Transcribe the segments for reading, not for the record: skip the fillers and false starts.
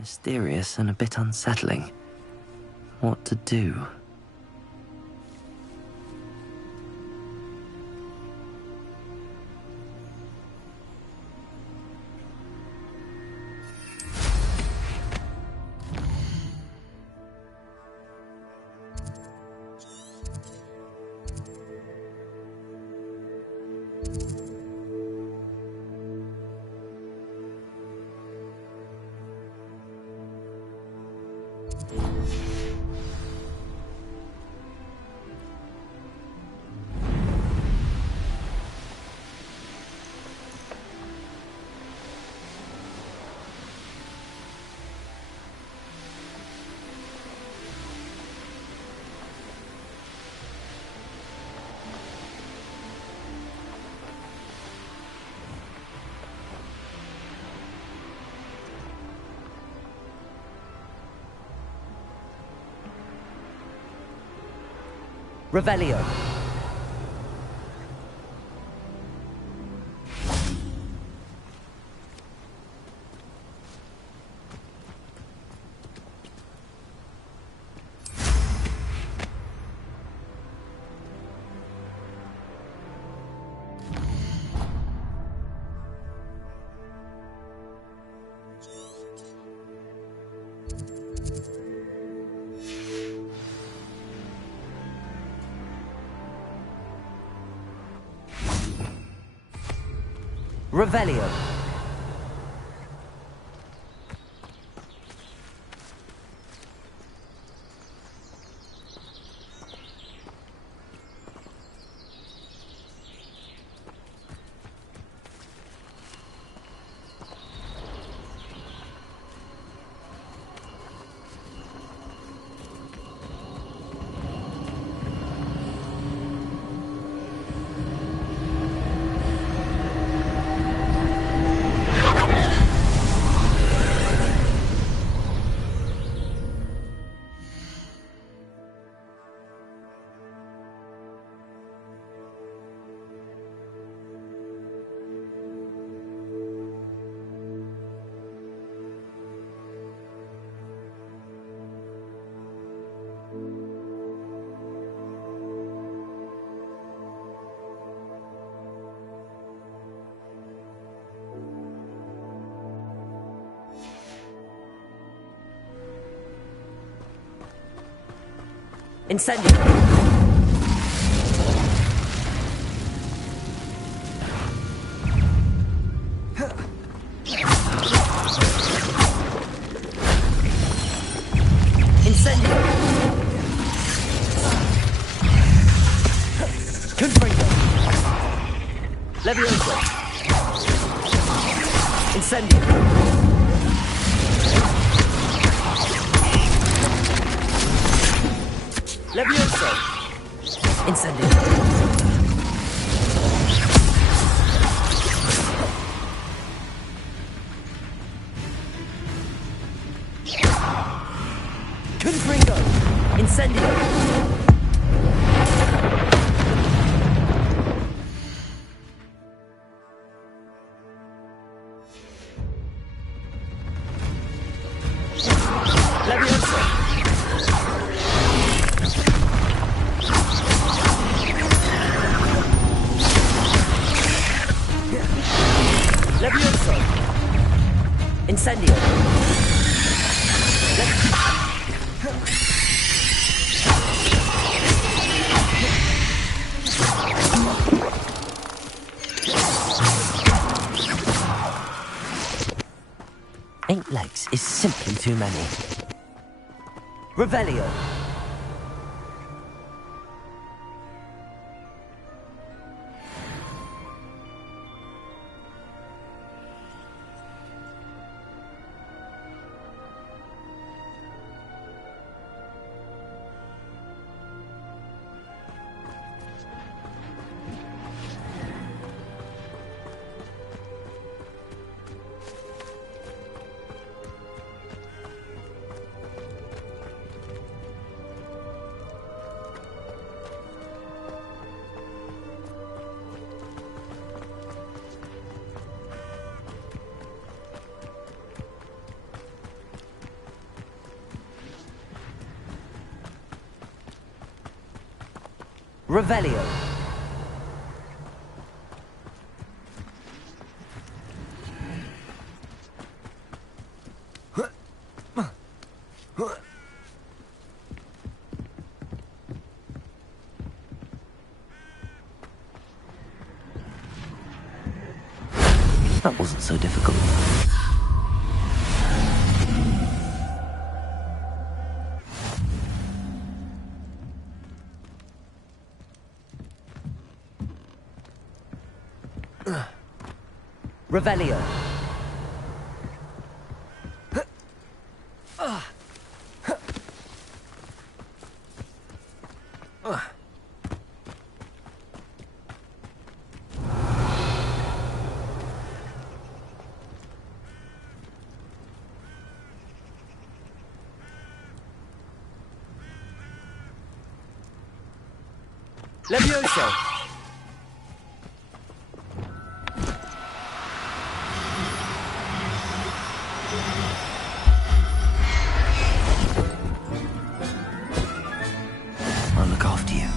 Mysterious and a bit unsettling. What to do? Revelio. Revelio. Incendio. Incendio. Confringo. Levioso. Incendio. Levioso. Incendio. Confringo. Incendio. Levioso. Levioso. Incendio. Eight legs is simply too many. Revelio. Revelio. That wasn't so difficult. Revelio. Levioso. I'll look after you.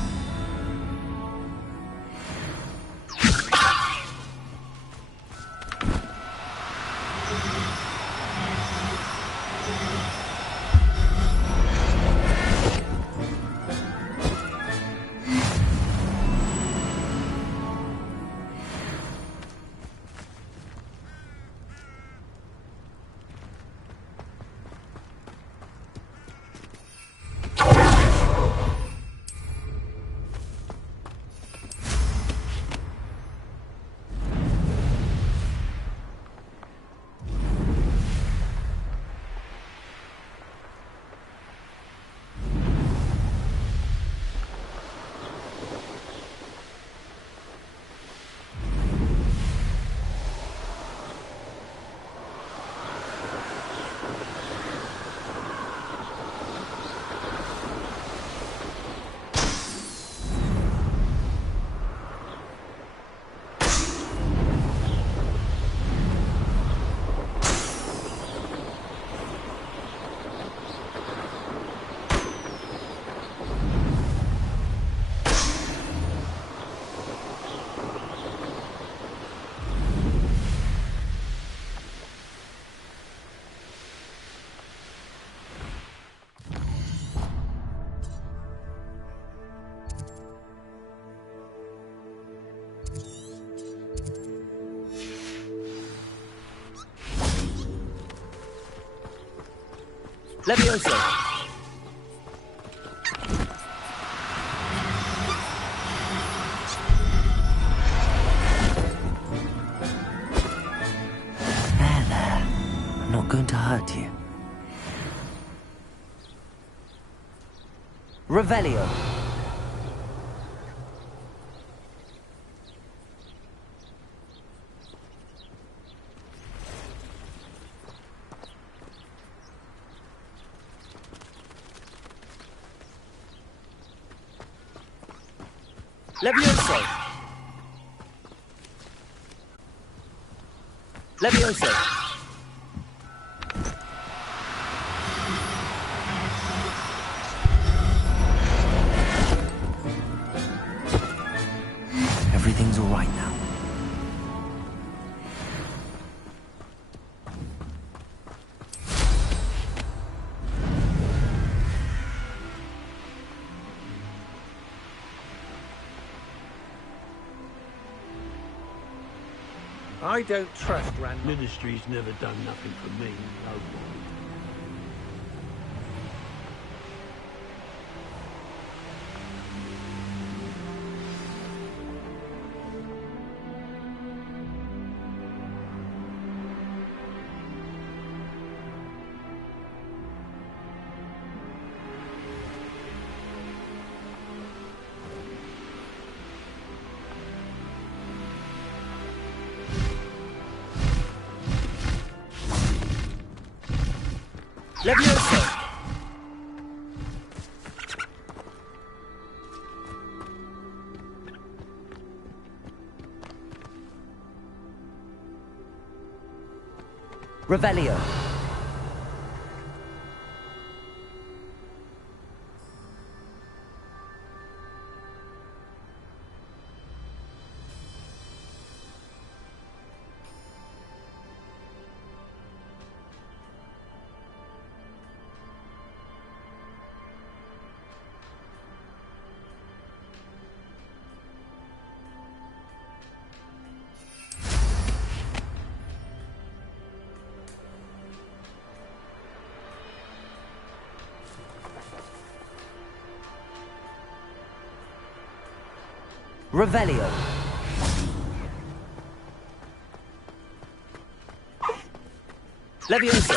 Levioso. There. I'm not going to hurt you. Revelio. Levioso. Levioso. Everything's all right now. I don't trust Rand. Ministry's never done nothing for me, no. Levioso. Revelio. Revelio. Levioso.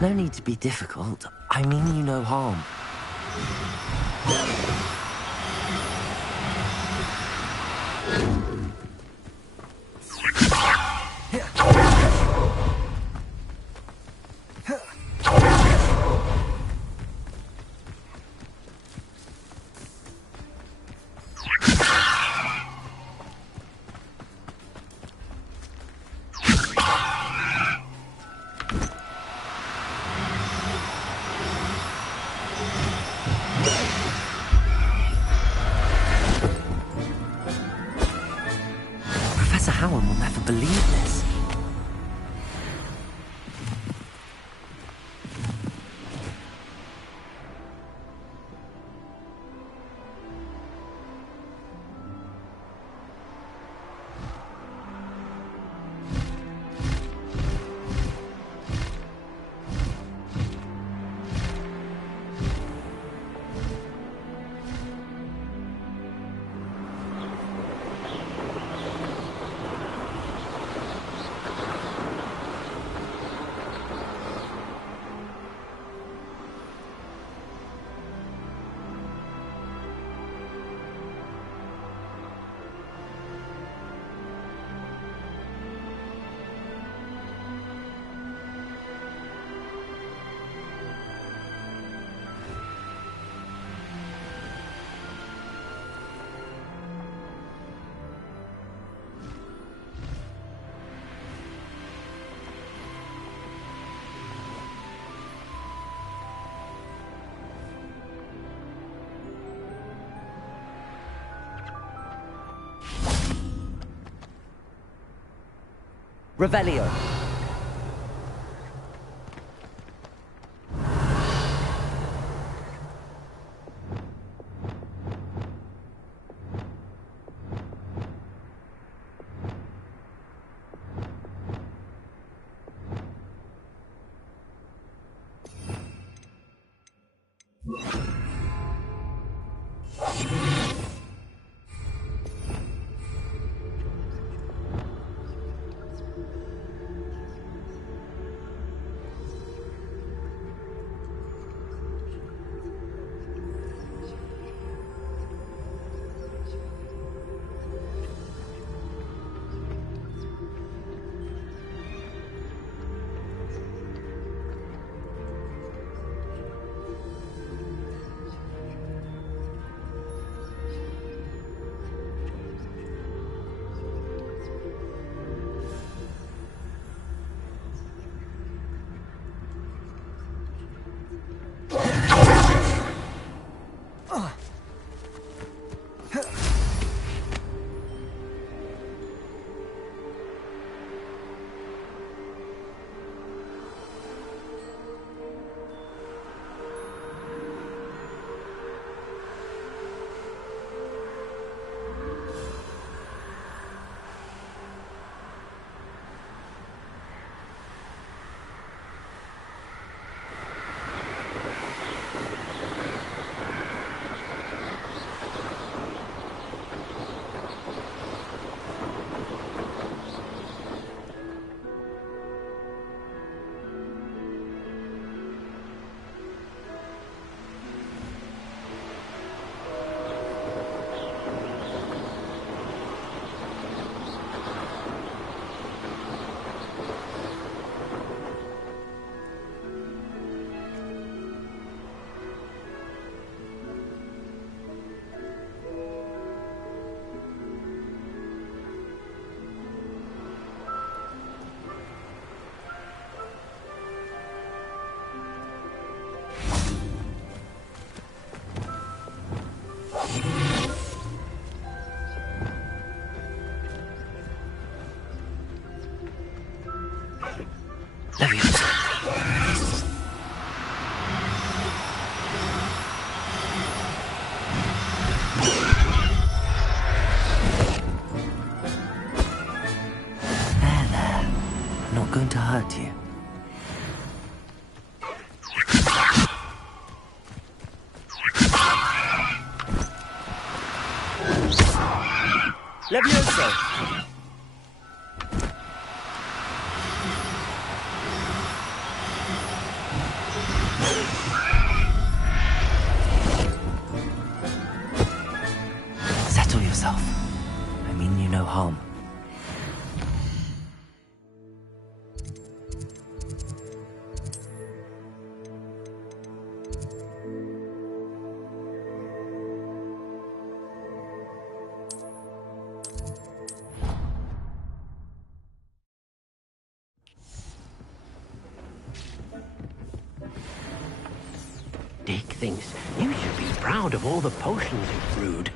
No need to be difficult. I mean you no harm. Professor Howard will never believe this. Revelio. Going to hurt you. Levioso! Settle yourself. I mean you no harm. Dick thinks you should be proud of all the potions it brewed.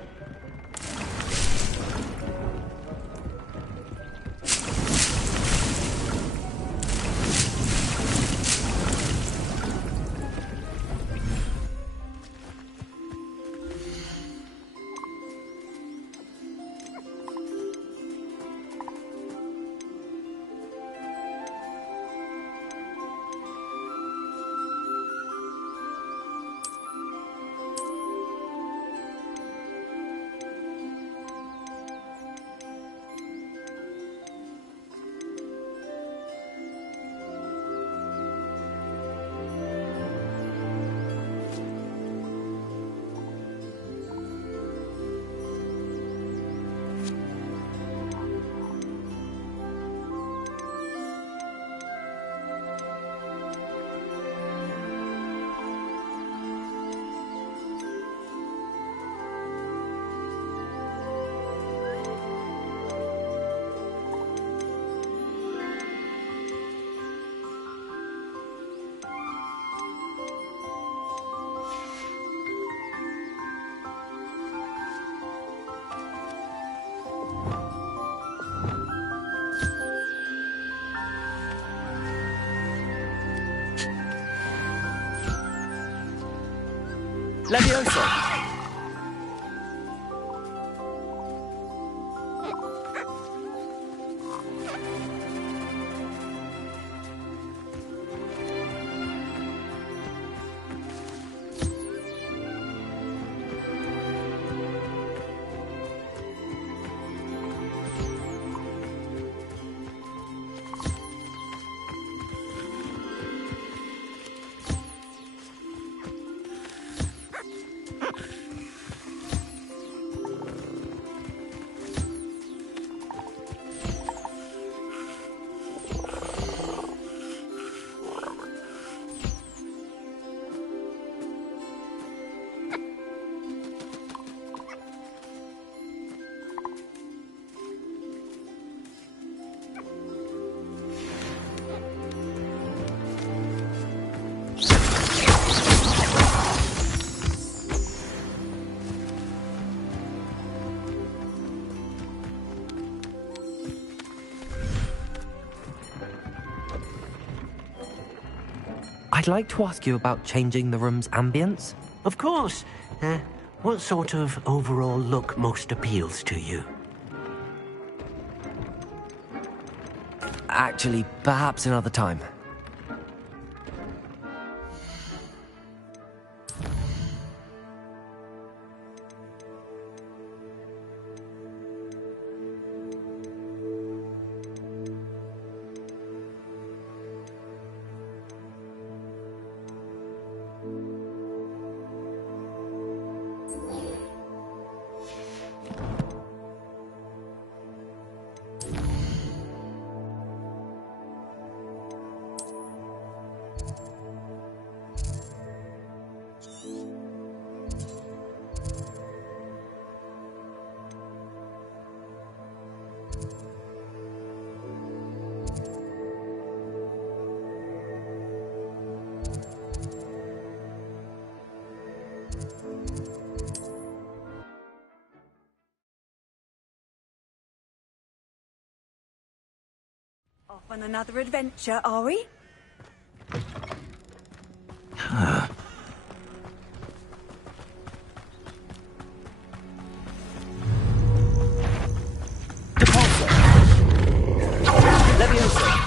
Levioso! I'd like to ask you about changing the room's ambience. Of course. What sort of overall look most appeals to you? Actually, perhaps another time. Off on another adventure, are we? Levioso!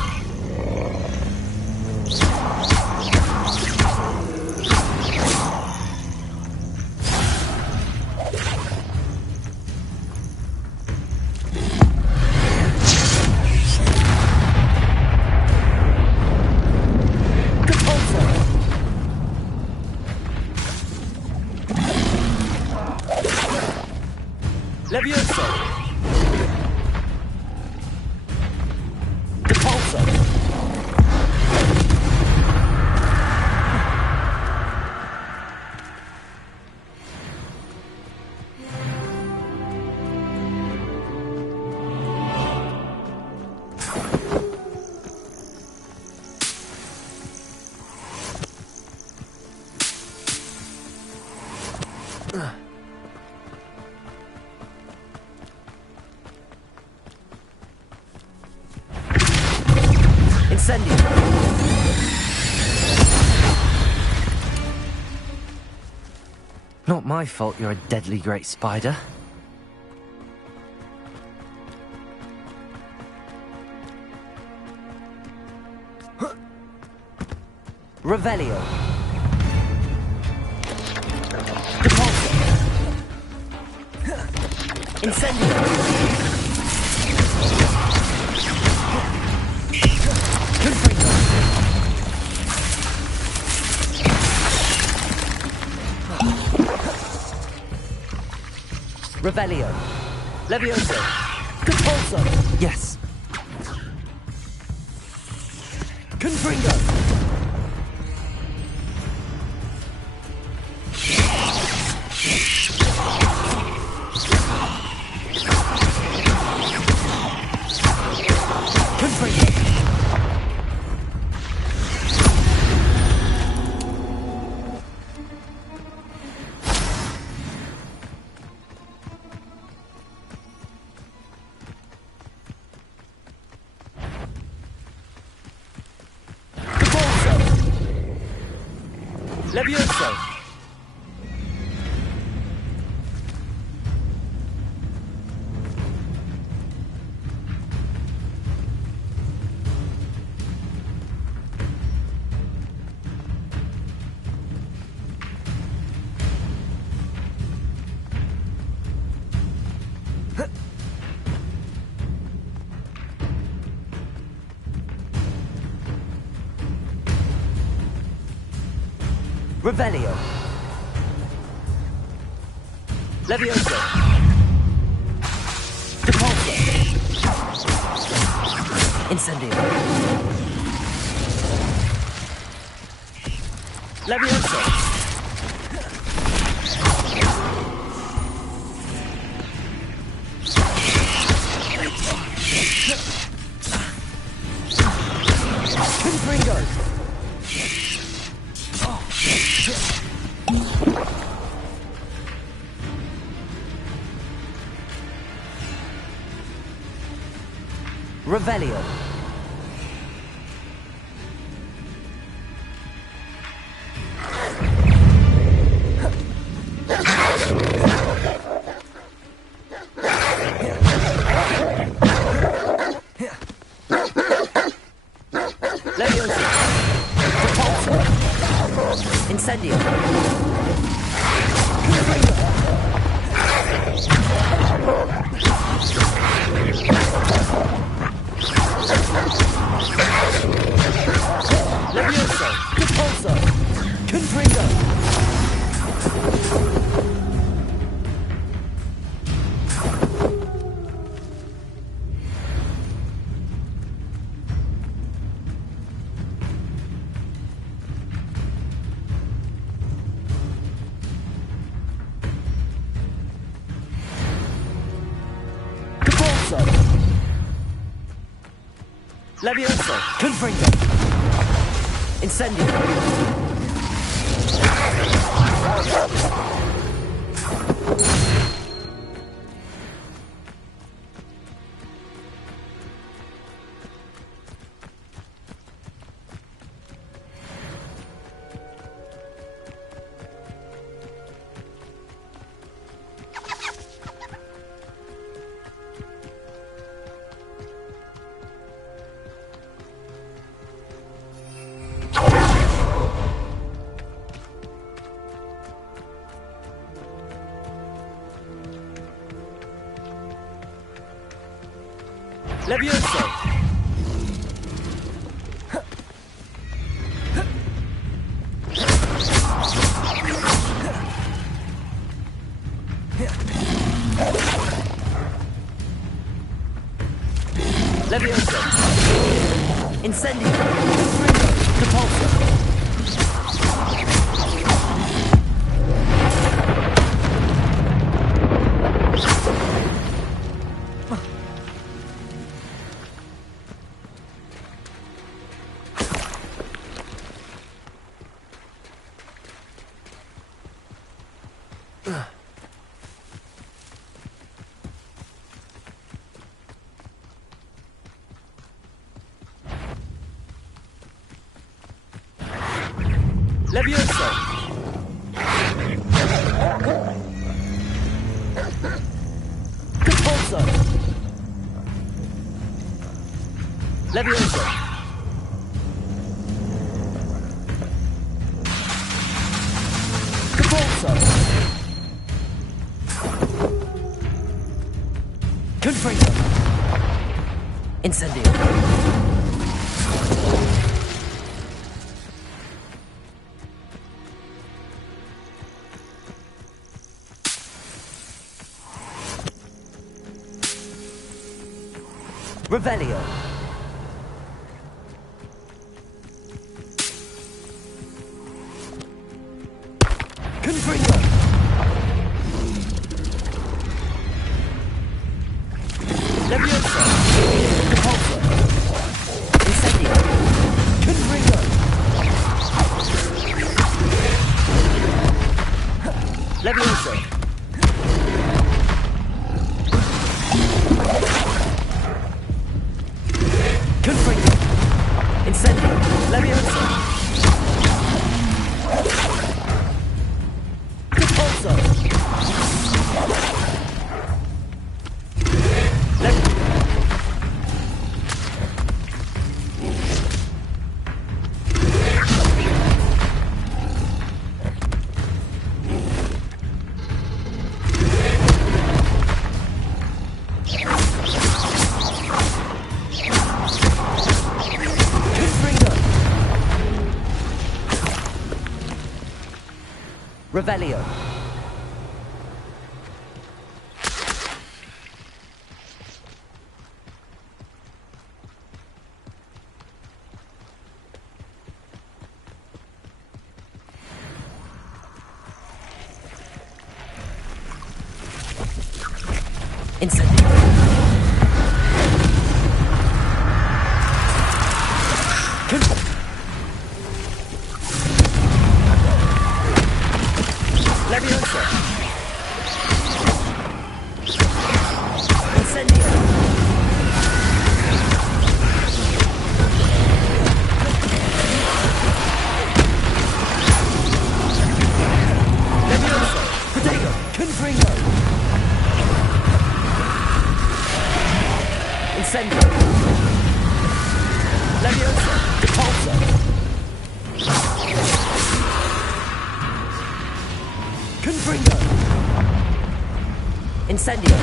Incendio. Not my fault you're a deadly great spider. Revelio. Depulso. Incendio. Confringo. Revelio. Levioso. Depulso. Yes. Confringo. Levioso. Revelio. Levioso. Depulso. Incendio. Levioso. Confringo. Revelio. Levioso. Depulso. Incendio. Levioso. Depulso. Confringo. Depulso. Levioso. Confringo. Incendio. Levioso. Levioso. Incendio. Depulso. Levioso! Capulso! Levioso! Capulso! Confringo! Incendio! Revelio. Confringo. Levioso. Capulso. Incendio. Confringo. Levioso. Confringo. Incendio. Levioso. Capulso. Revelio. Incendio. Levioso. Incendio. Levioso. Potato. Confringo. Incendio. Levioso. Capulso. Confringo. Incendio.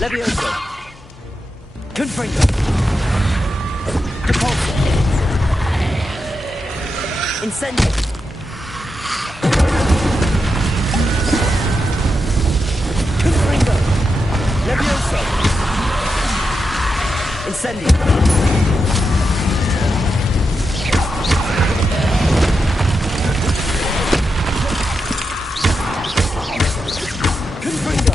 Levioso. Confringo. Capulso. Incendio. Confringo. Levioso. Incendio. Confringo.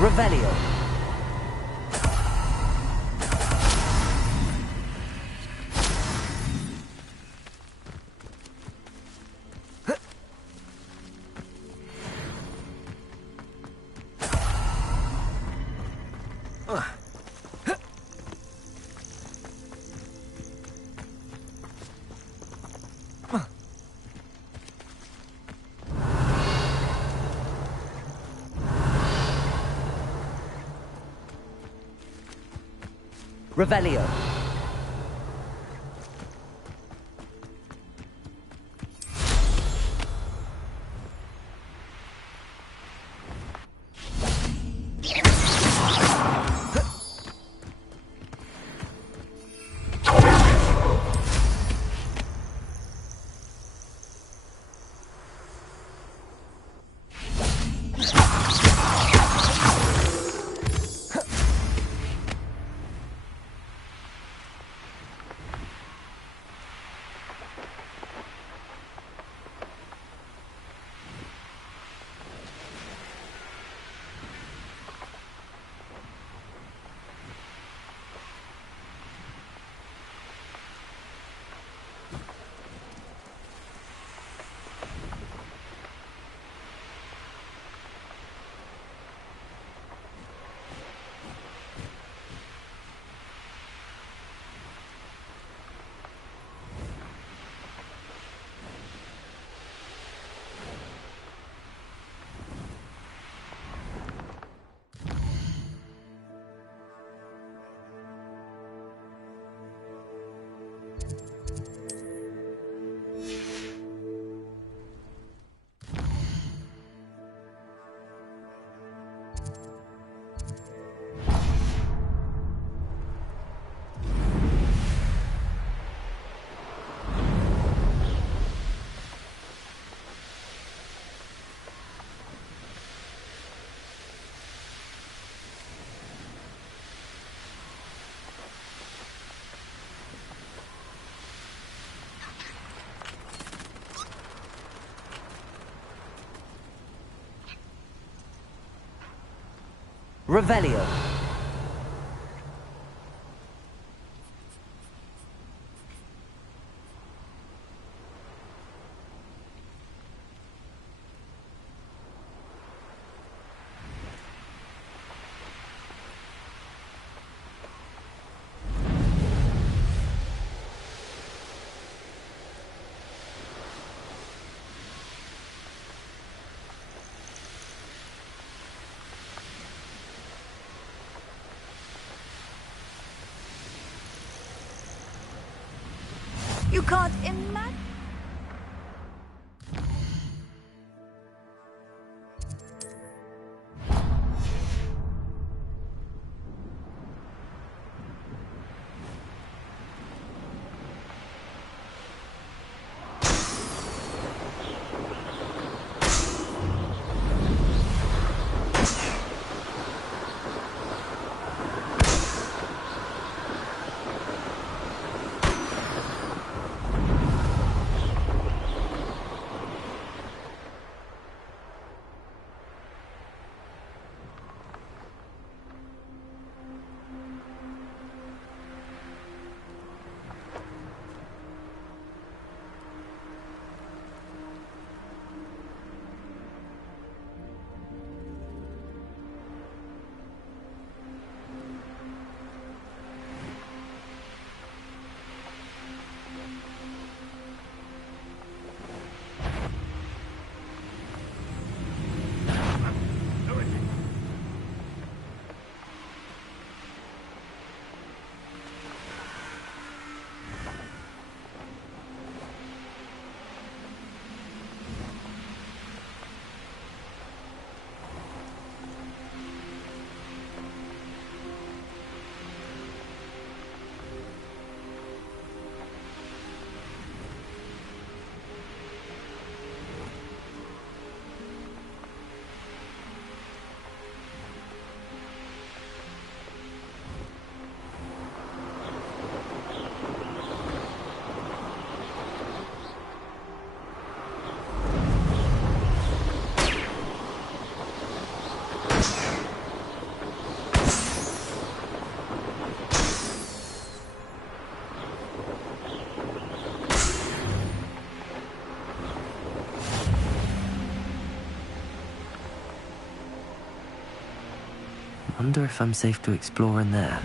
Revelio. Revelio. Revelio. You can't imagine. Wonder if I'm safe to explore in there.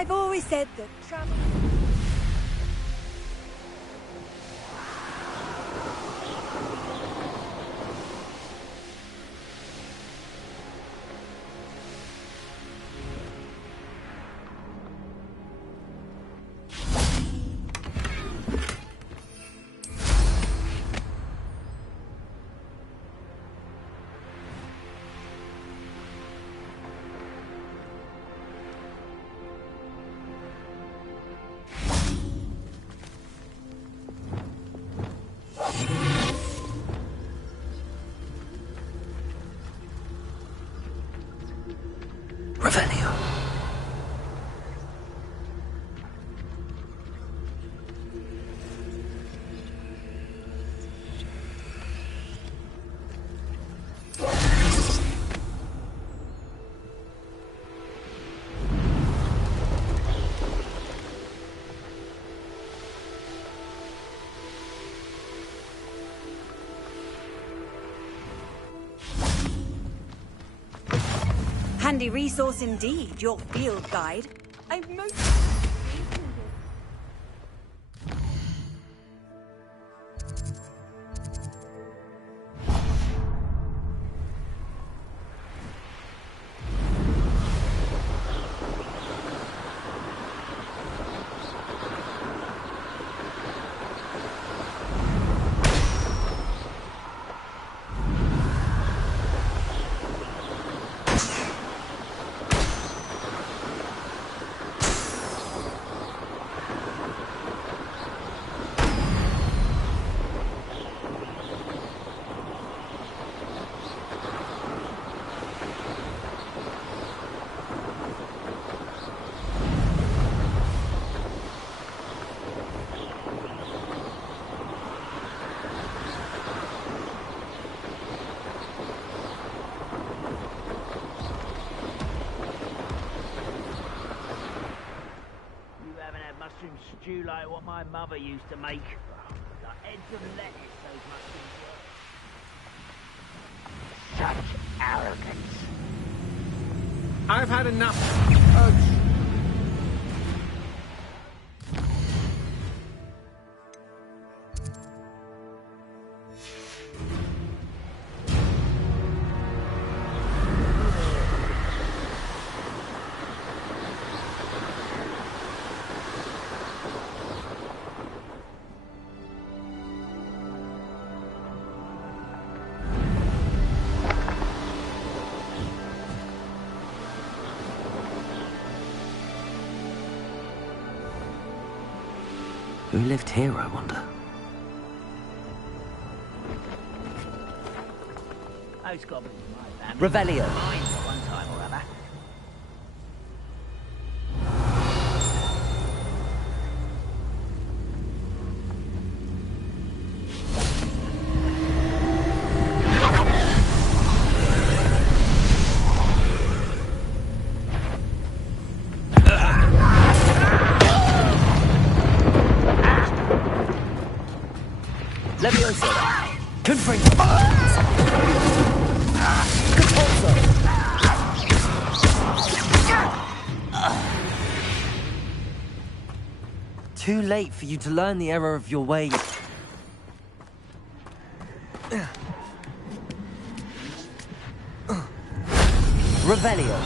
I've always said that travel. Handy resource indeed, your field guide. I'm most... Mushroom stew like what my mother used to make. Like heads of lettuce, those mushrooms were. Such arrogance. I've had enough. Who lived here, I wonder? Those goblins in my family. Revelio. Mine at one time or other. Levioso. Confringo. Capozzo. Too late for you to learn the error of your ways. Revelio.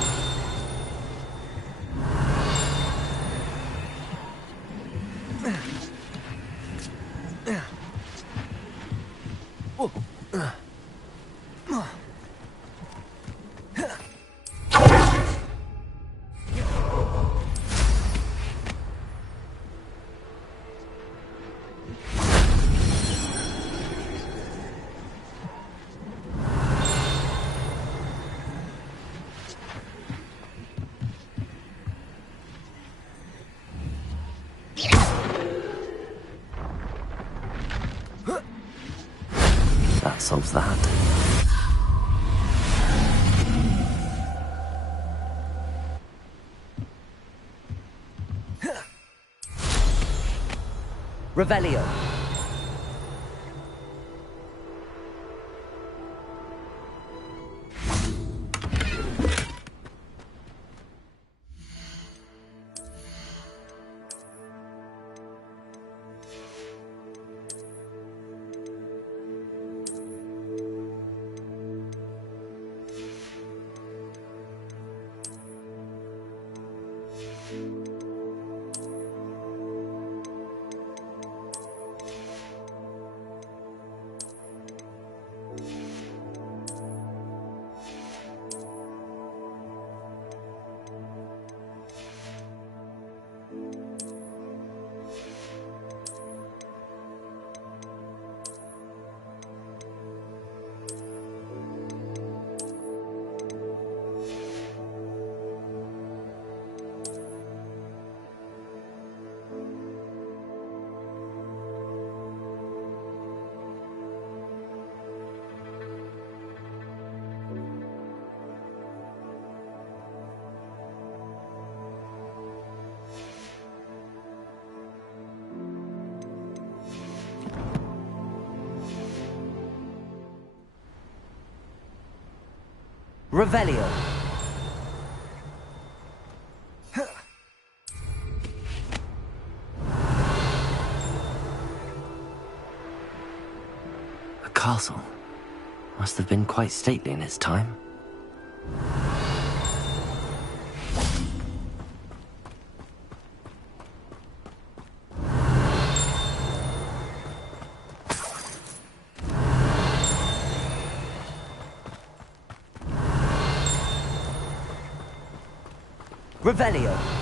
That solves that. Revelio. Revelio. castle. Must have been quite stately in its time. Revelio.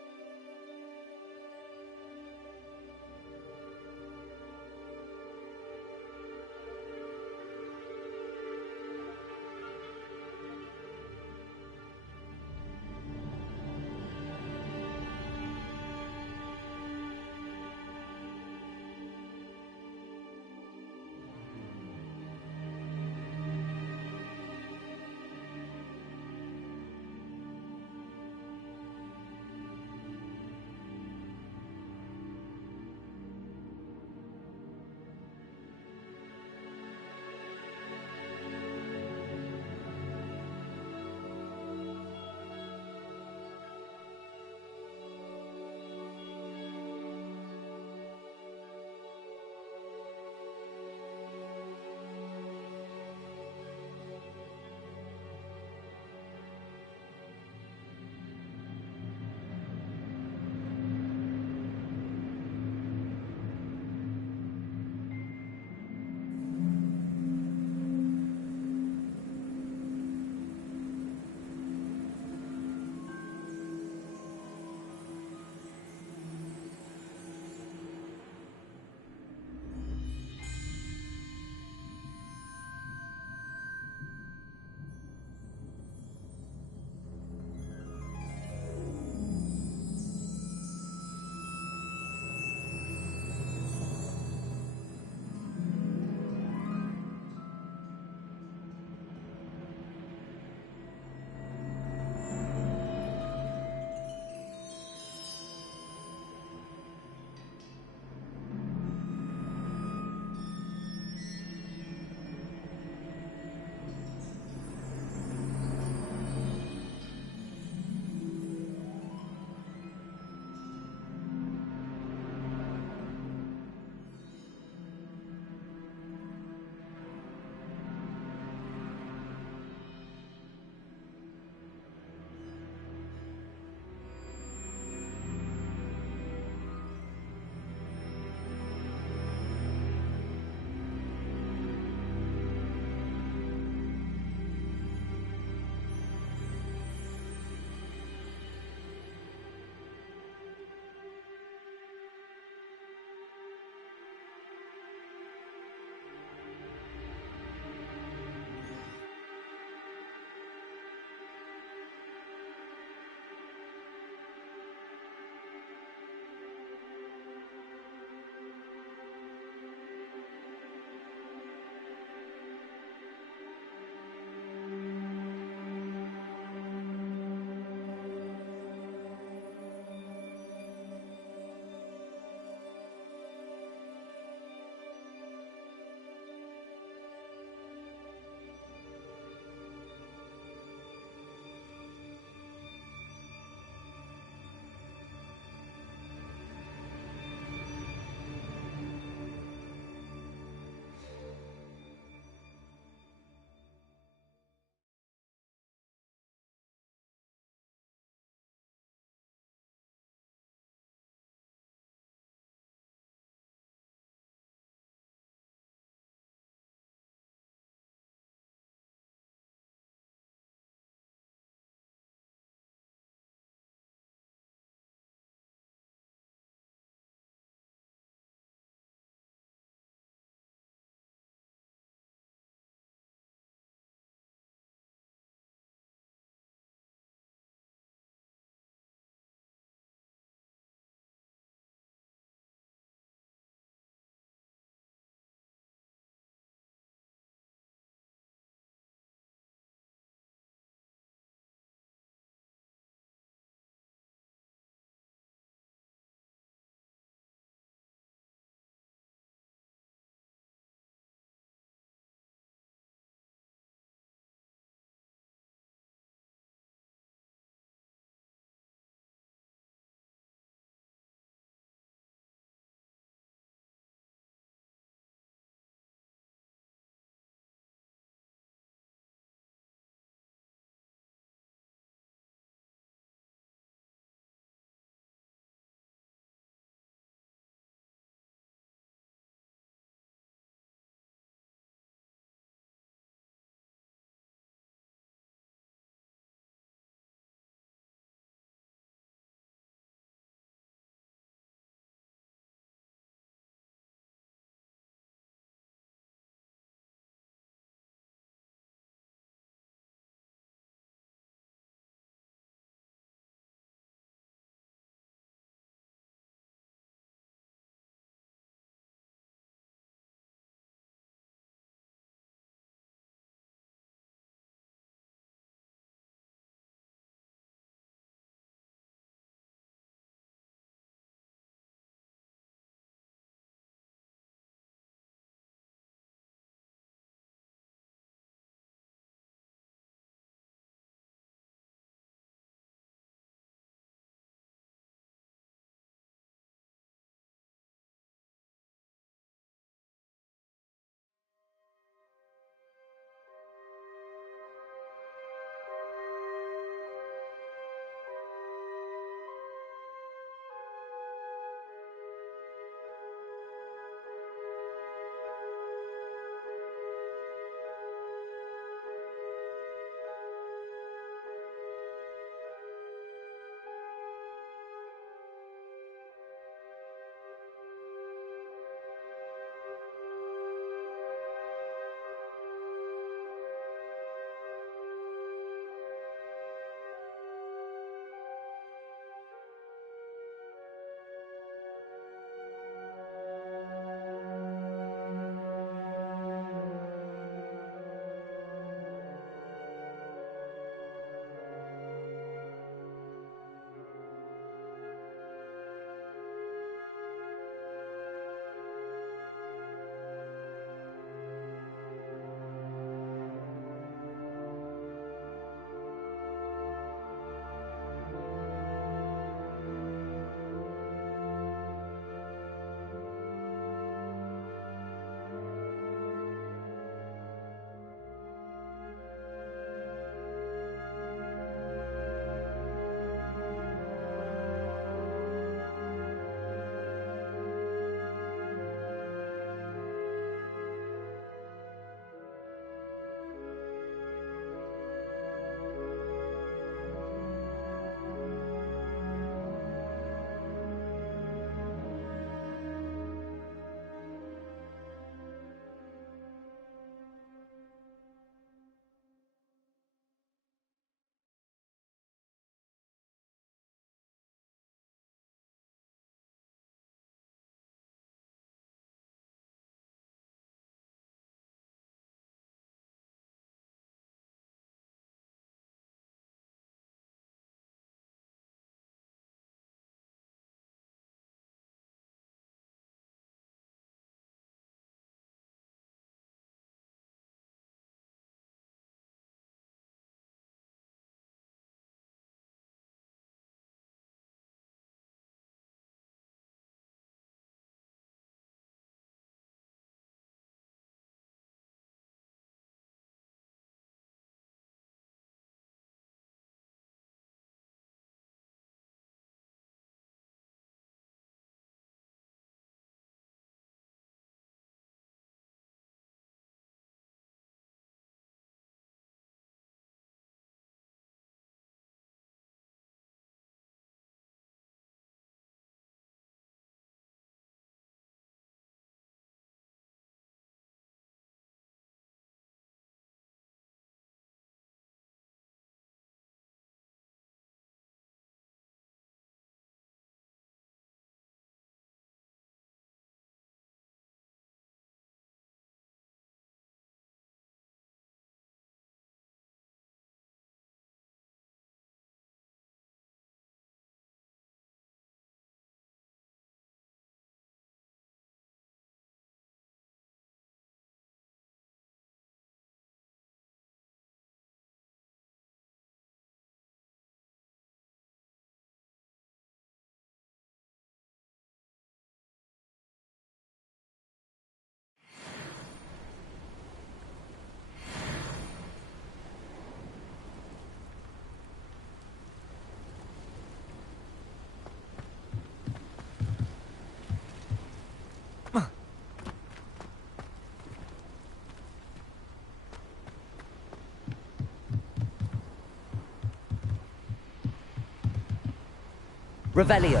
Revelio.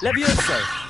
Levioso.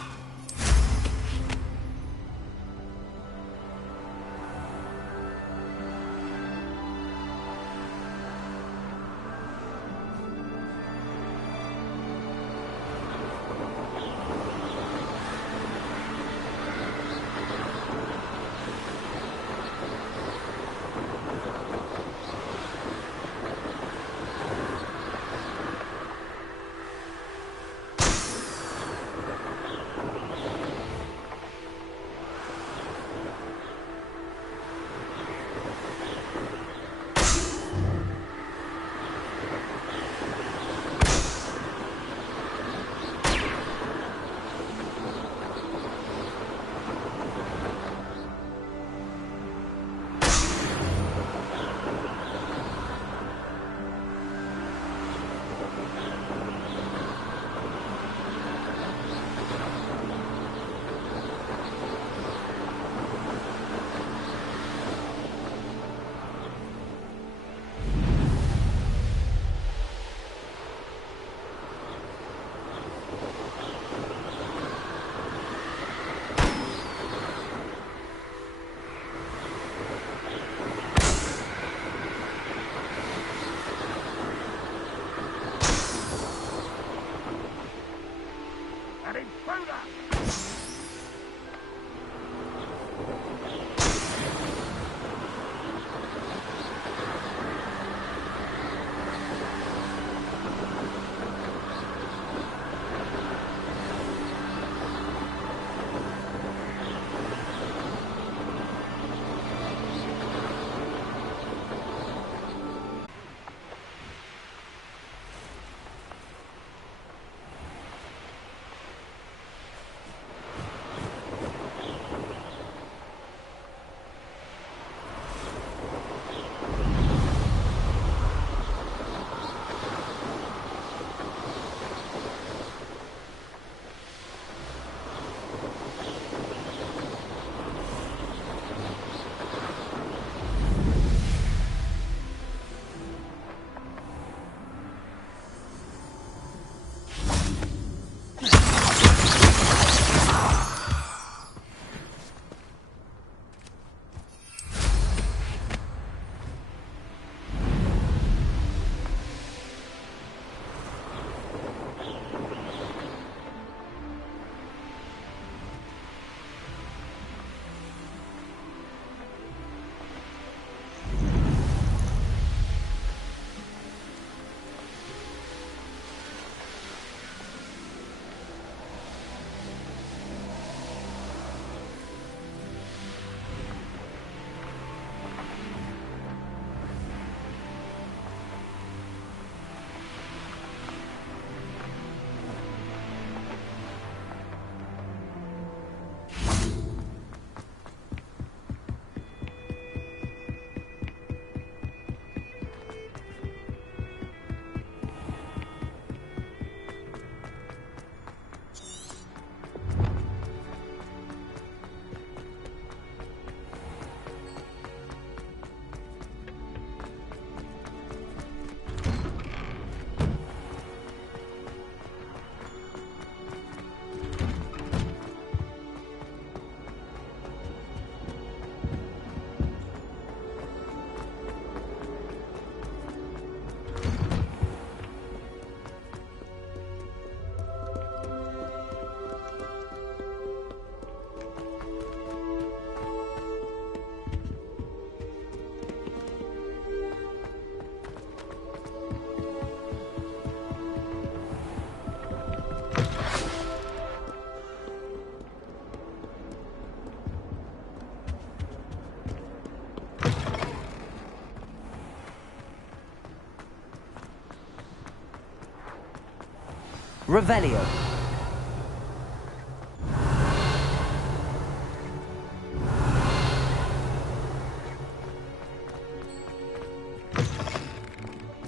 Revelio.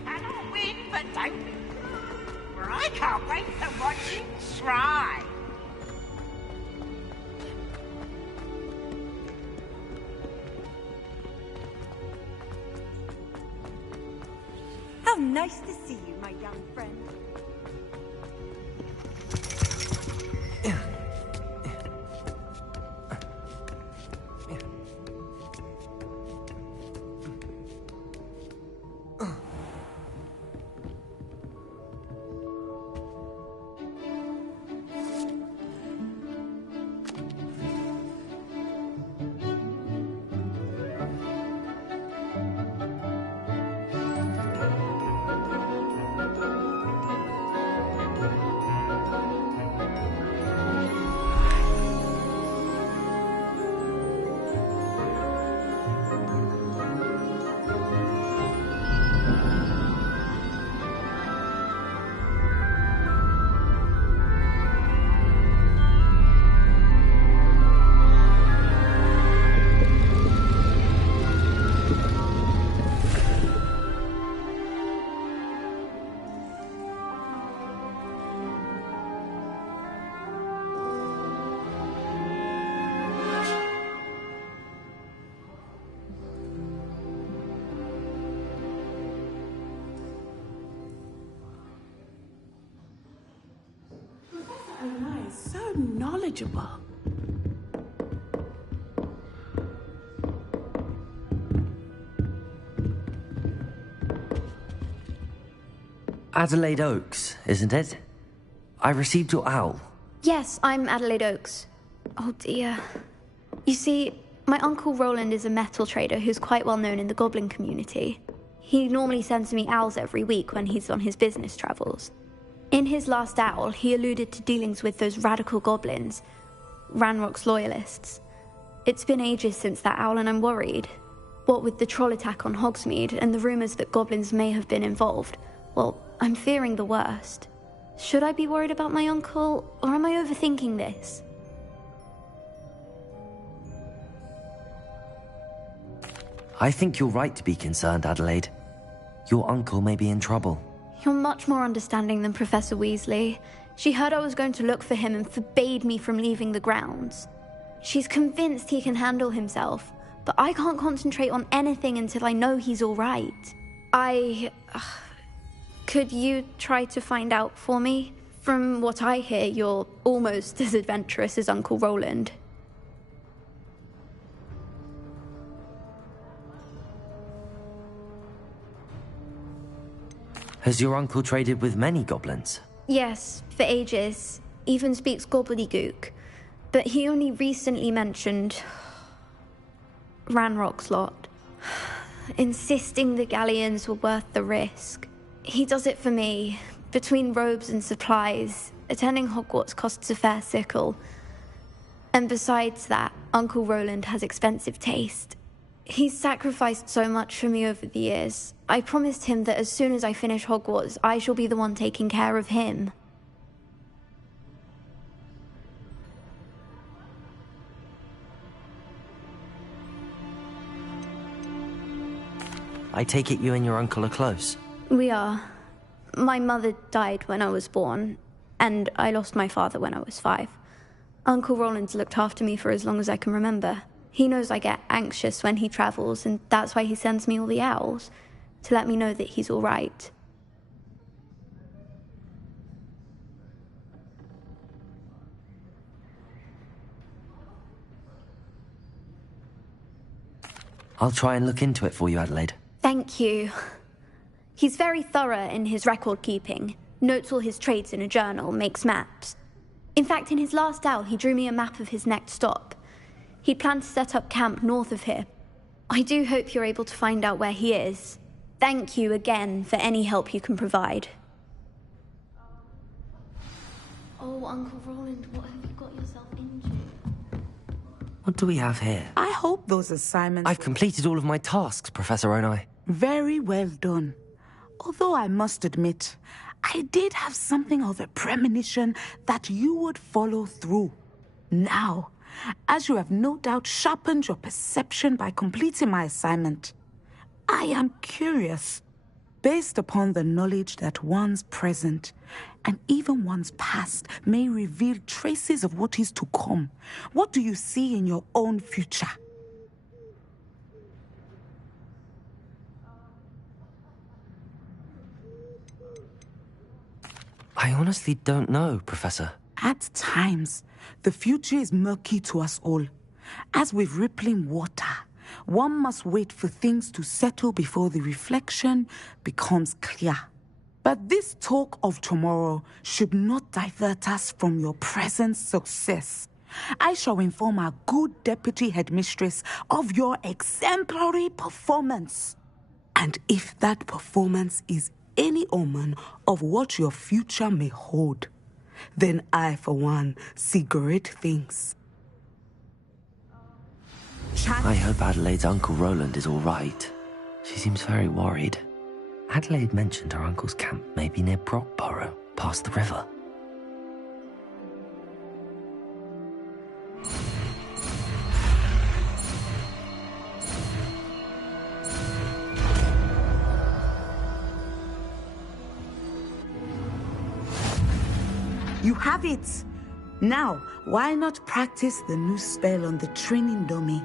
Cannot win, but don't be. For I can't wait to watch you try. How Nice to see you, my young friend. So knowledgeable. Adelaide Oaks, isn't it? I received your owl. Yes, I'm Adelaide Oaks. Oh dear. You see, my Uncle Roland is a metal trader who's quite well known in the goblin community. He normally sends me owls every week when he's on his business travels. In his last owl, he alluded to dealings with those radical goblins, Ranrock's loyalists. It's been ages since that owl and I'm worried. What with the troll attack on Hogsmeade and the rumours that goblins may have been involved, well, I'm fearing the worst. Should I be worried about my uncle, or am I overthinking this? I think you're right to be concerned, Adelaide. Your uncle may be in trouble. You're much more understanding than Professor Weasley. She heard I was going to look for him and forbade me from leaving the grounds. She's convinced he can handle himself, but I can't concentrate on anything until I know he's all right. Could you try to find out for me? From what I hear, you're almost as adventurous as Uncle Roland. Has your uncle traded with many goblins? Yes, for ages. Even speaks gobbledygook. But he only recently mentioned Ranrock's lot, insisting the galleons were worth the risk. He does it for me. Between robes and supplies, attending Hogwarts costs a fair sickle. And besides that, Uncle Roland has expensive taste. He's sacrificed so much for me over the years. I promised him that as soon as I finish Hogwarts, I shall be the one taking care of him. I take it you and your uncle are close. We are. My mother died when I was born, and I lost my father when I was 5. Uncle Roland's looked after me for as long as I can remember. He knows I get anxious when he travels, and that's why he sends me all the owls, to let me know that he's all right. I'll try and look into it for you, Adelaide. Thank you. He's very thorough in his record keeping, notes all his trades in a journal, makes maps. In fact, in his last owl, he drew me a map of his next stop. He planned to set up camp north of here. I do hope you're able to find out where he is. Thank you again for any help you can provide. Oh, Uncle Roland, what have you got yourself into? What do we have here? I hope those assignments... I've completed all of my tasks, Professor Onai. Very well done. Although I must admit, I did have something of a premonition that you would follow through. Now, as you have no doubt sharpened your perception by completing my assignment, I am curious, based upon the knowledge that one's present and even one's past may reveal traces of what is to come. What do you see in your own future? I honestly don't know, Professor. At times, the future is murky to us all. As with rippling water, one must wait for things to settle before the reflection becomes clear. But this talk of tomorrow should not divert us from your present success. I shall inform our good deputy headmistress of your exemplary performance. And if that performance is any omen of what your future may hold, then I, for one, see great things. I hope Adelaide's Uncle Roland is all right. She seems very worried. Adelaide mentioned her uncle's camp may be near Brockborough, past the river. You have it! Now, why not practice the new spell on the training dummy?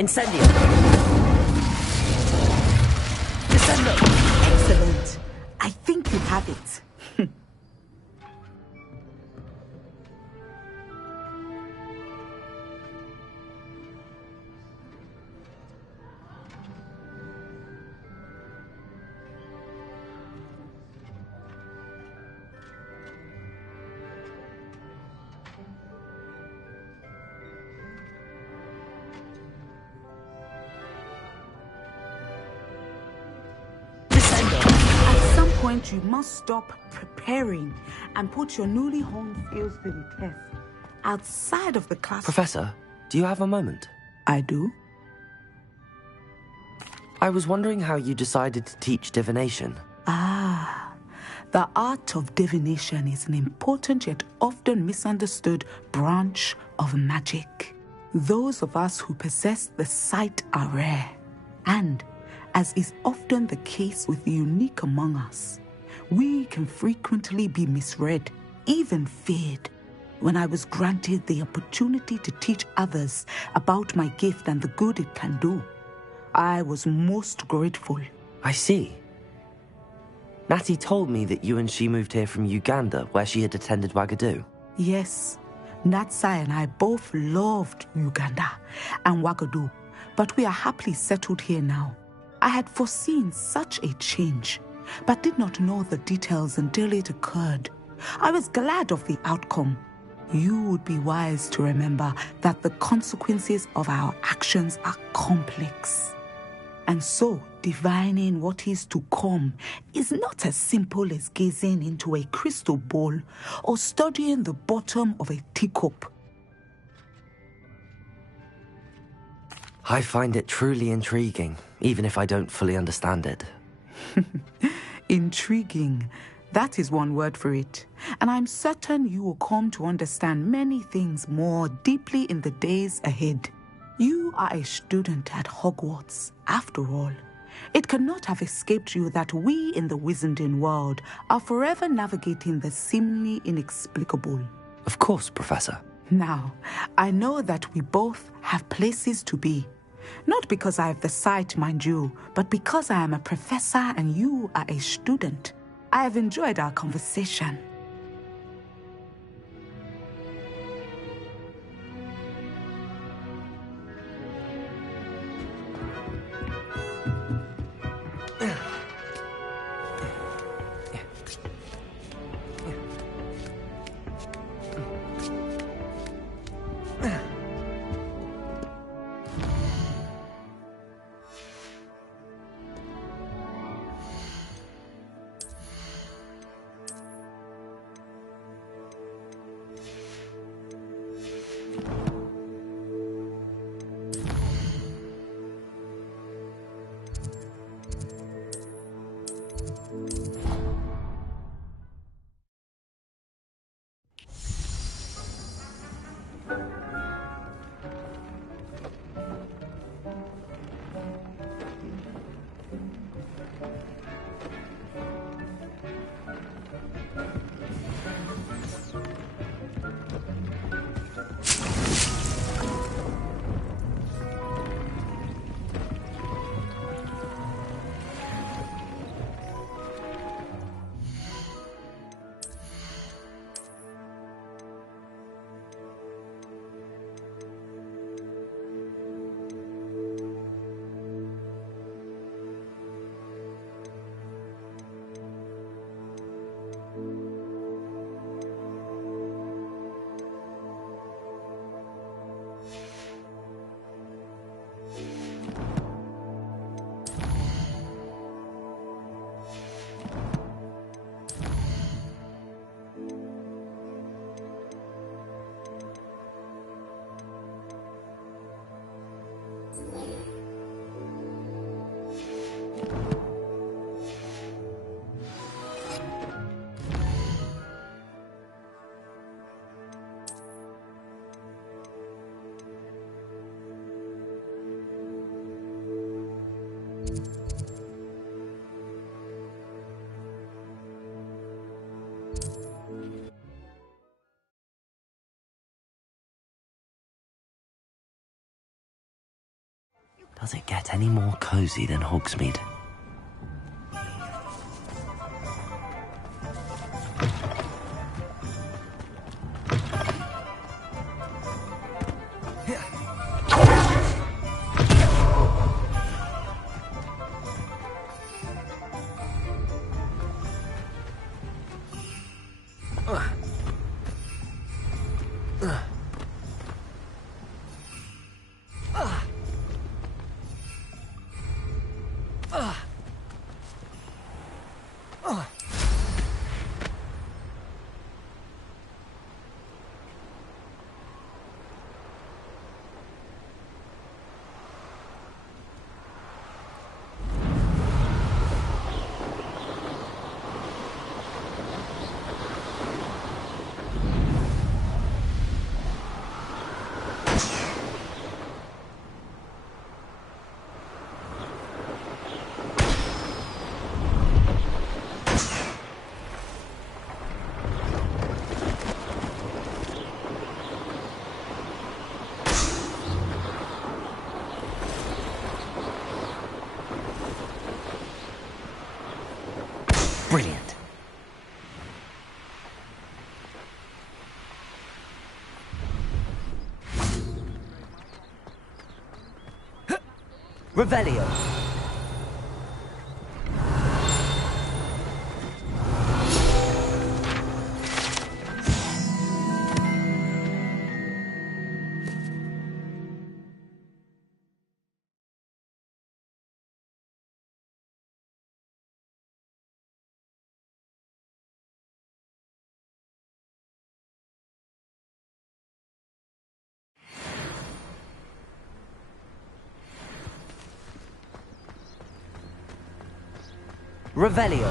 Incendio! Descendo! Excellent. I think you have it. point, you must stop preparing and put your newly honed skills to the test. Outside of the class... Professor, do you have a moment? I do. I was wondering how you decided to teach divination. The art of divination is an important yet often misunderstood branch of magic. Those of us who possess the sight are rare, and, as is often the case with the unique among us, we can frequently be misread, even feared. When I was granted the opportunity to teach others about my gift and the good it can do, I was most grateful. I see. Natty told me that you and she moved here from Uganda, where she had attended Wagadu. Yes, Natsai and I both loved Uganda and Wagadu, but we are happily settled here now. I had foreseen such a change, but did not know the details until it occurred. I was glad of the outcome. You would be wise to remember that the consequences of our actions are complex. And so, divining what is to come is not as simple as gazing into a crystal ball or studying the bottom of a teacup. I find it truly intriguing, even if I don't fully understand it. Intriguing. That is one word for it. And I'm certain you will come to understand many things more deeply in the days ahead. You are a student at Hogwarts, after all. It cannot have escaped you that we in the Wizarding world are forever navigating the seemingly inexplicable. Of course, Professor. Now, I know that we both have places to be. Not because I have the sight, mind you, but because I am a professor and you are a student. I have enjoyed our conversation. Does it get any more cozy than Hogsmeade? Brilliant. Revelio. Revelio.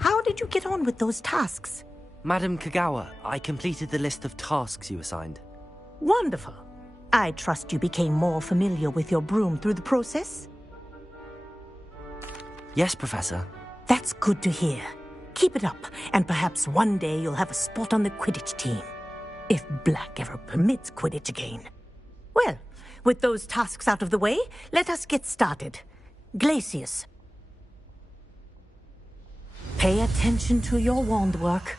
How did you get on with those tasks? Madam Kagawa, I completed the list of tasks you assigned. Wonderful. I trust you became more familiar with your broom through the process? Yes, Professor. That's good to hear. Keep it up, and perhaps one day you'll have a spot on the Quidditch team. If Black ever permits Quidditch again. Well, with those tasks out of the way, let us get started. Glacius. Pay attention to your wand work.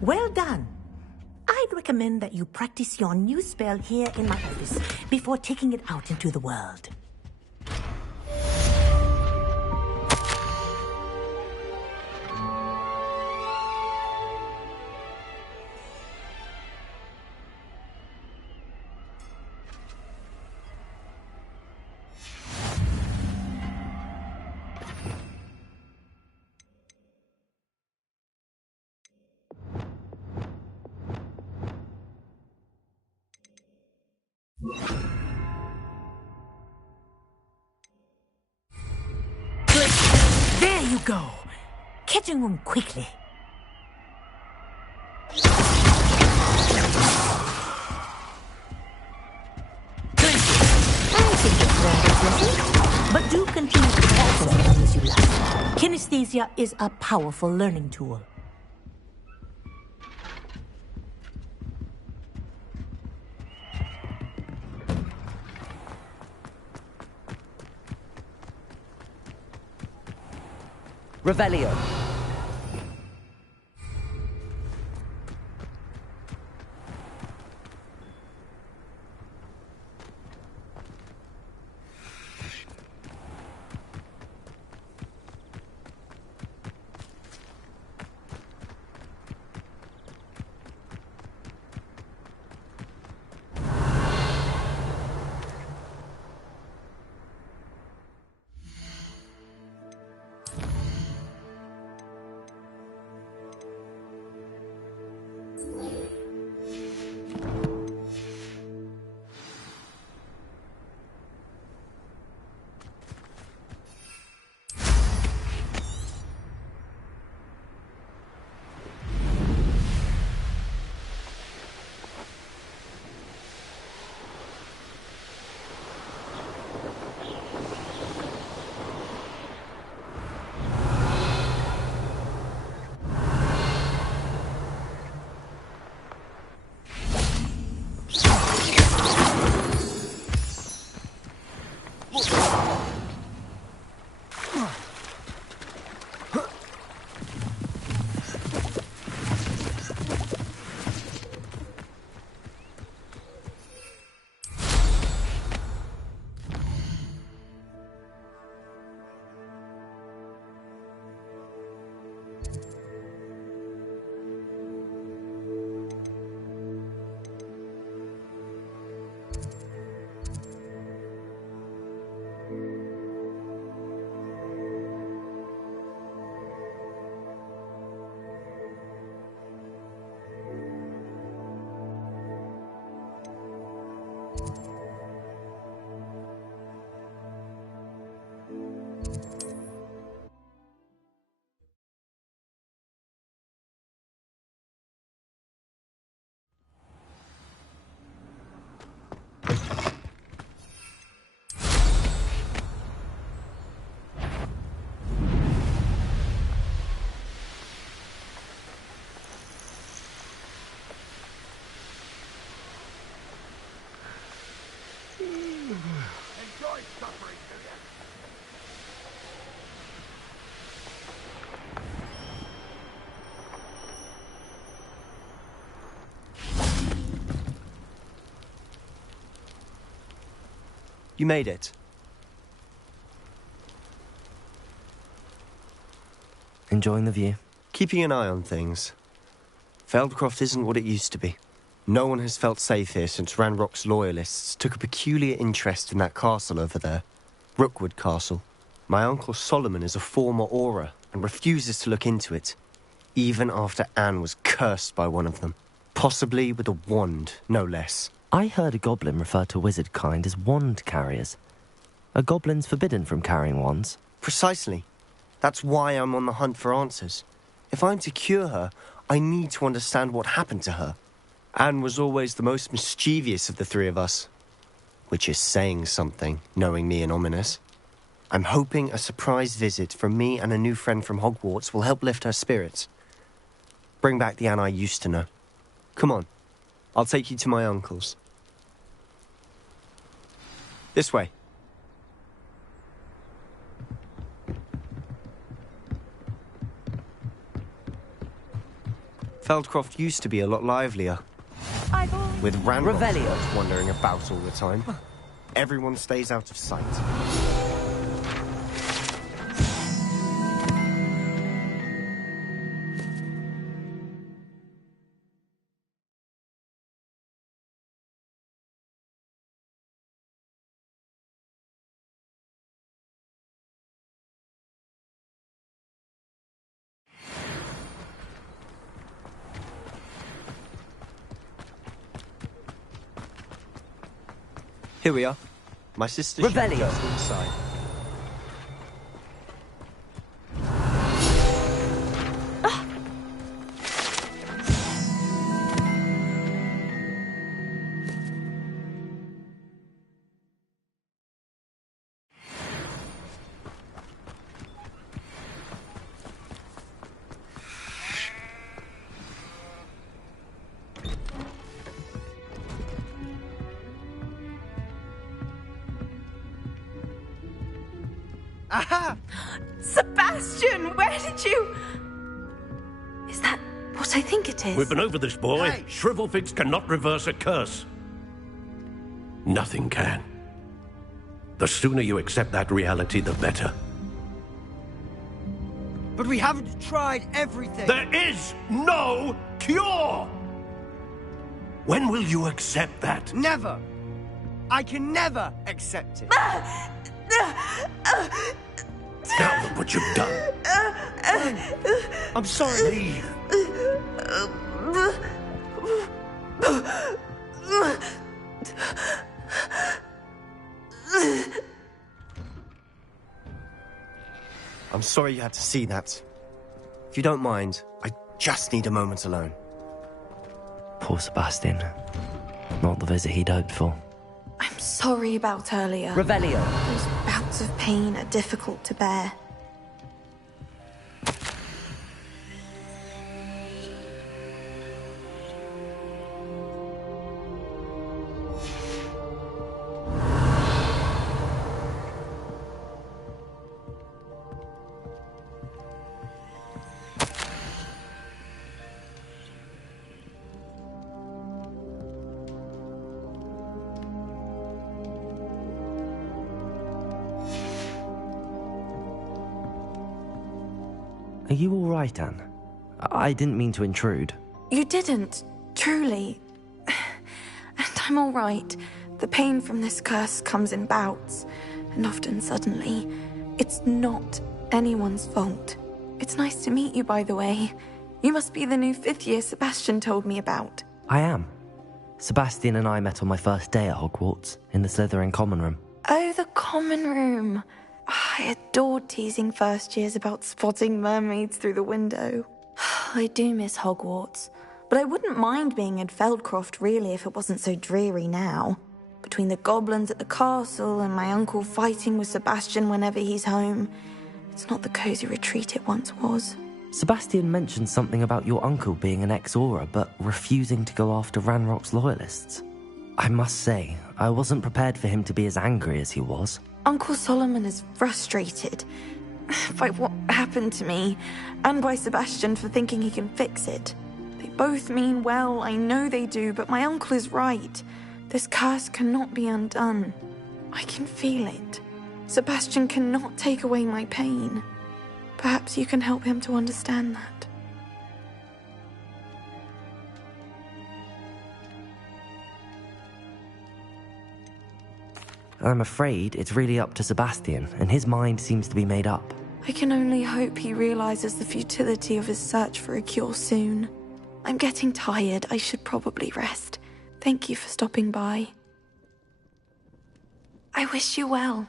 Well done. I'd recommend that you practice your new spell here in my office before taking it out into the world. There you go. Catching them quickly. I think it's rather pleasant, but do continue to practice as long as you like. Kinesthesia is a powerful learning tool. Revelio. You made it. Enjoying the view? Keeping an eye on things. Feldcroft isn't what it used to be. No one has felt safe here since Ranrock's loyalists took a peculiar interest in that castle over there. Rookwood Castle. My uncle Solomon is a former Auror and refuses to look into it, even after Anne was cursed by one of them. Possibly with a wand, no less. I heard a goblin refer to wizard kind as wand carriers. Are goblins forbidden from carrying wands? Precisely. That's why I'm on the hunt for answers. If I'm to cure her, I need to understand what happened to her. Anne was always the most mischievous of the three of us. Which is saying something, knowing me and Ominous. I'm hoping a surprise visit from me and a new friend from Hogwarts will help lift her spirits. Bring back the Anne I used to know. Come on, I'll take you to my uncle's. This way. Feldcroft used to be a lot livelier. With Ranrock wandering about all the time. Everyone stays out of sight. Here we are. My sister Revelio. Inside. Aha! Sebastian, where did you... Is that what I think it is? We've been over this, boy. Hey. Shrivelfigs cannot reverse a curse. Nothing can. The sooner you accept that reality, the better. But we haven't tried everything. There is no cure! When will you accept that? Never. I can never accept it. Now look what you've done. I'm sorry. Leave. I'm sorry you had to see that. If you don't mind, I just need a moment alone. Poor Sebastian. Not the visit he'd hoped for. I'm sorry about earlier. Revelio. Those bouts of pain are difficult to bear. Are you all right, Anne? I didn't mean to intrude. You didn't, truly. And I'm all right. The pain from this curse comes in bouts, and often suddenly. It's not anyone's fault. It's nice to meet you, by the way. You must be the new 5th year Sebastian told me about. I am. Sebastian and I met on my first day at Hogwarts, in the Slytherin common room. Oh, the common room. I adored teasing first years about spotting mermaids through the window. I do miss Hogwarts, but I wouldn't mind being in Feldcroft really if it wasn't so dreary now. Between the goblins at the castle and my uncle fighting with Sebastian whenever he's home, it's not the cozy retreat it once was. Sebastian mentioned something about your uncle being an ex-Auror, but refusing to go after Ranrock's loyalists. I must say, I wasn't prepared for him to be as angry as he was. Uncle Solomon is frustrated by what happened to me, and by Sebastian for thinking he can fix it. They both mean well, I know they do, but my uncle is right. This curse cannot be undone. I can feel it. Sebastian cannot take away my pain. Perhaps you can help him to understand that. I'm afraid it's really up to Sebastian, and his mind seems to be made up. I can only hope he realizes the futility of his search for a cure soon. I'm getting tired. I should probably rest. Thank you for stopping by. I wish you well.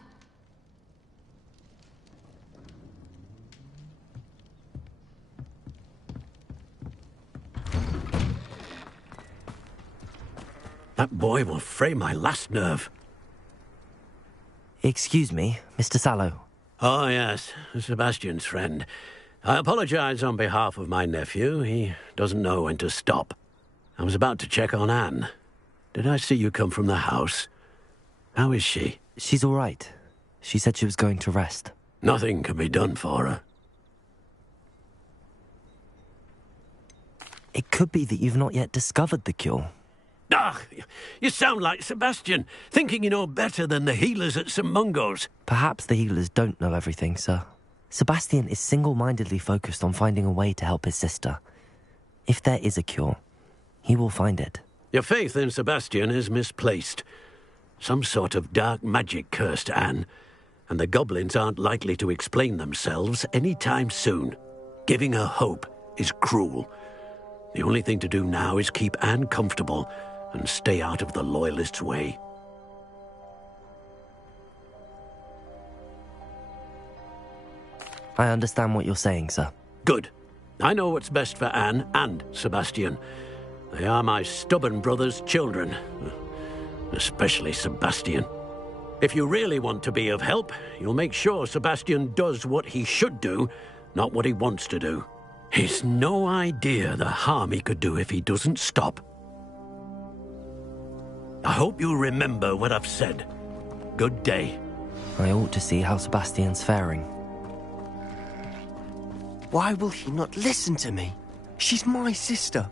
That boy will fray my last nerve. Excuse me, Mr. Sallow. Oh, yes, Sebastian's friend. I apologize on behalf of my nephew. He doesn't know when to stop. I was about to check on Anne. Did I see you come from the house? How is she? She's all right. She said she was going to rest. Nothing can be done for her. It could be that you've not yet discovered the cure. Ah, you sound like Sebastian, thinking you know better than the healers at St. Mungo's. Perhaps the healers don't know everything, sir. Sebastian is single-mindedly focused on finding a way to help his sister. If there is a cure, he will find it. Your faith in Sebastian is misplaced. Some sort of dark magic cursed Anne, and the goblins aren't likely to explain themselves anytime soon. Giving her hope is cruel. The only thing to do now is keep Anne comfortable and stay out of the Loyalists' way. I understand what you're saying, sir. Good. I know what's best for Anne and Sebastian. They are my stubborn brother's children. Especially Sebastian. If you really want to be of help, you'll make sure Sebastian does what he should do, not what he wants to do. He's no idea the harm he could do if he doesn't stop. I hope you remember what I've said. Good day. I ought to see how Sebastian's faring. Why will he not listen to me? She's my sister.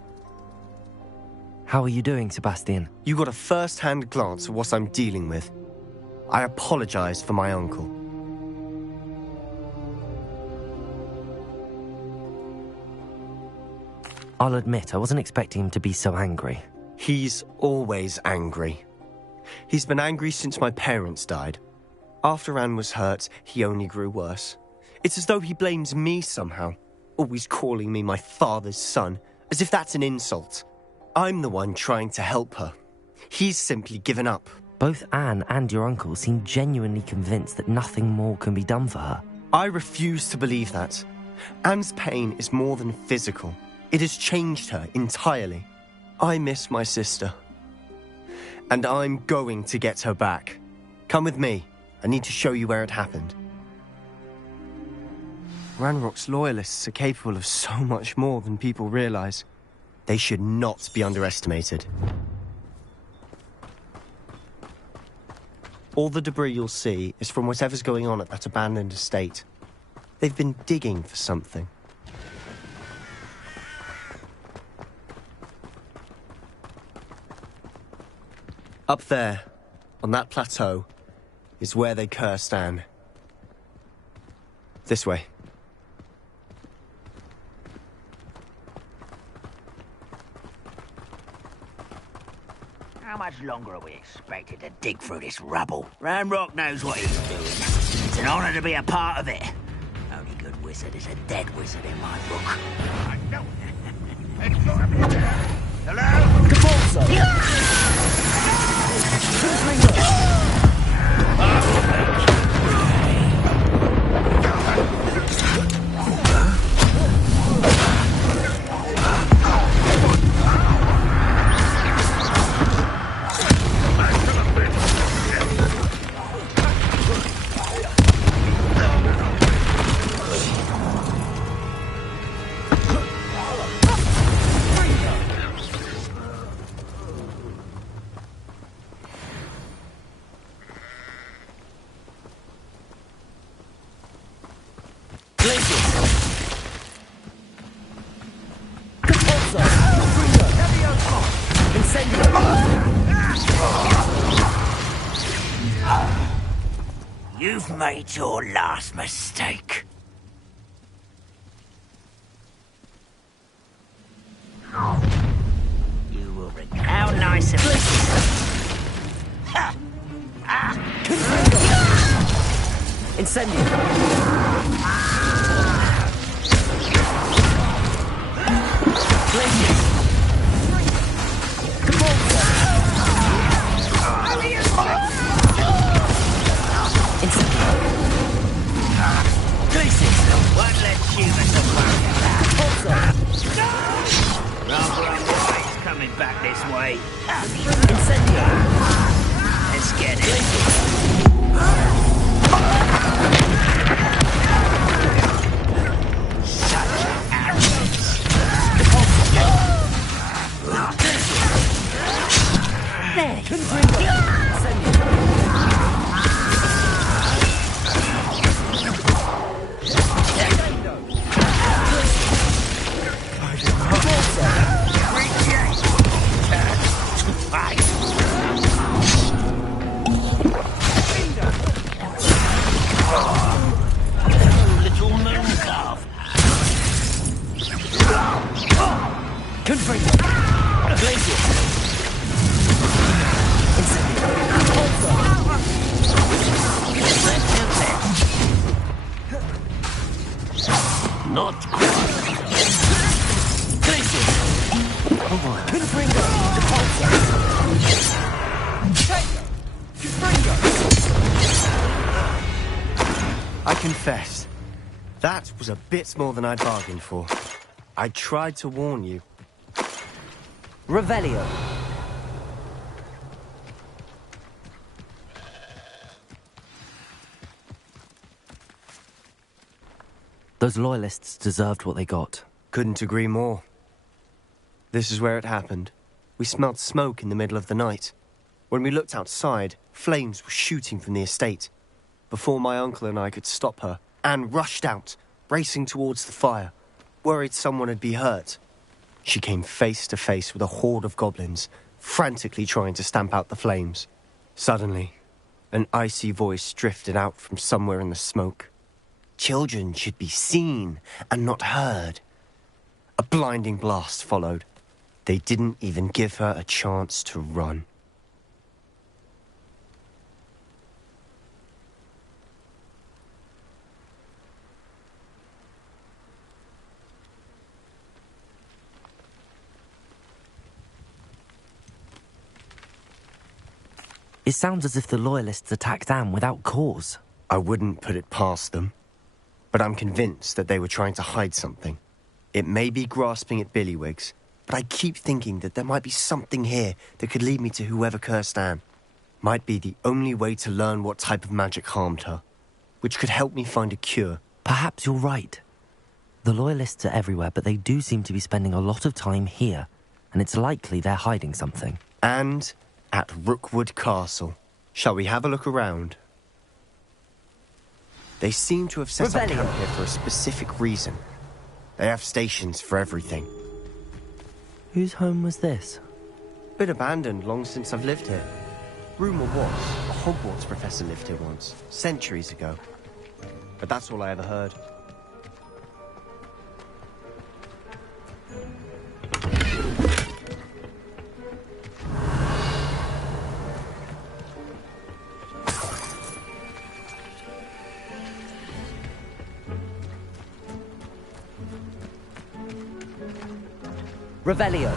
How are you doing, Sebastian? You got a first-hand glance at what I'm dealing with. I apologize for my uncle. I'll admit, I wasn't expecting him to be so angry. He's always angry. He's been angry since my parents died. After Anne was hurt, he only grew worse. It's as though he blames me somehow, always calling me my father's son, as if that's an insult. I'm the one trying to help her. He's simply given up. Both Anne and your uncle seem genuinely convinced that nothing more can be done for her. I refuse to believe that. Anne's pain is more than physical. It has changed her entirely. I miss my sister. And I'm going to get her back. Come with me. I need to show you where it happened. Ranrock's loyalists are capable of so much more than people realize. They should not be underestimated. All the debris you'll see is from whatever's going on at that abandoned estate. They've been digging for something. Up there, on that plateau, is where they cursed Anne. This way. How much longer are we expected to dig through this rubble? Ranrock knows what he's doing. It's an honor to be a part of it. Only good wizard is a dead wizard in my book. I know. It's gotta be there. Hello? Default, You've made your last mistake. You will regret how nice it was. Ha! Ah! Incendio! Glacius! Won't let humans worry about. Rather unwise coming back this way. Incendio! Let's get it. Such arrogance. There! Incendio! Not I confess, that was a bit more than I'd bargained for. I tried to warn you. Revelio. Those loyalists deserved what they got. Couldn't agree more. This is where it happened. We smelled smoke in the middle of the night. When we looked outside, flames were shooting from the estate. Before my uncle and I could stop her, Anne rushed out, racing towards the fire, worried someone had been hurt. She came face to face with a horde of goblins, frantically trying to stamp out the flames. Suddenly, an icy voice drifted out from somewhere in the smoke. Children should be seen and not heard. A blinding blast followed. They didn't even give her a chance to run. It sounds as if the Loyalists attacked Anne without cause. I wouldn't put it past them, but I'm convinced that they were trying to hide something. It may be grasping at Billywigs, but I keep thinking that there might be something here that could lead me to whoever cursed Anne. Might be the only way to learn what type of magic harmed her, which could help me find a cure. Perhaps you're right. The Loyalists are everywhere, but they do seem to be spending a lot of time here, and it's likely they're hiding something. And at Rookwood Castle. Shall we have a look around? They seem to have set up camp here for a specific reason. They have stations for everything. Whose home was this? Been abandoned long since I've lived here. Rumour was, a Hogwarts professor lived here once, centuries ago. But that's all I ever heard. Revelio.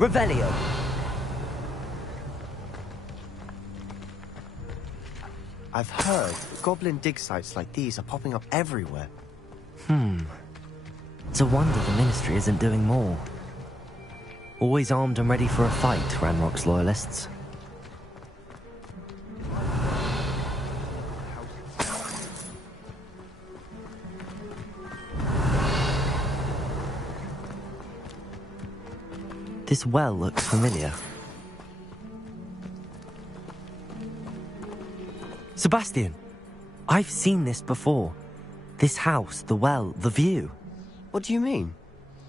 Revelio. I've heard goblin dig sites like these are popping up everywhere. It's a wonder the Ministry isn't doing more. Always armed and ready for a fight, Ranrock's loyalists. This well looks familiar. Sebastian! I've seen this before. This house, the well, the view. What do you mean?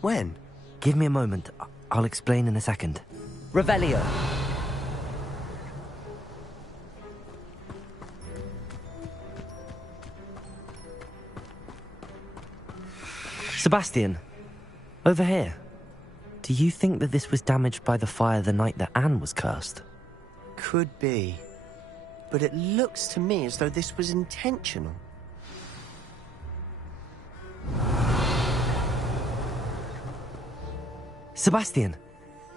When? Give me a moment. I'll explain in a second. Revelio. Sebastian, over here. Do you think that this was damaged by the fire the night that Anne was cursed? Could be. But it looks to me as though this was intentional. Sebastian,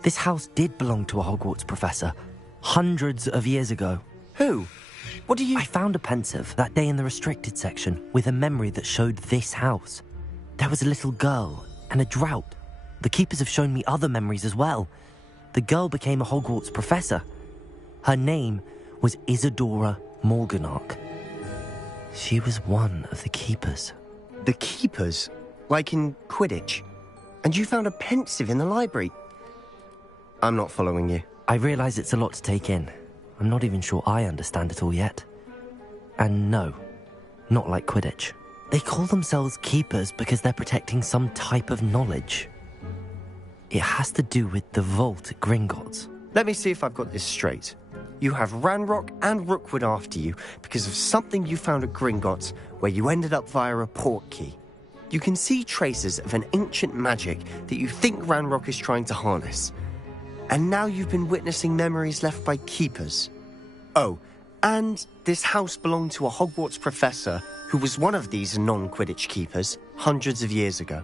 this house did belong to a Hogwarts professor, hundreds of years ago. Who? What do you... I found a pensive that day in the restricted section with a memory that showed this house. There was a little girl and a drought. The keepers have shown me other memories as well. The girl became a Hogwarts professor. Her name was Isadora Morganach. She was one of the keepers. The keepers? Like in Quidditch? And you found a pensive in the library? I'm not following you. I realize it's a lot to take in. I'm not even sure I understand it all yet. And no, not like Quidditch. They call themselves keepers because they're protecting some type of knowledge. It has to do with the vault at Gringotts. Let me see if I've got this straight. You have Ranrock and Rookwood after you because of something you found at Gringotts where you ended up via a port key. You can see traces of an ancient magic that you think Ranrock is trying to harness. And now you've been witnessing memories left by keepers. Oh, and this house belonged to a Hogwarts professor who was one of these non-Quidditch keepers hundreds of years ago.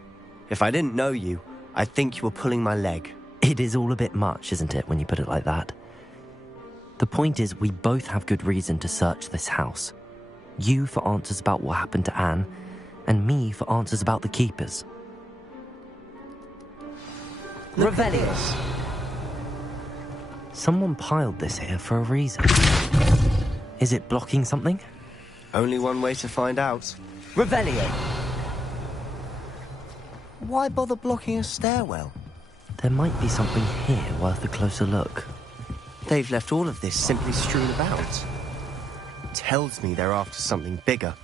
If I didn't know you, I'd think you were pulling my leg. It is all a bit much, isn't it, when you put it like that? The point is, we both have good reason to search this house. You for answers about what happened to Anne, and me for answers about the keepers. Revelius. Someone piled this here for a reason. Is it blocking something? Only one way to find out. Revelio. Why bother blocking a stairwell? There might be something here worth a closer look. They've left all of this simply strewn about. Tells me they're after something bigger.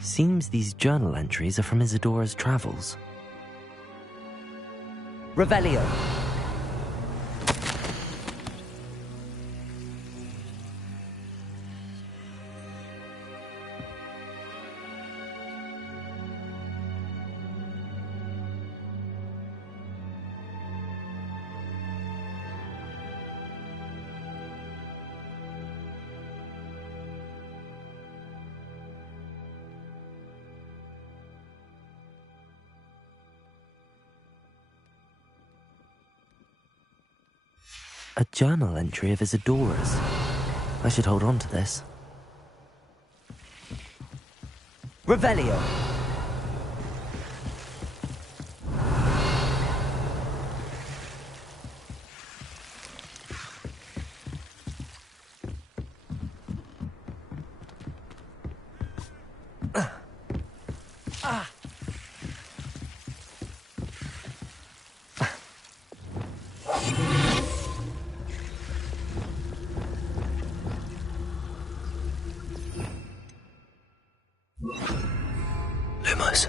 Seems these journal entries are from Isadora's travels. Revelio. A journal entry of Isadora's. I should hold on to this. Revelio. Lumos.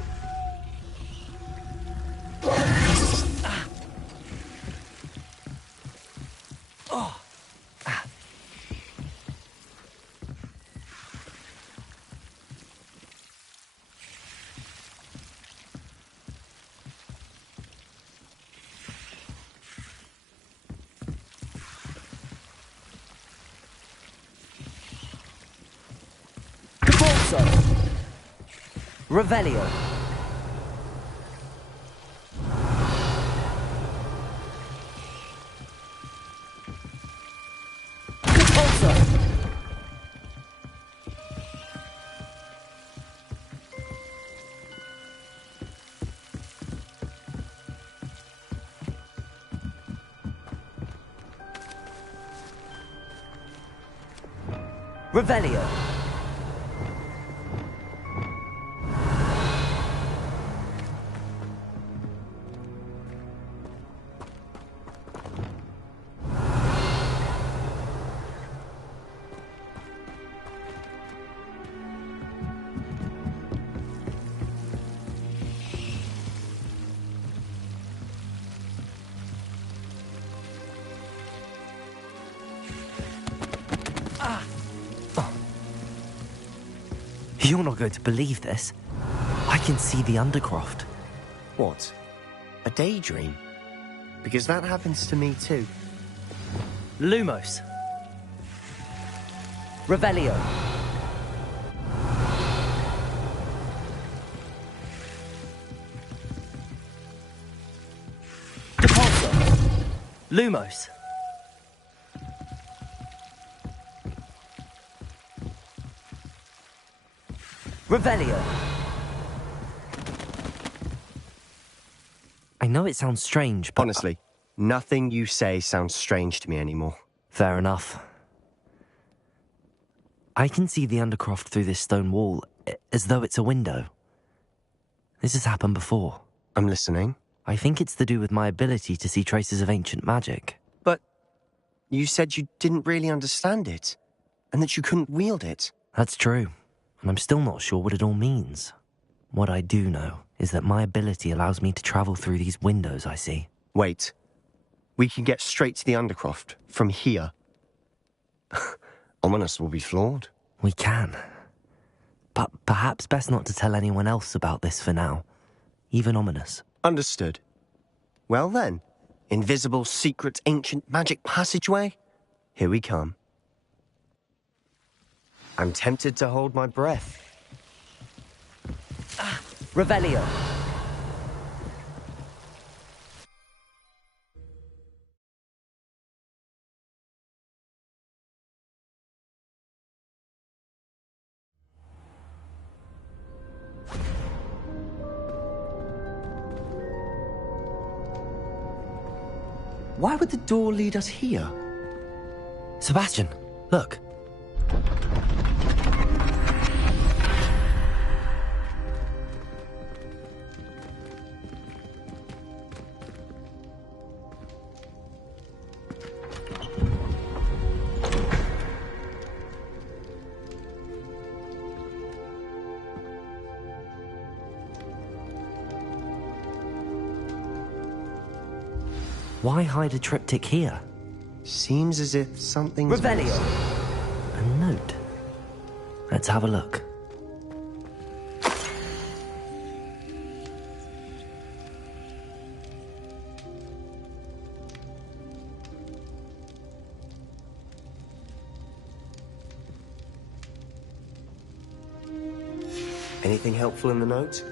Revelio. Compulso. Revelio. You're not going to believe this. I can see the Undercroft. What? A daydream? Because that happens to me too. Lumos. Revelio. Depulso. Lumos. Revelio. I know it sounds strange, but... Honestly, nothing you say sounds strange to me anymore. Fair enough. I can see the Undercroft through this stone wall, as though it's a window. This has happened before. I'm listening. I think it's to do with my ability to see traces of ancient magic. But you said you didn't really understand it, and that you couldn't wield it. That's true, and I'm still not sure what it all means. What I do know is that my ability allows me to travel through these windows I see. Wait. We can get straight to the Undercroft from here. Ominous will be floored. We can. But perhaps best not to tell anyone else about this for now. Even Ominous. Understood. Well then, invisible, secret, ancient magic passageway? Here we come. I'm tempted to hold my breath. Revelio. Why would the door lead us here? Sebastian, look. Why hide a triptych here? Seems as if something's... Revelio! A note. Let's have a look. Anything helpful in the note?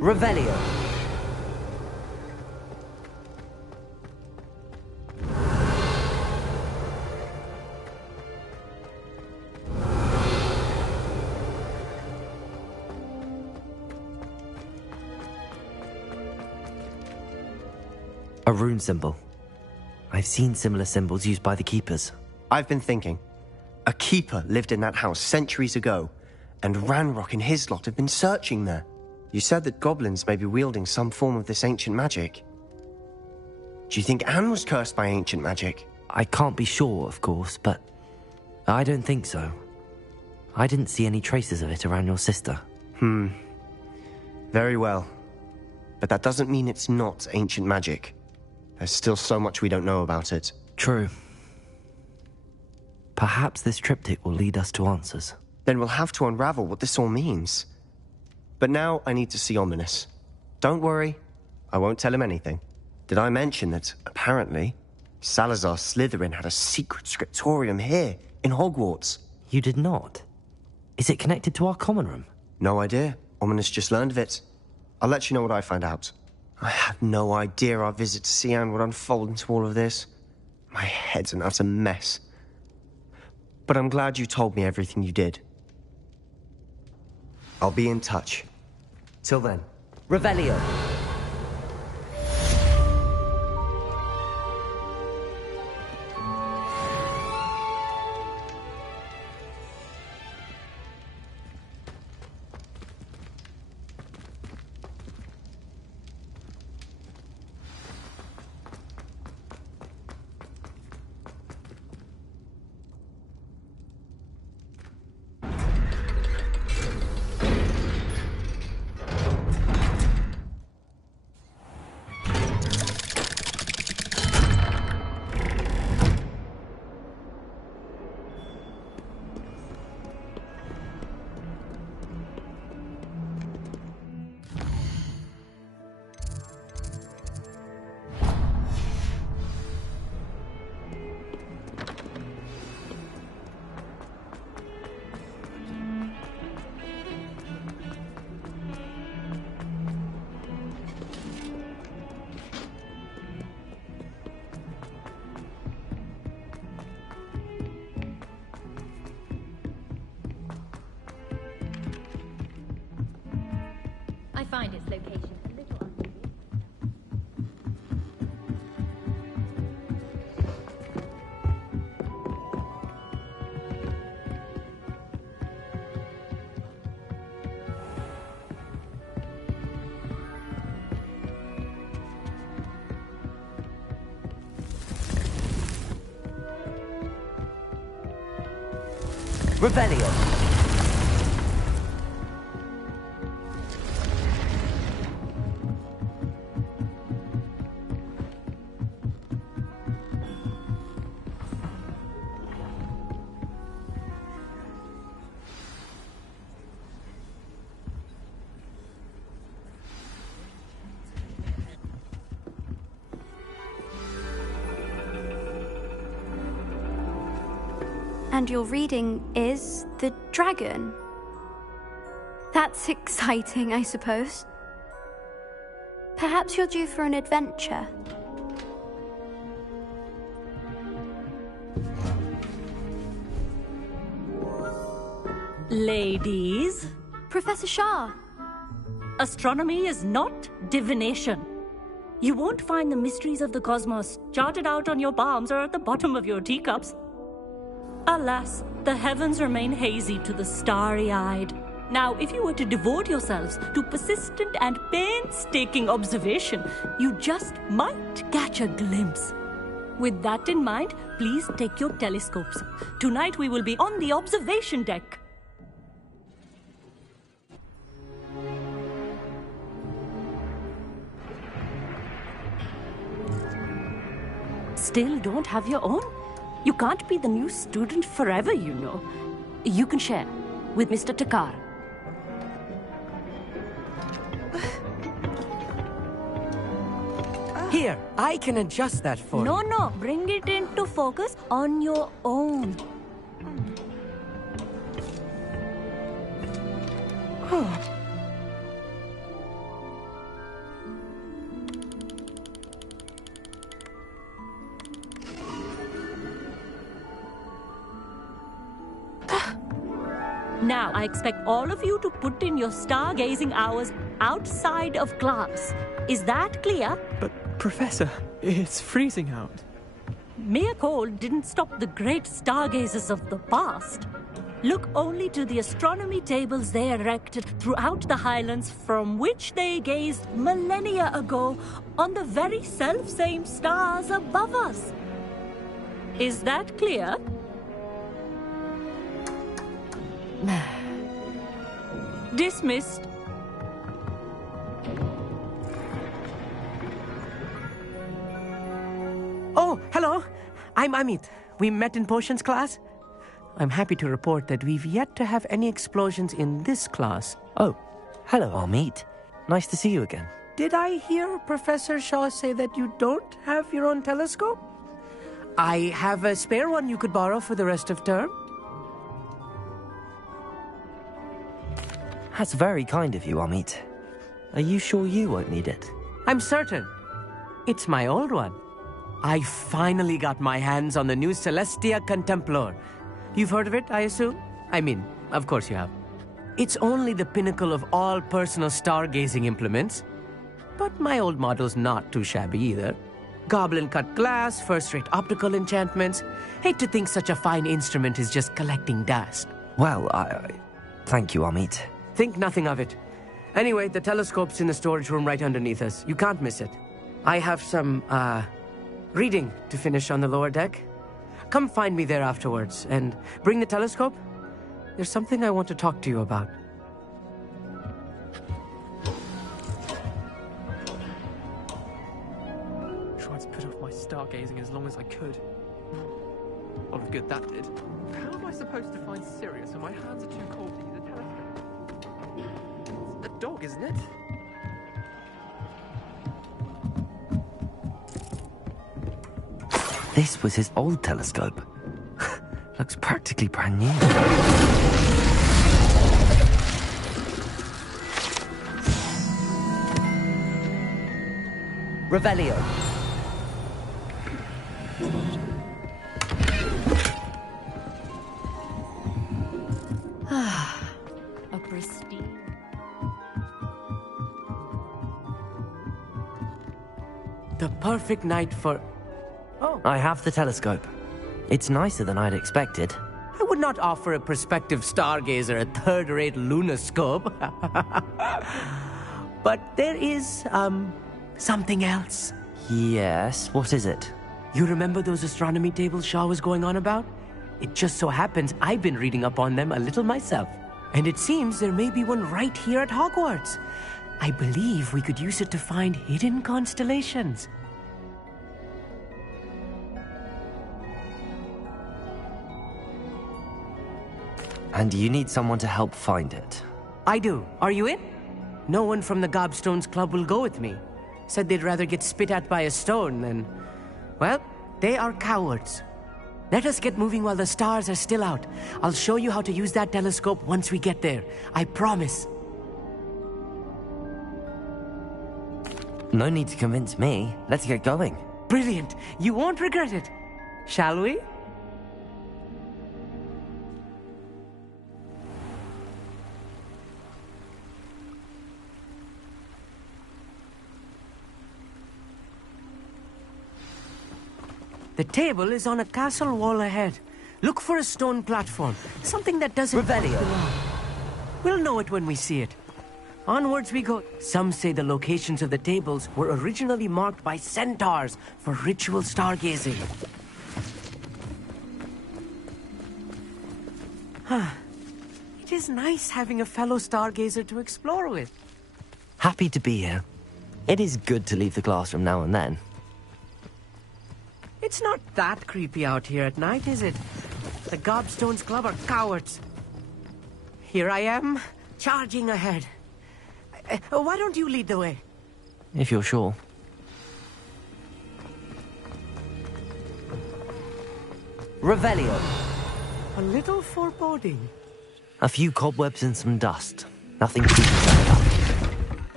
Revelio. A rune symbol. I've seen similar symbols used by the Keepers. I've been thinking. A Keeper lived in that house centuries ago, and Ranrock and his lot have been searching there. You said that goblins may be wielding some form of this ancient magic. Do you think Anne was cursed by ancient magic? I can't be sure, of course, but I don't think so. I didn't see any traces of it around your sister. Very well. But that doesn't mean it's not ancient magic. There's still so much we don't know about it. True. Perhaps this triptych will lead us to answers. Then we'll have to unravel what this all means. But now I need to see Ominous. Don't worry, I won't tell him anything. Did I mention that, apparently, Salazar Slytherin had a secret scriptorium here, in Hogwarts? You did not? Is it connected to our common room? No idea. Ominous just learned of it. I'll let you know what I find out. I had no idea our visit to see Anne would unfold into all of this. My head's an utter mess. But I'm glad you told me everything you did. I'll be in touch. Till then. Revelio. I find its location a little unusual. Revelio. And your reading is the dragon. That's exciting, I suppose. Perhaps you're due for an adventure. Ladies. Professor Shah. Astronomy is not divination. You won't find the mysteries of the cosmos charted out on your palms or at the bottom of your teacups. Alas, the heavens remain hazy to the starry-eyed. Now, if you were to devote yourselves to persistent and painstaking observation, you just might catch a glimpse. With that in mind, please take your telescopes. Tonight we will be on the observation deck. Still don't have your own? You can't be the new student forever, you know. You can share with Mr. Takar. Here, I can adjust that for you. No, bring it into focus on your own. Now, I expect all of you to put in your stargazing hours outside of class. Is that clear? But, Professor, it's freezing out. Mere cold didn't stop the great stargazers of the past. Look only to the astronomy tables they erected throughout the Highlands, from which they gazed millennia ago on the very self-same stars above us. Is that clear? Dismissed. Oh, hello. I'm Amit. We met in potions class. I'm happy to report that we've yet to have any explosions in this class. Oh, hello, Amit. Nice to see you again. Did I hear Professor Shaw say that you don't have your own telescope? I have a spare one you could borrow for the rest of term. That's very kind of you, Amit. Are you sure you won't need it? I'm certain. It's my old one. I finally got my hands on the new Celestia Contemplar. You've heard of it, I assume? I mean, of course you have. It's only the pinnacle of all personal stargazing implements. But my old model's not too shabby either. Goblin-cut glass, first-rate optical enchantments. Hate to think such a fine instrument is just collecting dust. Well, thank you, Amit. Think nothing of it. Anyway, the telescope's in the storage room right underneath us. You can't miss it. I have some, reading to finish on the lower deck. Come find me there afterwards, and bring the telescope. There's something I want to talk to you about. Tried to put off my stargazing as long as I could. A lot of good that did. How am I supposed to find Sirius when my hands are too cold to use a telescope? It's a dog, isn't it? This was his old telescope. Looks practically brand new. Revelio. A pristine. The perfect night for... Oh. I have the telescope. It's nicer than I'd expected. I would not offer a prospective stargazer a third-rate lunoscope. But there is, something else. Yes, what is it? You remember those astronomy tables Shaw was going on about? It just so happens I've been reading up on them a little myself. And it seems there may be one right here at Hogwarts. I believe we could use it to find hidden constellations. And you need someone to help find it. I do. Are you in? No one from the Gobstones Club will go with me. Said they'd rather get spit at by a stone than... Well, they are cowards. Let us get moving while the stars are still out. I'll show you how to use that telescope once we get there. I promise. No need to convince me. Let's get going. Brilliant. You won't regret it. Shall we? The table is on a castle wall ahead. Look for a stone platform. Something that doesn't... Revelio. We'll know it when we see it. Onwards we go. Some say the locations of the tables were originally marked by centaurs for ritual stargazing. It is nice having a fellow stargazer to explore with. Happy to be here. It is good to leave the classroom now and then. It's not that creepy out here at night, is it? The Gobstones Club are cowards. Here I am, charging ahead. Why don't you lead the way? If you're sure. Revelio. A little foreboding. A few cobwebs and some dust. Nothing too concerned about.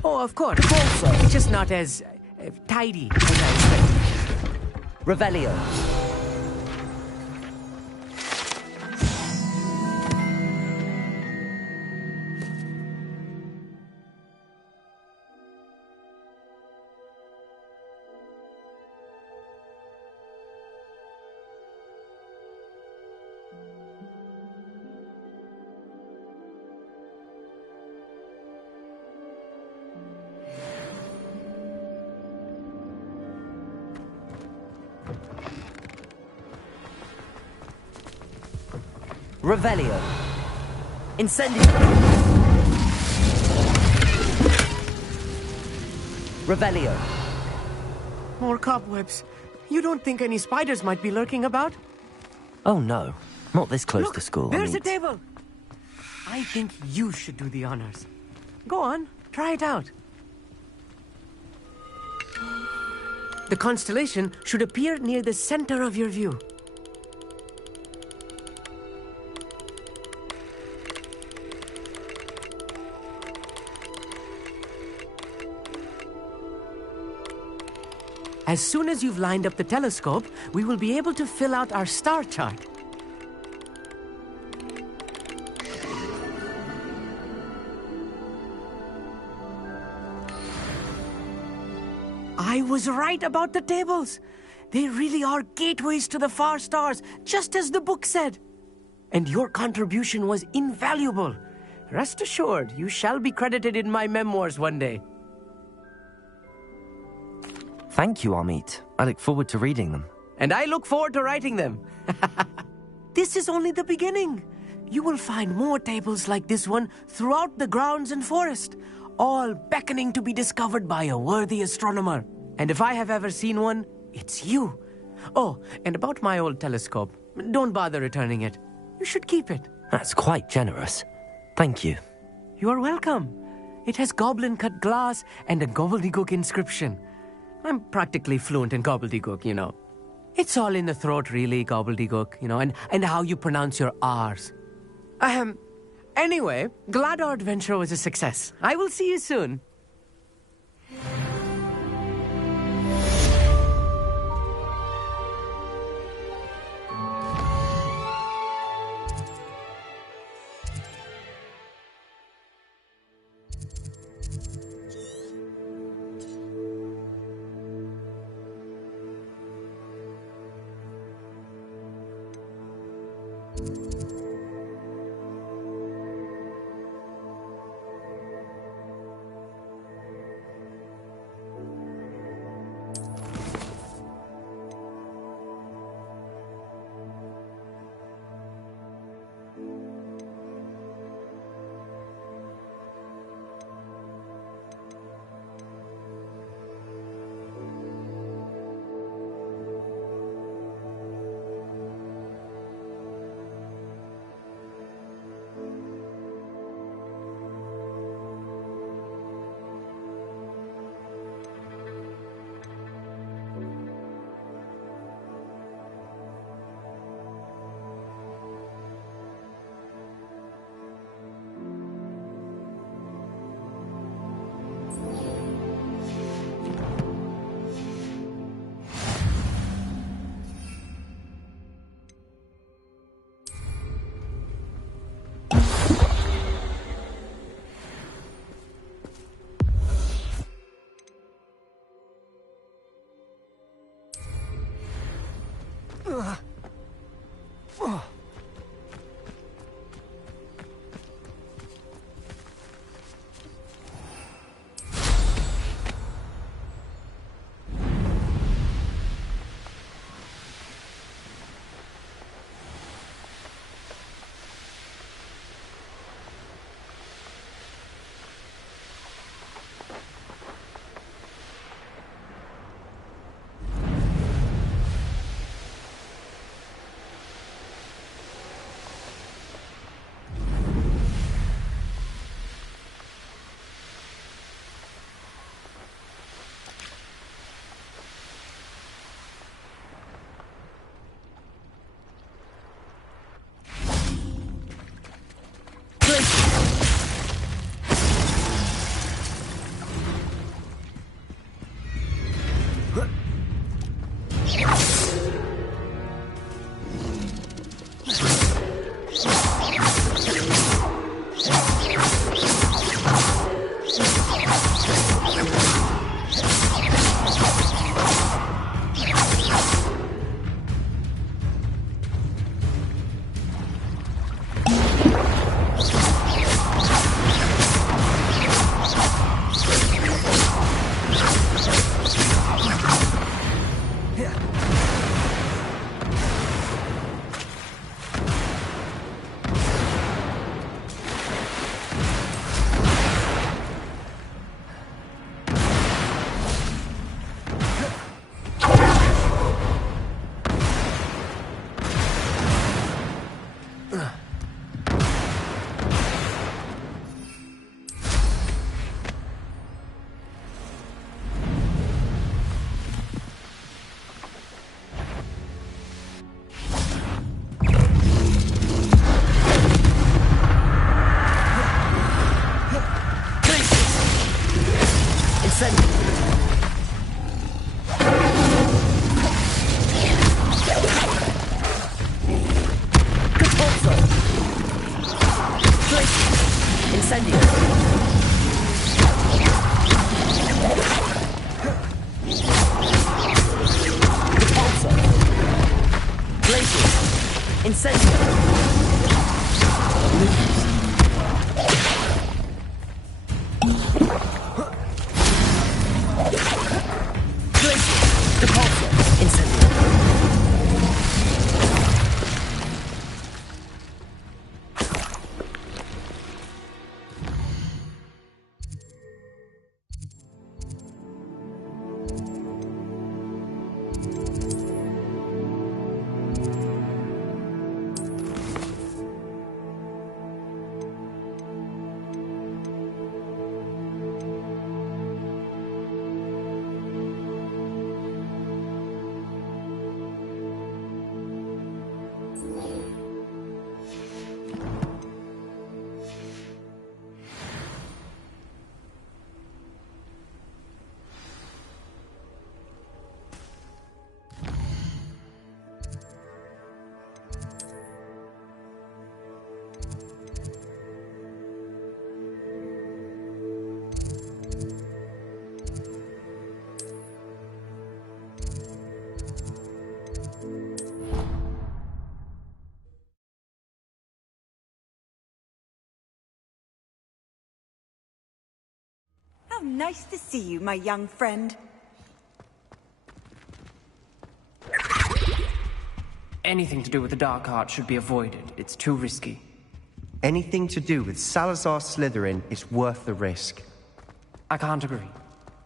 Oh, of course. Also, just not as tidy as I expected. Revelio. Revelio. Incendio. Revelio. More cobwebs. You don't think any spiders might be lurking about? Oh no, not this close Look, to school. There's a table. I think you should do the honors. Go on, try it out. The constellation should appear near the center of your view. As soon as you've lined up the telescope, we will be able to fill out our star chart. I was right about the tables. They really are gateways to the far stars, just as the book said. And your contribution was invaluable. Rest assured, you shall be credited in my memoirs one day. Thank you, Amit. I look forward to reading them. And I look forward to writing them. This is only the beginning. You will find more tables like this one throughout the grounds and forest, all beckoning to be discovered by a worthy astronomer. And if I have ever seen one, it's you. Oh, and about my old telescope, don't bother returning it. You should keep it. That's quite generous. Thank you. You are welcome. It has goblin-cut glass and a gobbledygook inscription. I'm practically fluent in gobbledygook, you know. It's all in the throat, really, gobbledygook, you know, and how you pronounce your R's. Anyway, glad our adventure was a success. I will see you soon. Incendio. Repulsor. Glacier. Incendio. Incendio! Glacier! Repulsor! Incendio! How nice to see you, my young friend. Anything to do with the dark art should be avoided. It's too risky. Anything to do with Salazar Slytherin is worth the risk. I can't agree.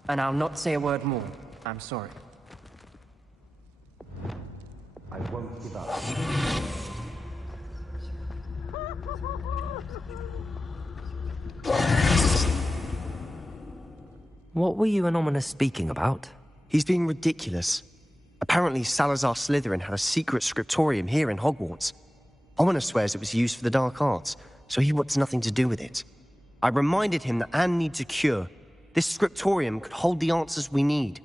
And I'll not say a word more. I'm sorry. I won't give up. What were you and Ominous speaking about? He's being ridiculous. Apparently Salazar Slytherin had a secret scriptorium here in Hogwarts. Ominous swears it was used for the dark arts, so he wants nothing to do with it. I reminded him that Anne needs a cure. This scriptorium could hold the answers we need.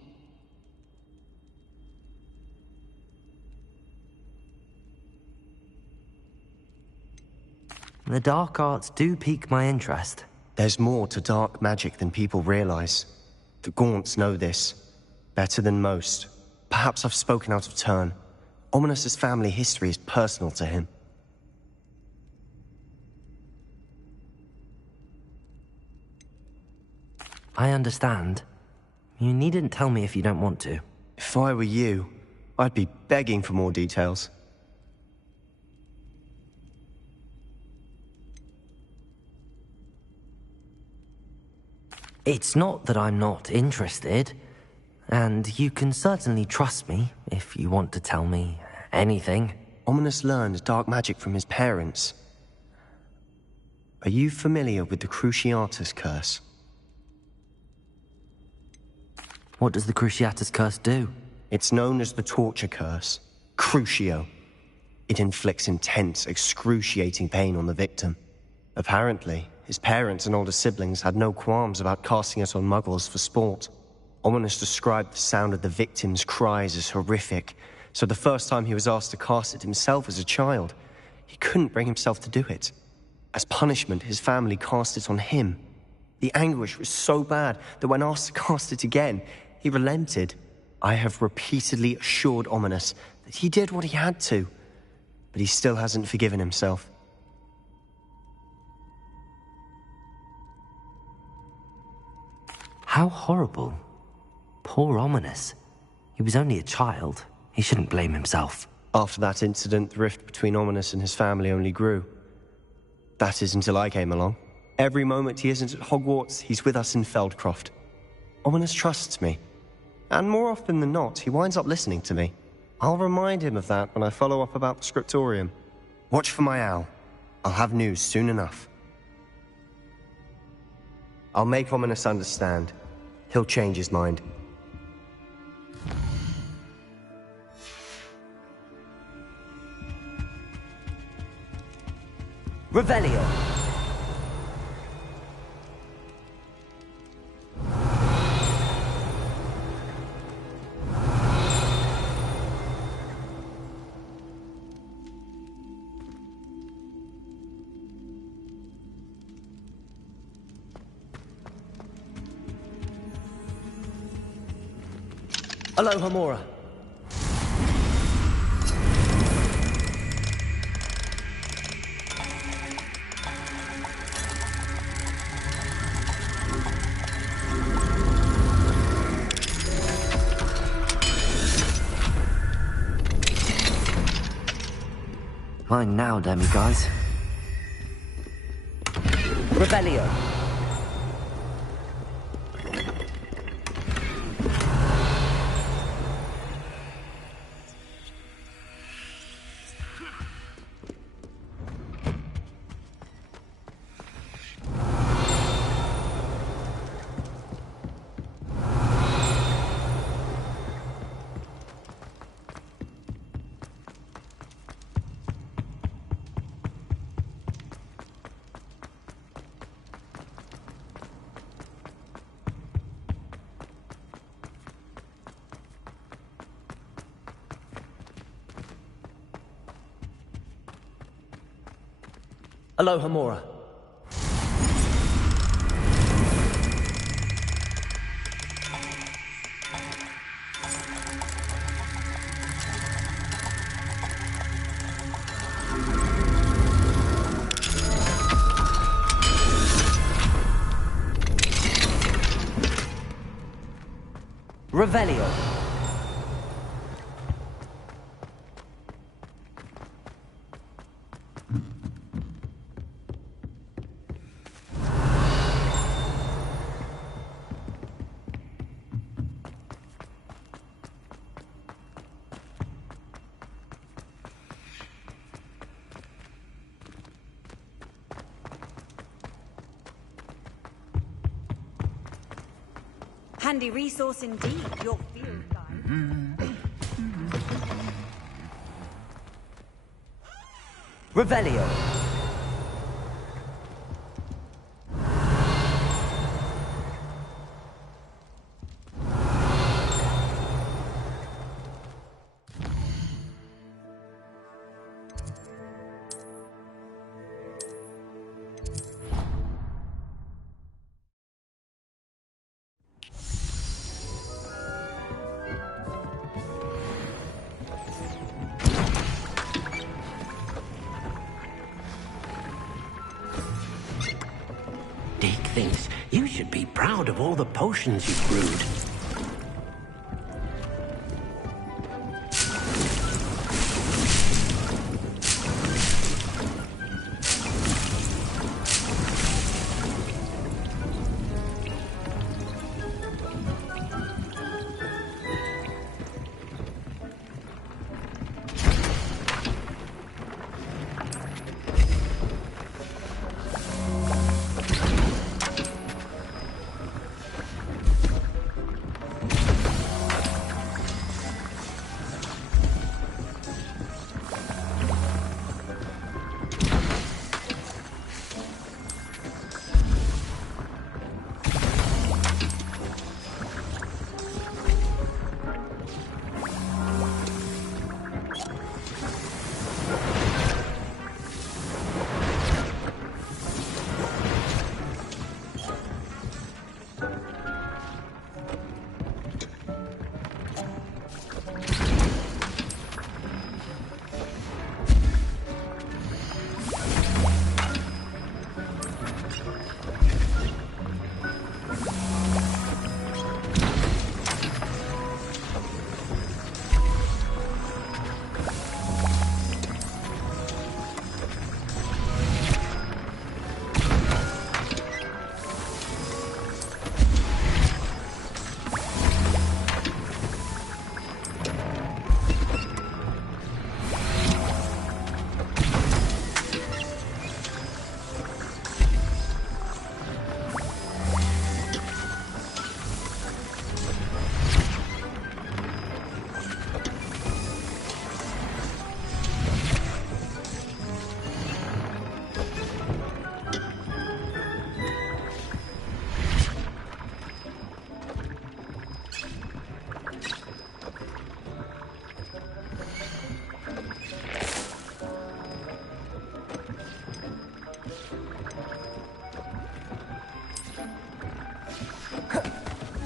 The dark arts do pique my interest. There's more to dark magic than people realize. The Gaunts know this. Better than most. Perhaps I've spoken out of turn. Ominous's family history is personal to him. I understand. You needn't tell me if you don't want to. If I were you, I'd be begging for more details. It's not that I'm not interested, and you can certainly trust me if you want to tell me anything. Ominous learned dark magic from his parents. Are you familiar with the Cruciatus Curse? What does the Cruciatus Curse do? It's known as the Torture Curse. Crucio. It inflicts intense, excruciating pain on the victim. Apparently, his parents and older siblings had no qualms about casting it on muggles for sport. Ominous described the sound of the victim's cries as horrific, so the first time he was asked to cast it himself as a child, he couldn't bring himself to do it. As punishment, his family cast it on him. The anguish was so bad that when asked to cast it again, he relented. I have repeatedly assured Ominous that he did what he had to, but he still hasn't forgiven himself. How horrible. Poor Ominous. He was only a child. He shouldn't blame himself. After that incident, the rift between Ominous and his family only grew. That is until I came along. Every moment he isn't at Hogwarts, he's with us in Feldcroft. Ominous trusts me. And more often than not, he winds up listening to me. I'll remind him of that when I follow up about the scriptorium. Watch for my owl. I'll have news soon enough. I'll make Ominous understand. He'll change his mind. Revelio. Aloha Mora. Fine now, demiguys. Rebellio. Aloha Mora. Revelio. Handy resource indeed, your field guide. Revelio. Dick thinks you should be proud of all the potions you've brewed.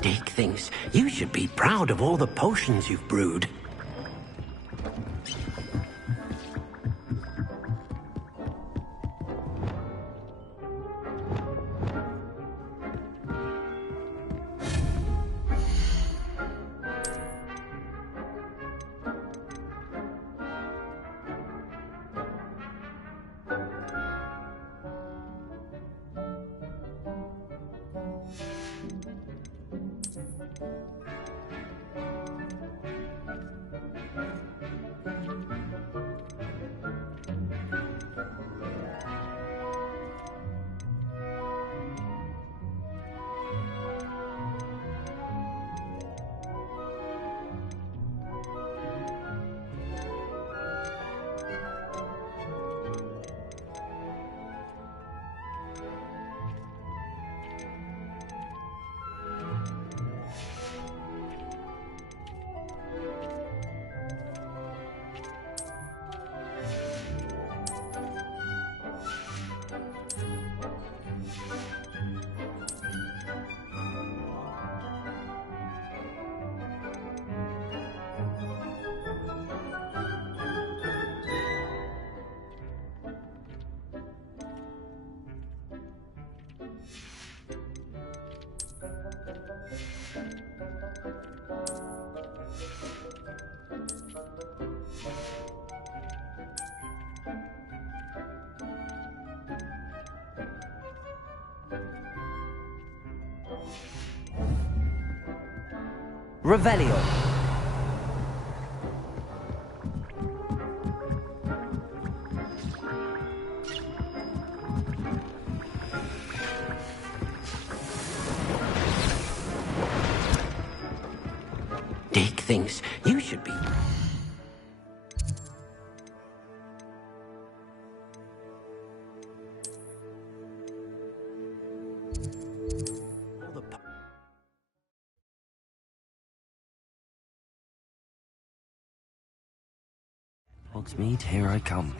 Dick thinks you should be proud of all the potions you've brewed. Revelio. Dick thinks you should be... Hogsmeade, here I come.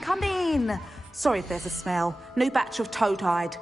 Come in. Sorry if there's a smell. New batch of toad-hide.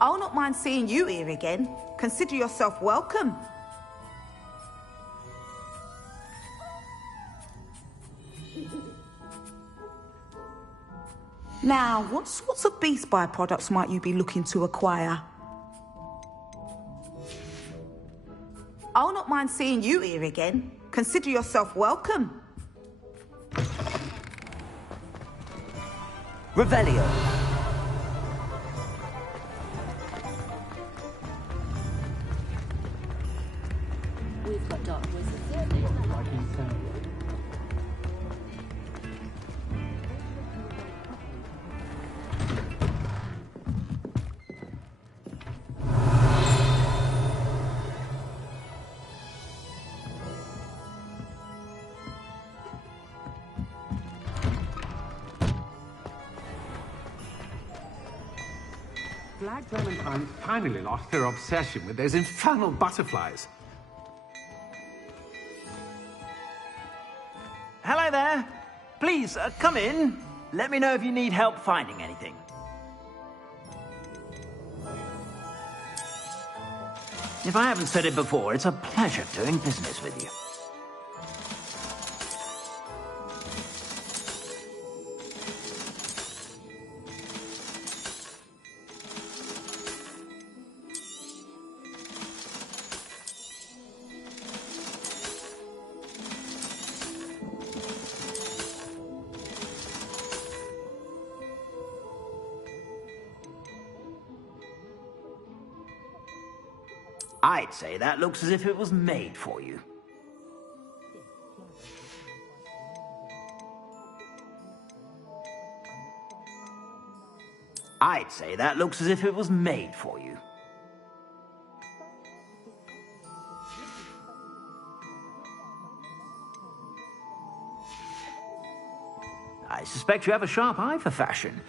I'll not mind seeing you here again. Consider yourself welcome. Now, what sorts of beast byproducts might you be looking to acquire? I'll not mind seeing you here again. Consider yourself welcome. Revelio. We've got dark wizards. Black Valentine finally lost her obsession with those infernal butterflies. Hello there. Please, come in. Let me know if you need help finding anything. If I haven't said it before, it's a pleasure doing business with you. I'd say that looks as if it was made for you. I'd say that looks as if it was made for you. I suspect you have a sharp eye for fashion.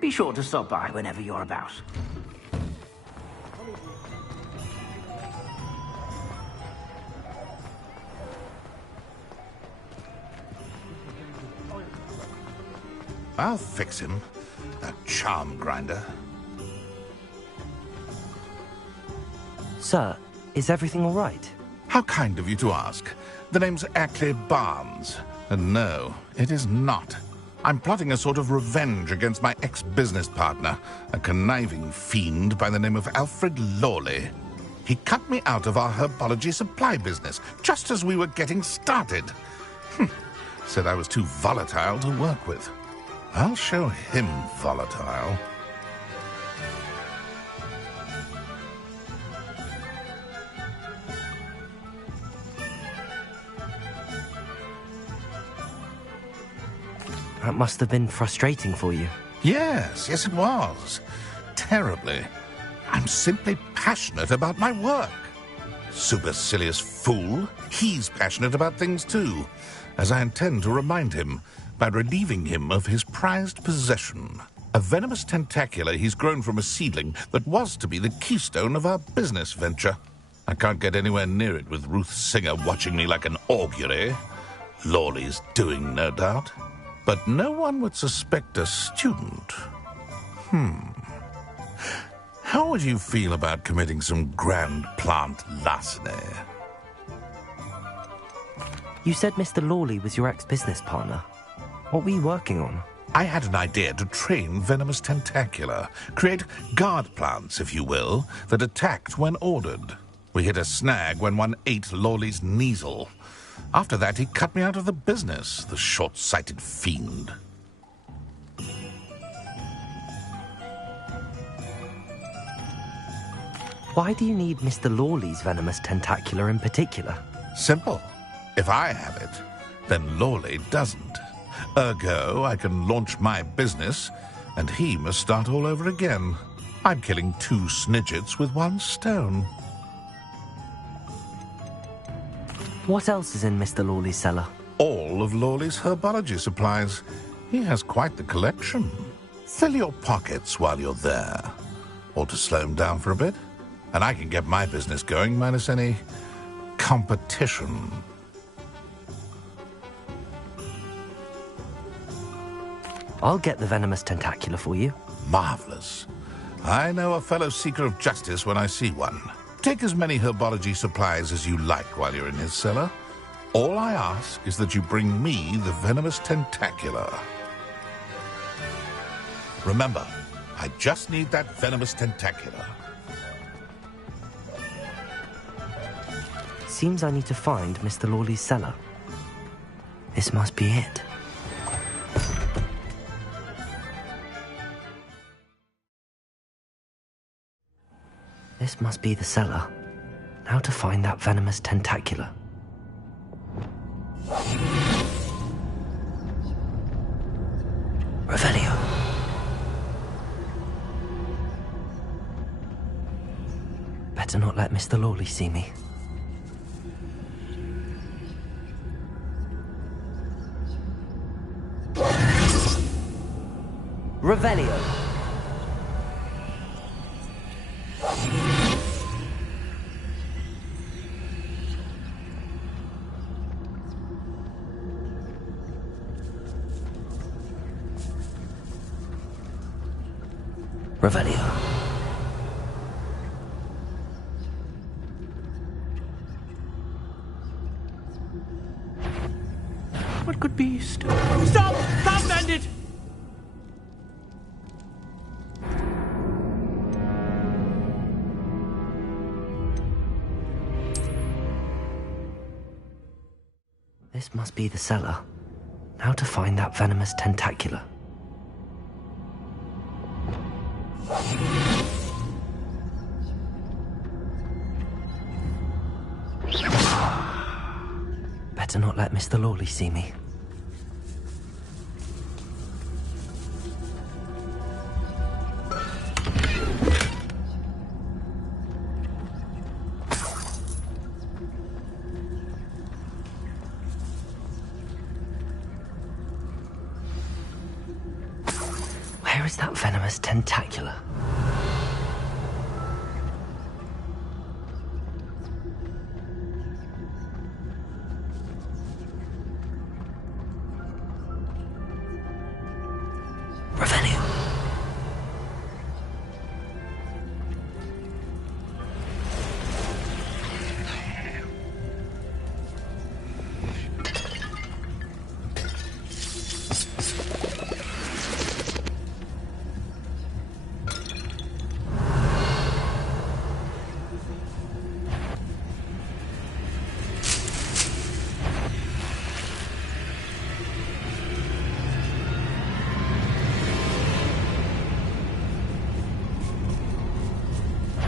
Be sure to stop by whenever you're about. I'll fix him, that charm grinder. Sir, is everything all right? How kind of you to ask. The name's Ackley Barnes, and no, it is not. I'm plotting a sort of revenge against my ex-business partner, a conniving fiend by the name of Alfred Lawley. He cut me out of our herbology supply business, just as we were getting started. Said I was too volatile to work with. I'll show him volatile. That must have been frustrating for you. Yes, it was. Terribly. I'm simply passionate about my work. Supercilious fool. He's passionate about things too, as I intend to remind him by relieving him of his prized possession, a venomous tentacula he's grown from a seedling that was to be the keystone of our business venture. I can't get anywhere near it with Ruth Singer watching me like an augury. Lawley's doing, no doubt. But no one would suspect a student. How would you feel about committing some grand plant larceny? You said Mr. Lawley was your ex-business partner. What were you working on? I had an idea to train venomous tentacula, create guard plants, if you will, that attacked when ordered. We hit a snag when one ate Lawley's Kneasel. After that, he cut me out of the business, the short-sighted fiend. Why do you need Mr. Lawley's venomous tentacula in particular? Simple. If I have it, then Lawley doesn't. Ergo, I can launch my business, and he must start all over again. I'm killing 2 snidgets with 1 stone. What else is in Mr. Lawley's cellar? All of Lawley's herbology supplies. He has quite the collection. Fill your pockets while you're there. Or to slow him down for a bit. And I can get my business going minus any competition. I'll get the venomous tentacula for you. Marvelous. I know a fellow seeker of justice when I see one. Take as many herbology supplies as you like while you're in his cellar. All I ask is that you bring me the venomous tentacula. Remember, I just need that venomous tentacula. Seems I need to find Mr. Lawley's cellar. This must be it. This must be the cellar. Now to find that venomous tentacula. Revelio. Better not let Mr. Lawley see me. Revelio. Revelio. What could be Stop! Stop, bandit! This must be the cellar. Now to find that venomous tentacula. Better not let Mr. Lawley see me. Where is that venomous tentacula? Revelio.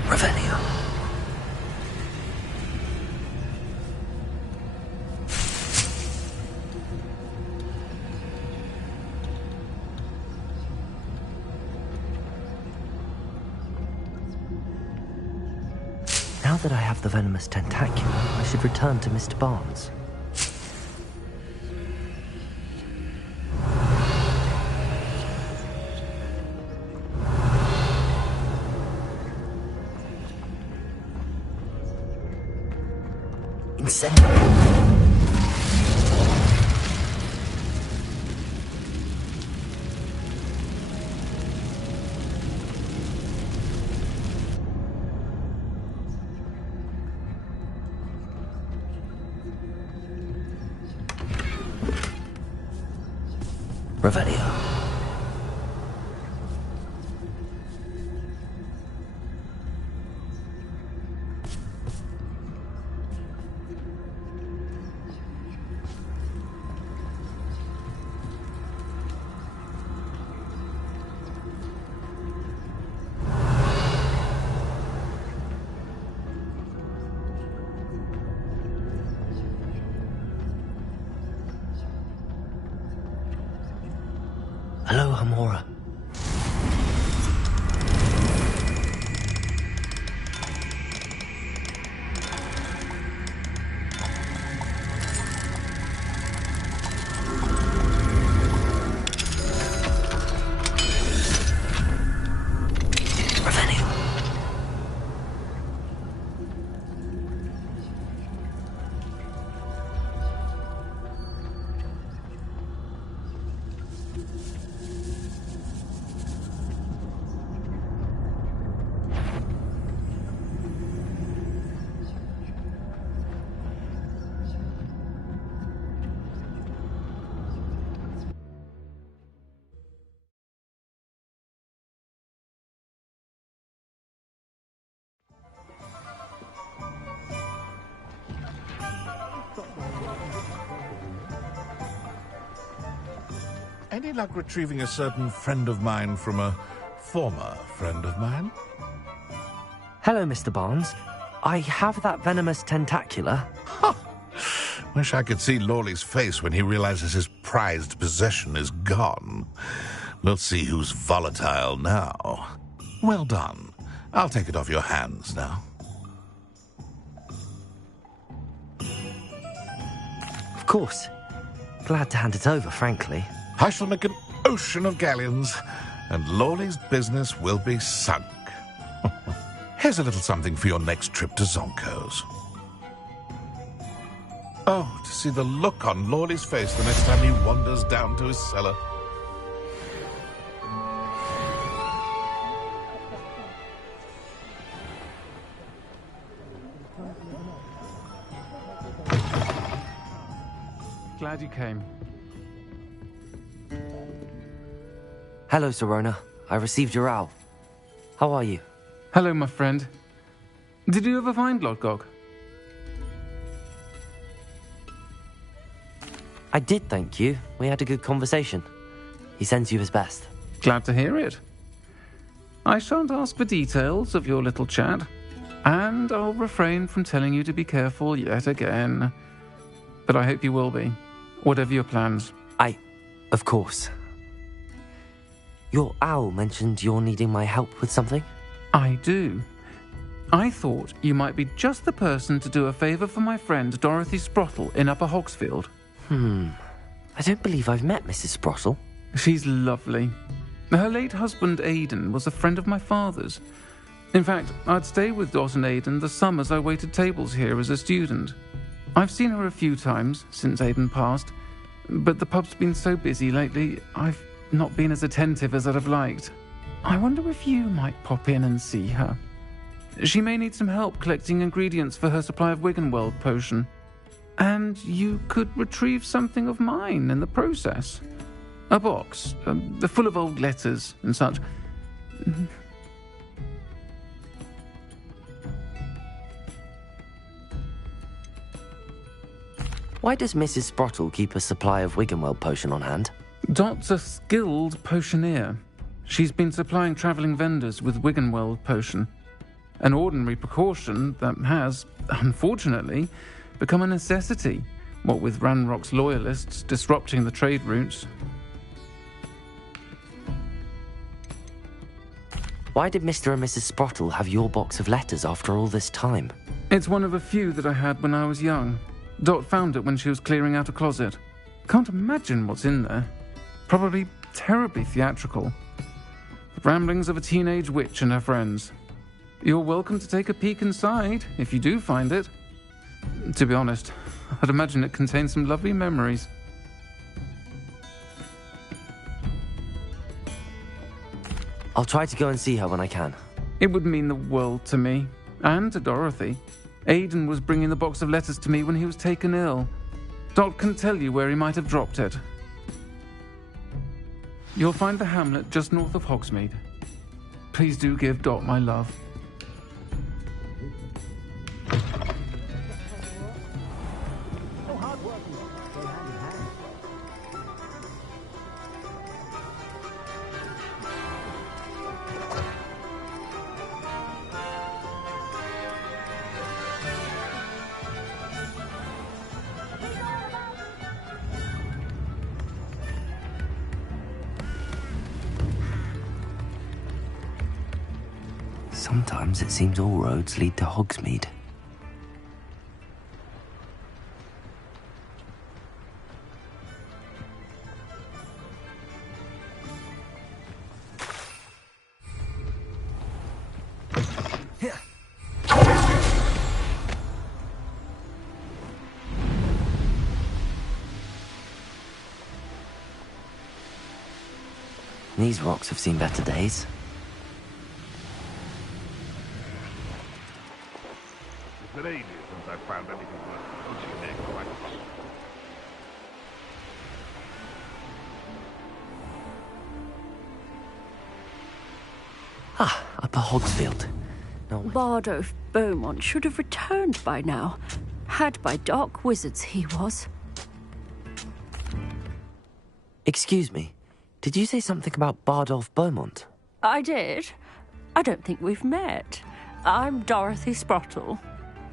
Revelio. Now that I have the venomous tentacula, I should return to Mr. Barnes. Revelio. Hello, Hamora. Any luck retrieving a certain friend of mine from a former friend of mine? Hello, Mr. Barnes. I have that venomous tentacula. Wish I could see Lawley's face when he realizes his prized possession is gone. We'll see who's volatile now. Well done. I'll take it off your hands now. Of course. Glad to hand it over, frankly. I shall make an ocean of galleons, and Lawley's business will be sunk. Here's a little something for your next trip to Zonko's. Oh, to see the look on Lawley's face the next time he wanders down to his cellar. Glad you came. Hello, Serona. I received your owl. How are you? Hello, my friend. Did you ever find Lodgok? I did, thank you. We had a good conversation. He sends you his best. Glad to hear it. I shan't ask for details of your little chat, and I'll refrain from telling you to be careful yet again. But I hope you will be, whatever your plans. Of course. Your owl mentioned you're needing my help with something? I do. I thought you might be just the person to do a favour for my friend Dorothy Sprottle in Upper Hogsfield. I don't believe I've met Mrs. Sprottle. She's lovely. Her late husband Aidan was a friend of my father's. In fact, I'd stay with Dot and Aidan the summers I waited tables here as a student. I've seen her a few times since Aidan passed, but the pub's been so busy lately, I've not been as attentive as I'd have liked. I wonder if you might pop in and see her. She may need some help collecting ingredients for her supply of Wiggenweld potion. And you could retrieve something of mine in the process. A box, full of old letters and such. Why does Mrs. Sprottle keep a supply of Wiggenweld potion on hand? Dot's a skilled potioneer. She's been supplying travelling vendors with Wiggenweld potion. An ordinary precaution that has, unfortunately, become a necessity, what with Ranrock's loyalists disrupting the trade routes. Why did Mr. and Mrs. Sprottle have your box of letters after all this time? It's one of a few that I had when I was young. Dot found it when she was clearing out a closet. Can't imagine what's in there. Probably terribly theatrical. The ramblings of a teenage witch and her friends. You're welcome to take a peek inside, if you do find it. To be honest, I'd imagine it contains some lovely memories. I'll try to go and see her when I can. It would mean the world to me, and to Dorothy. Aidan was bringing the box of letters to me when he was taken ill. Dot can tell you where he might have dropped it. You'll find the hamlet just north of Hogsmeade. Please do give Dot my love. Sometimes it seems all roads lead to Hogsmeade. These rocks have seen better days. It's been ages since I've found anything worth poaching an egg like this. Upper Hogsfield. No. Bardolph Beaumont should have returned by now. Had by dark wizards he was. Excuse me, did you say something about Bardolph Beaumont? I did. I don't think we've met. I'm Dorothy Sprottle.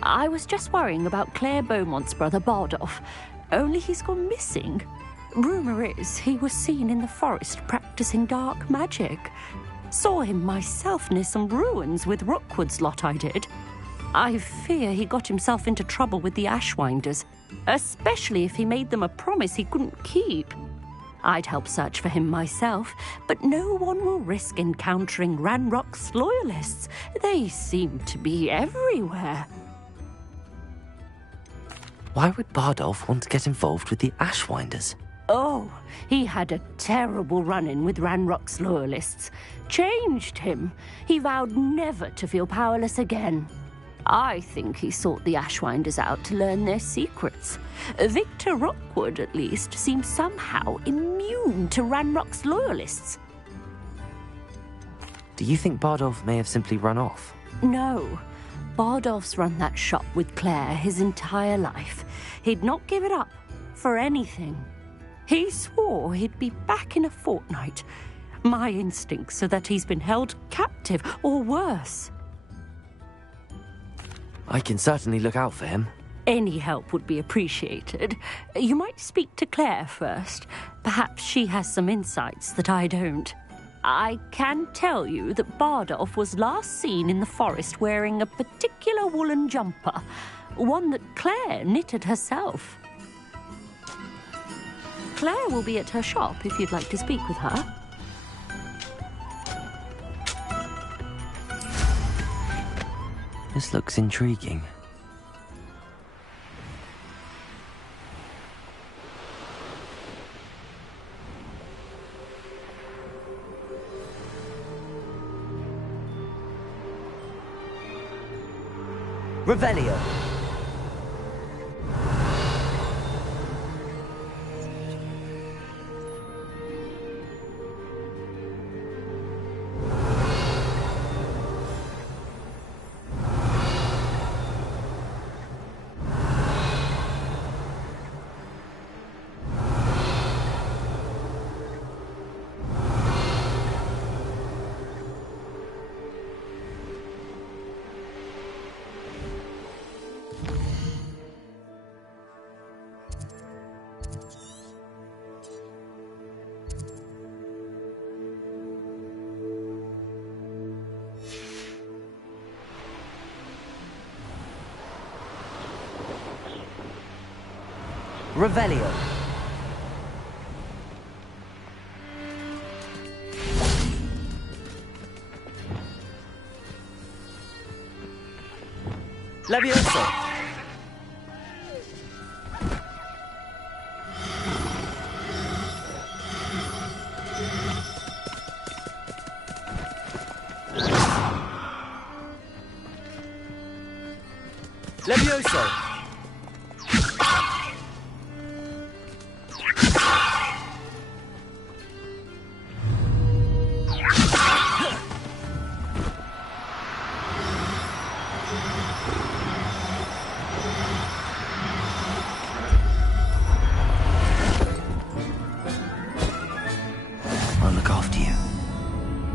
I was just worrying about Claire Beaumont's brother Bardolph, only he's gone missing. Rumour is he was seen in the forest practicing dark magic. Saw him myself near some ruins with Rookwood's lot I did. I fear he got himself into trouble with the Ashwinders, especially if he made them a promise he couldn't keep. I'd help search for him myself, but no one will risk encountering Ranrock's loyalists. They seem to be everywhere. Why would Bardolph want to get involved with the Ashwinders? Oh, he had a terrible run-in with Ranrock's loyalists. Changed him. He vowed never to feel powerless again. I think he sought the Ashwinders out to learn their secrets. Victor Rookwood, at least, seems somehow immune to Ranrock's loyalists. Do you think Bardolph may have simply run off? No. Bardolph's run that shop with Claire his entire life. He'd not give it up for anything. He swore he'd be back in a fortnight. My instincts are that he's been held captive, or worse. I can certainly look out for him. Any help would be appreciated. You might speak to Claire first. Perhaps she has some insights that I don't. I can tell you that Bardolph was last seen in the forest wearing a particular woolen jumper, one that Claire knitted herself. Claire will be at her shop if you'd like to speak with her. This looks intriguing. Revelio. Revelio. Levioso. Levioso.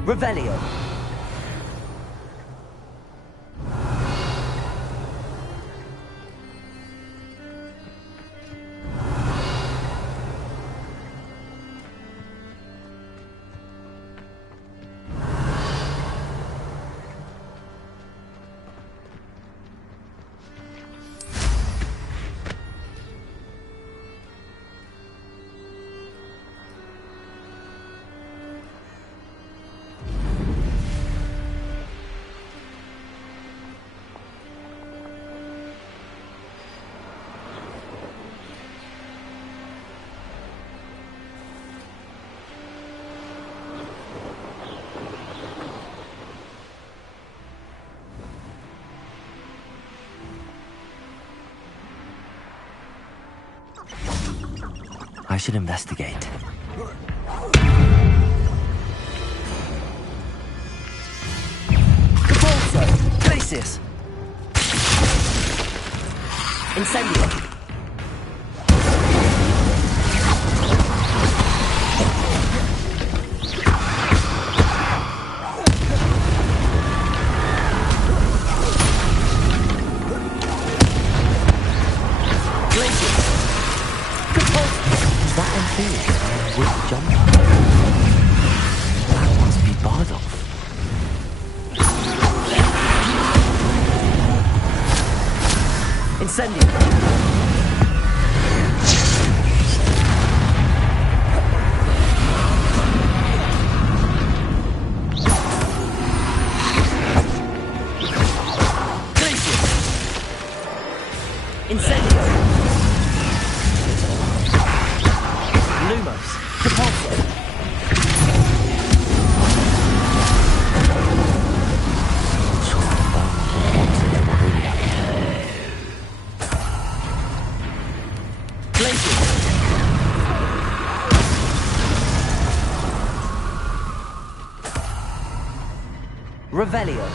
Revelio. I should investigate. Cabalzo! Glacius! Incendio! Revelio.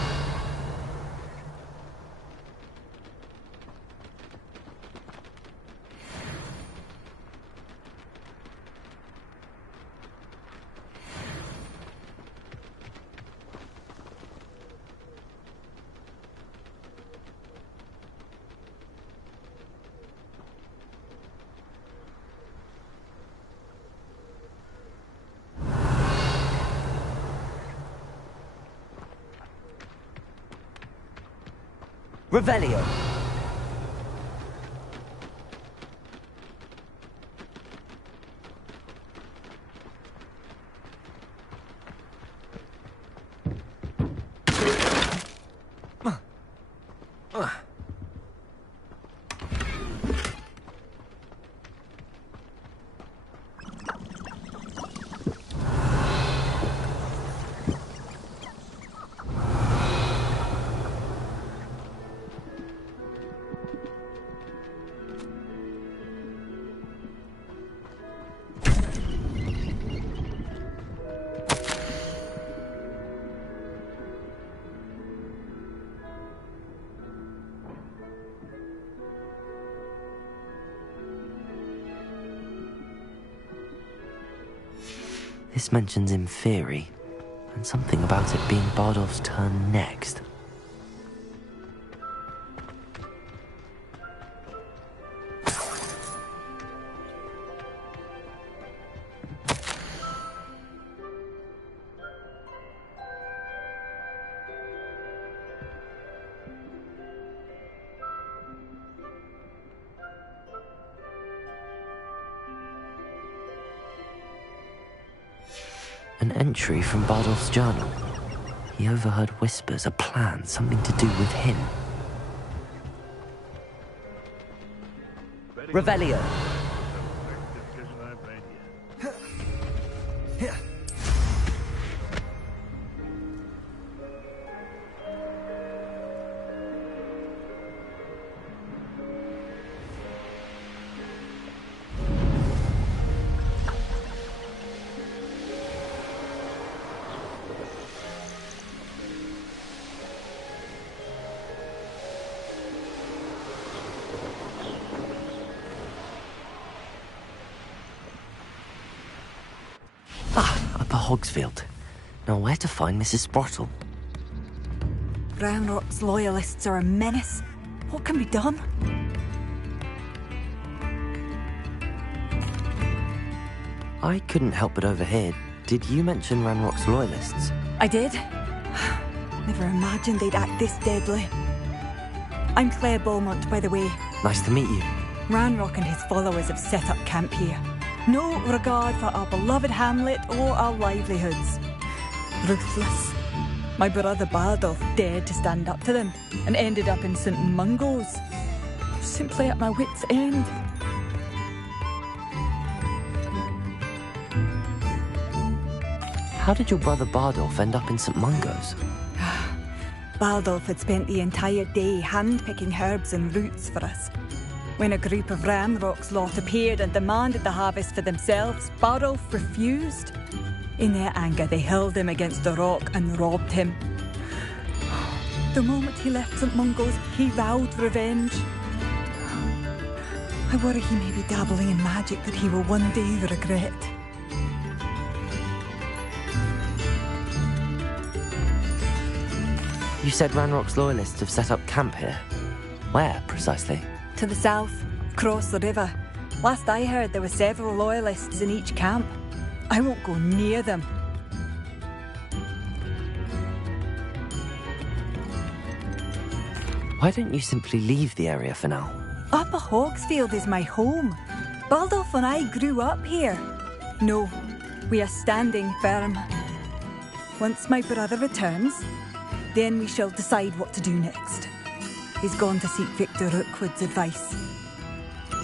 Revelio. This mentions Inferi, and something about it being Bardolph's turn next. An entry from Bardolph's journal. He overheard whispers, a plan, something to do with him. Revelio. Hogsfield. Now where to find Mrs. Sprottle? Ranrock's loyalists are a menace. What can be done? I couldn't help but overhear. Did you mention Ranrock's loyalists? I did. Never imagined they'd act this deadly. I'm Claire Beaumont, by the way. Nice to meet you. Ranrock and his followers have set up camp here. No regard for our beloved hamlet or our livelihoods. Ruthless. My brother Bardolph dared to stand up to them and ended up in St. Mungo's. Simply at my wit's end. How did your brother Bardolph end up in St. Mungo's? Bardolph had spent the entire day hand-picking herbs and roots for us. When a group of Ranrock's lot appeared and demanded the harvest for themselves, Bardolph refused. In their anger, they hurled him against a rock and robbed him. The moment he left St. Mungo's, he vowed revenge. I worry he may be dabbling in magic that he will one day regret. You said Ranrock's loyalists have set up camp here. Where, precisely? To the south, across the river. Last I heard, there were several loyalists in each camp. I won't go near them. Why don't you simply leave the area for now? Upper Hogsfield is my home. Bardolph and I grew up here. No, we are standing firm. Once my brother returns, then we shall decide what to do next. He's gone to seek Victor Rookwood's advice.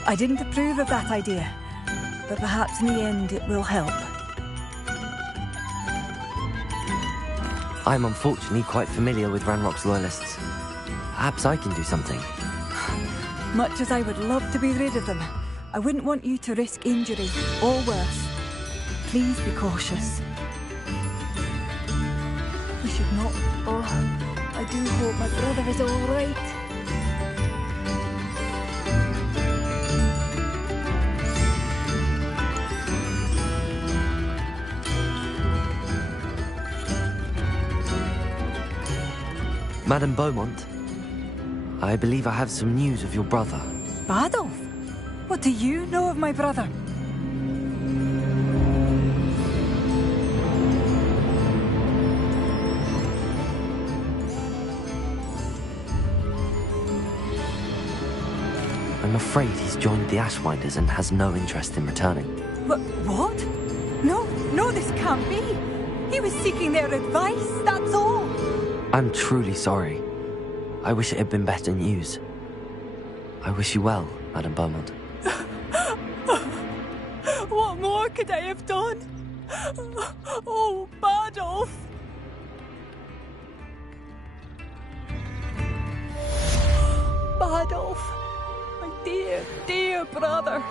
I didn't approve of that idea, but perhaps in the end it will help. I'm unfortunately quite familiar with Ranrock's loyalists. Perhaps I can do something. Much as I would love to be rid of them, I wouldn't want you to risk injury or worse. Please be cautious. We should not. Oh, I do hope my brother is all right. Madame Beaumont, I believe I have some news of your brother. Bardolph? What do you know of my brother? I'm afraid he's joined the Ashwinders and has no interest in returning. What? No, this can't be. He was seeking their advice, that's all. I'm truly sorry. I wish it had been better news. I wish you well, Madame Beaumont. What more could I have done? Oh, Bardolph! Bardolph! My dear, dear brother!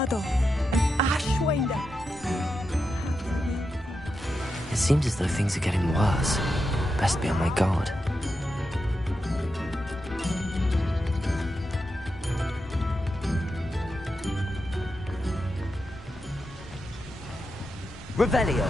Bardolph, an Ashwinder. It seems as though things are getting worse. Best be on my guard. Revelio.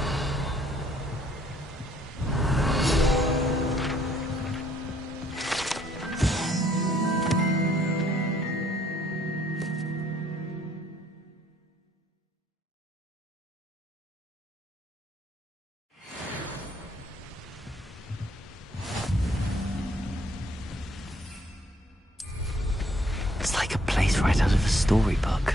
It's like a place right out of a storybook.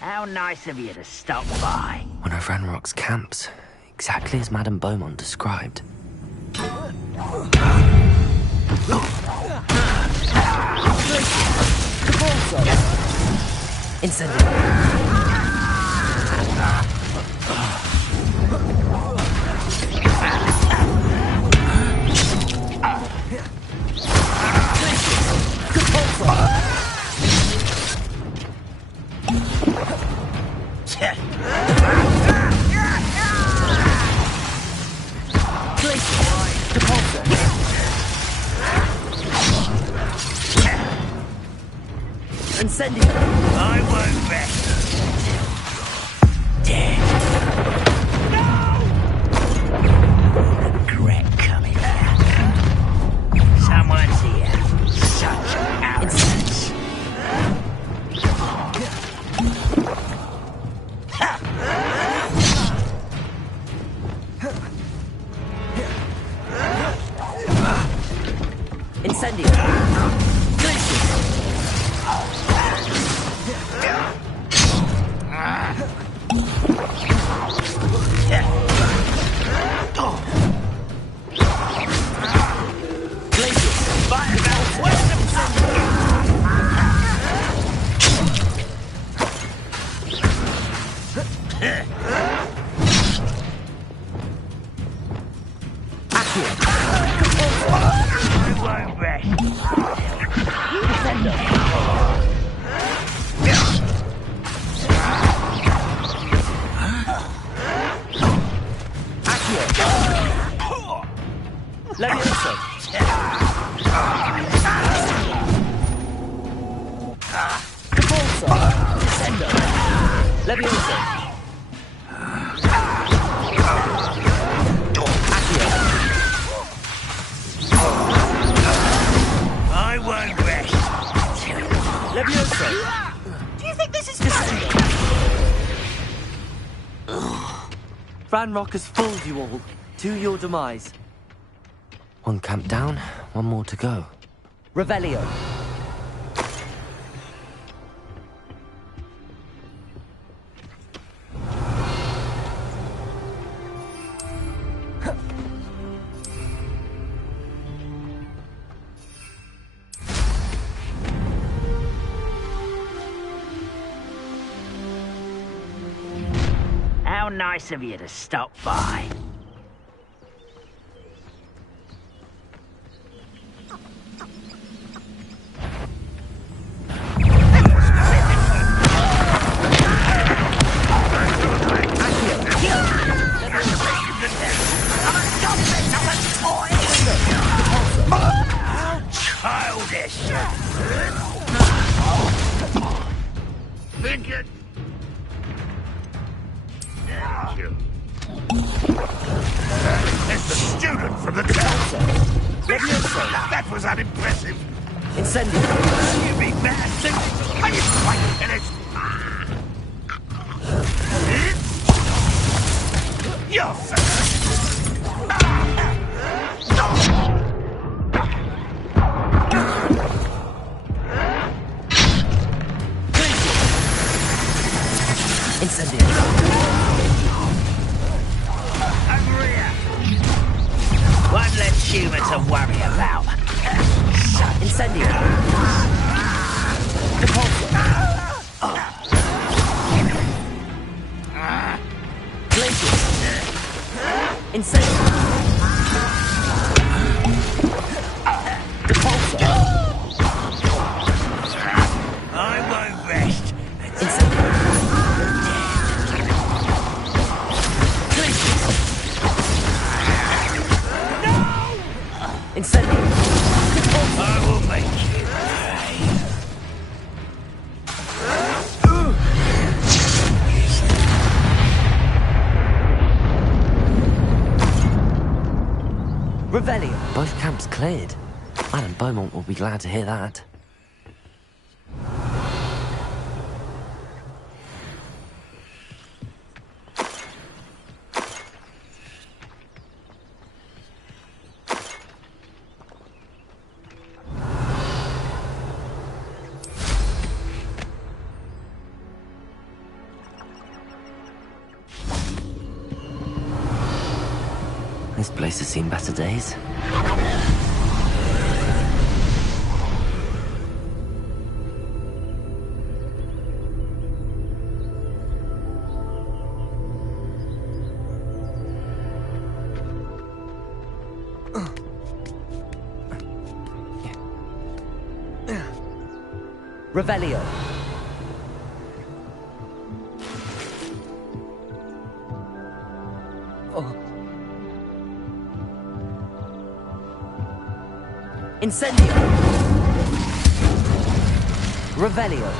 How nice of you to stop by. One of Ranrock's camps, exactly as Madame Beaumont described. Incendio. Incendio. I won't rest. Dead. No! Regret coming here. Someone's here. Such arrogance. Incendio. Ranrock has fooled you all, to your demise. One camp down, one more to go. Revelio. How nice of you to stop by. Childish. Think it. It's the student from the council. That was unimpressive. Incendio. You big bastard. I didn't quite finish. You're first. Incendio. One less human to worry about. Incendio. Depulso. Glacius. Incendio. Incendio! I will make you Revelio! Both camps cleared. Madame Beaumont will be glad to hear that. This place has seen better days. Revelio. Incendio! Revelio!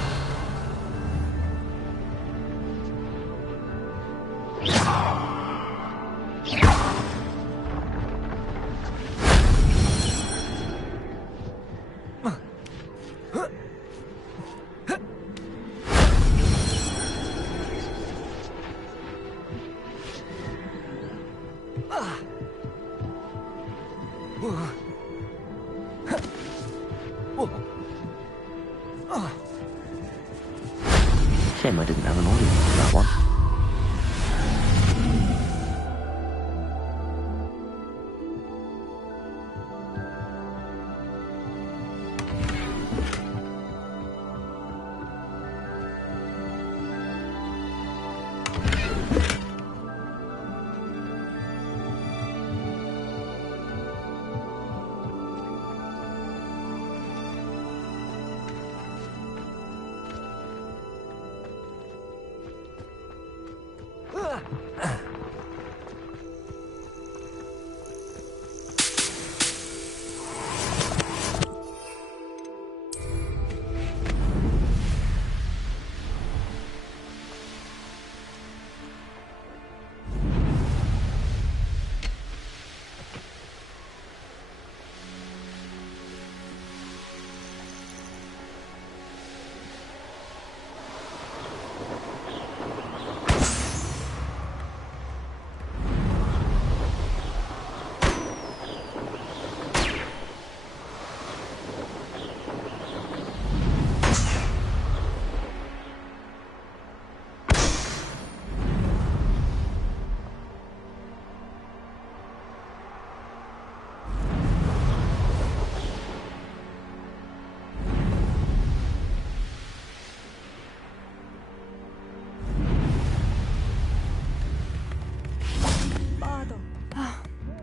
Shame I didn't have an audience for that one.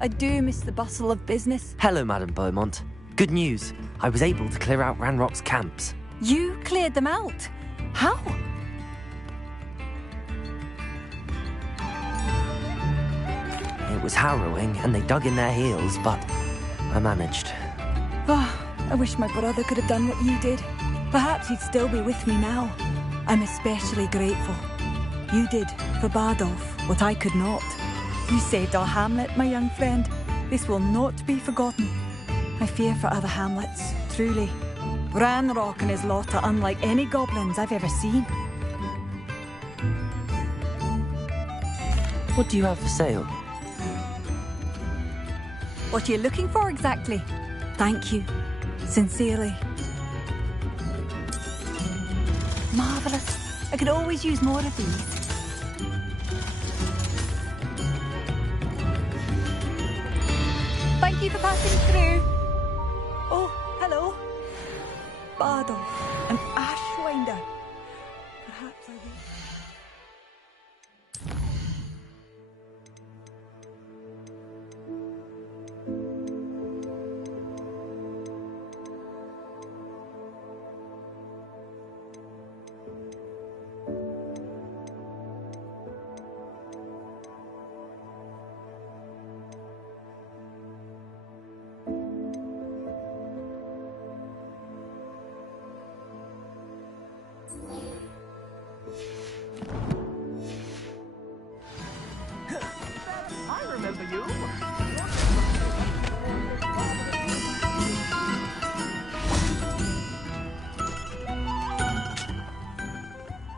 I do miss the bustle of business. Hello, Madame Beaumont. Good news. I was able to clear out Ranrock's camps. You cleared them out? How? It was harrowing, and they dug in their heels, but I managed. I wish my brother could have done what you did. Perhaps he'd still be with me now. I'm especially grateful. You did, for Bardolph, what I could not. You saved our hamlet, my young friend. This will not be forgotten. I fear for other hamlets, truly. Ranrock and his lot are unlike any goblins I've ever seen. What do you have for sale? What are you looking for exactly? Thank you. Sincerely. Marvellous. I could always use more of these. Thank you for passing through. Oh, hello. Bardolph, an Ashwinder. Perhaps I will.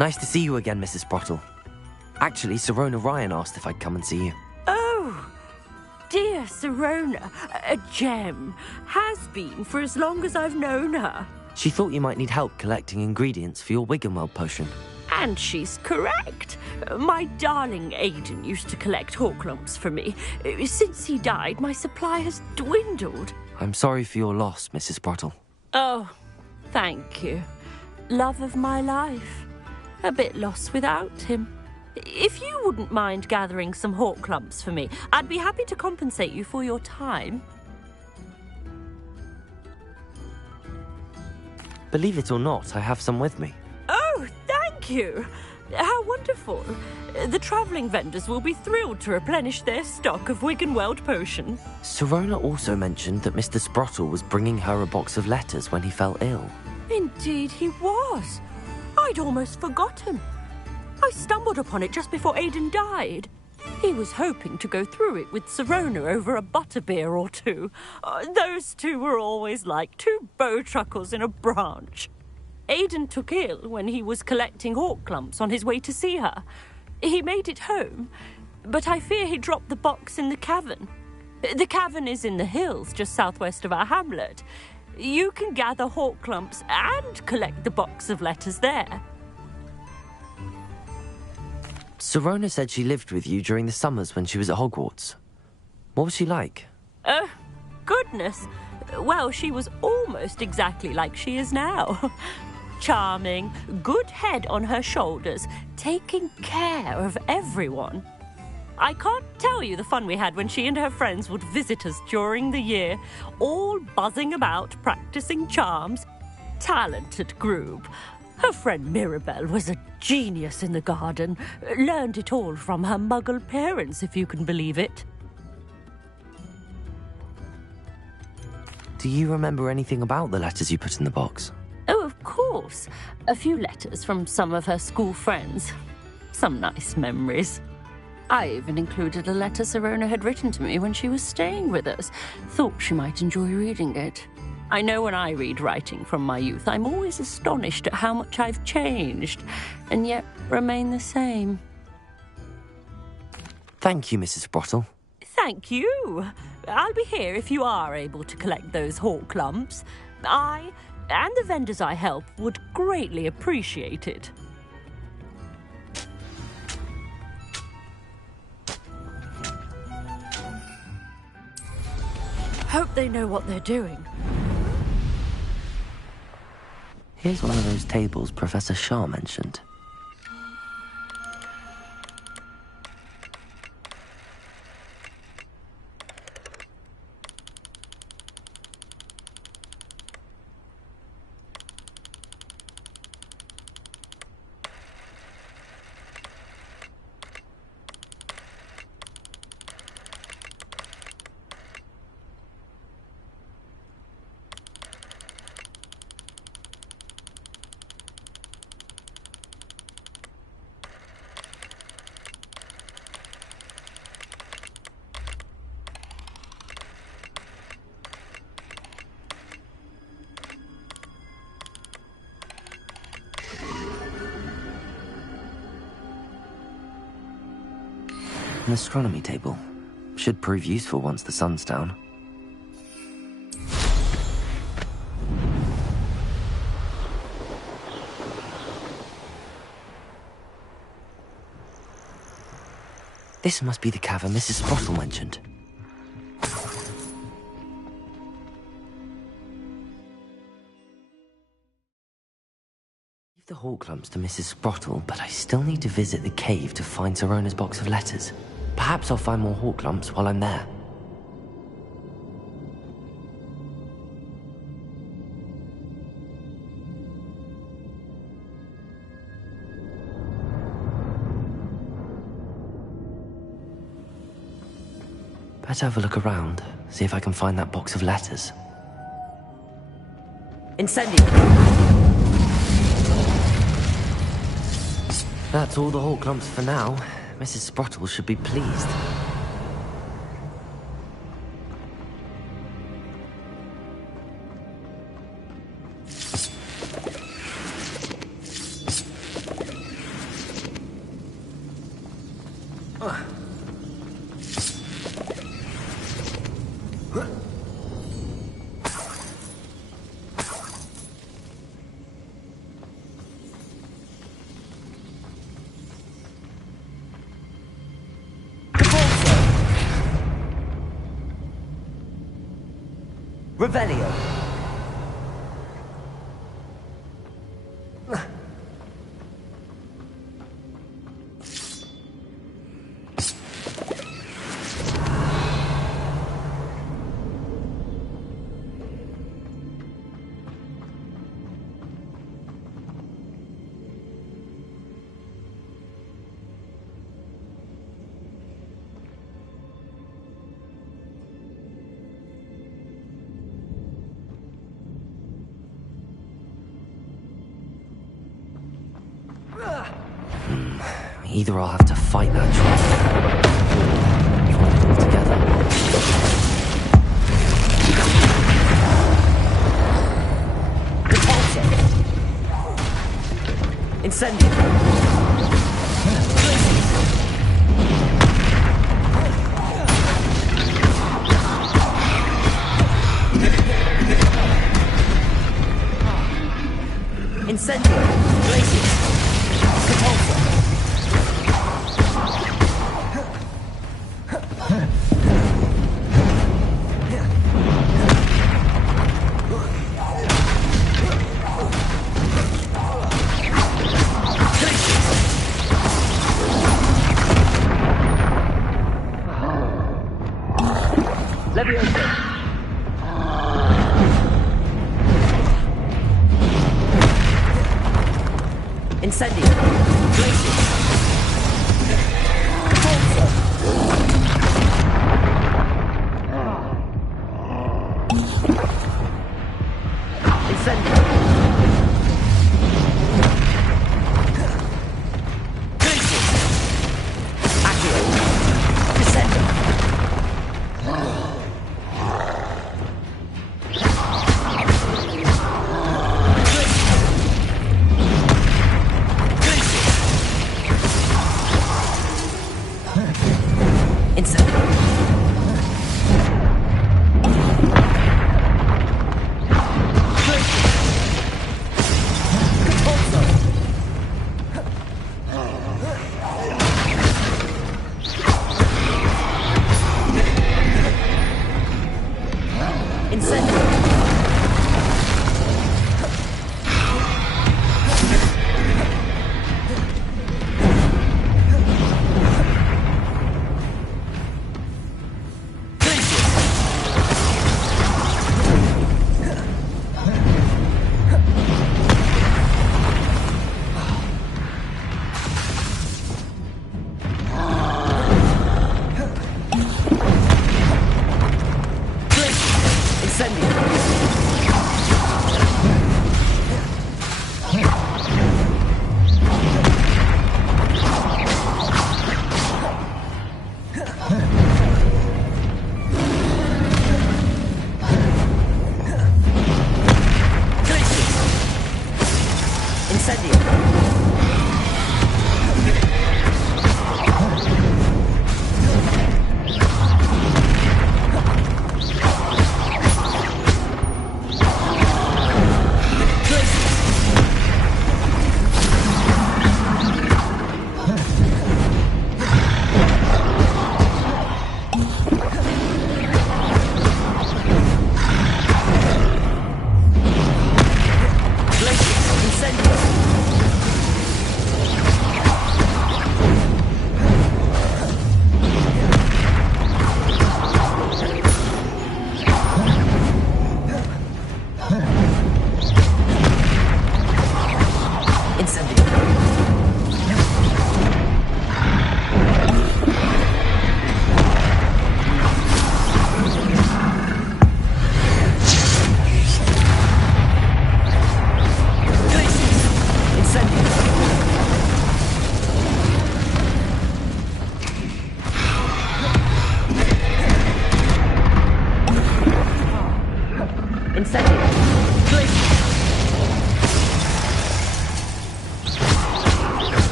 Nice to see you again, Mrs. Sprottle. Actually, Sirona Ryan asked if I'd come and see you. Oh, dear Sirona, a gem. Has been for as long as I've known her. She thought you might need help collecting ingredients for your Wiggenweld potion. And she's correct. My darling Aiden used to collect Horklumps for me. Since he died, my supply has dwindled. I'm sorry for your loss, Mrs. Sprottle. Oh, thank you. Love of my life. A bit lost without him. If you wouldn't mind gathering some Horklumps for me, I'd be happy to compensate you for your time. Believe it or not, I have some with me. Oh, thank you. How wonderful. The travelling vendors will be thrilled to replenish their stock of Wiggenweld potion. Sirona also mentioned that Mr. Sprottle was bringing her a box of letters when he fell ill. Indeed he was. I'd almost forgotten. I stumbled upon it just before Aiden died. He was hoping to go through it with Sirona over a butterbeer or two. Those two were always like two bowtruckles in a branch. Aiden took ill when he was collecting Horklumps on his way to see her. He made it home, but I fear he dropped the box in the cavern. The cavern is in the hills just southwest of our hamlet. You can gather Horklumps and collect the box of letters there. Sirona said she lived with you during the summers when she was at Hogwarts. What was she like? Goodness. Well, she was almost exactly like she is now. Charming, good head on her shoulders, taking care of everyone. I can't tell you the fun we had when she and her friends would visit us during the year, all buzzing about, practicing charms. Talented group. Her friend Mirabelle was a genius in the garden. Learned it all from her muggle parents, if you can believe it. Do you remember anything about the letters you put in the box? Oh, of course. A few letters from some of her school friends. Some nice memories. I even included a letter Sirona had written to me when she was staying with us. Thought she might enjoy reading it. I know when I read writing from my youth, I'm always astonished at how much I've changed, and yet remain the same. Thank you, Mrs. Sprottle. Thank you. I'll be here if you are able to collect those Horklumps. I, and the vendors I help, would greatly appreciate it. Hope they know what they're doing. Here's one of those tables Professor Shah mentioned. An astronomy table. Should prove useful once the sun's down. This must be the cavern Mrs. Sprottle mentioned. Give the Horklumps to Mrs. Sprottle, but I still need to visit the cave to find Sirona's box of letters. Perhaps I'll find more Horklumps while I'm there. Better have a look around, see if I can find that box of letters. Incendio! That's all the Horklumps for now. Mrs. Sprottle should be pleased. Revelio. Either I'll have to fight that trap, or avoid it altogether. Repulsor! Incendio! Incendio! Glacius! Repulsor! Incendio! Glacius!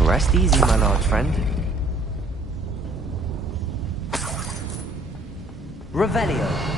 Rest easy, my large friend. Revelio.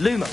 Luma.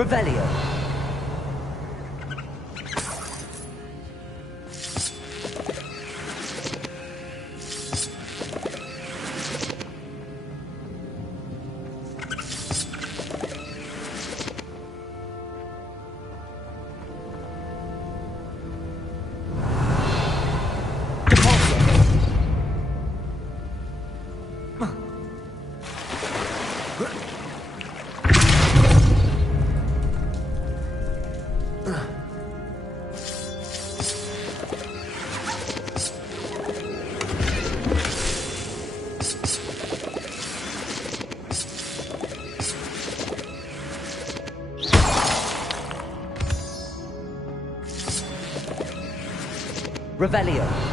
Revelio. Revelio.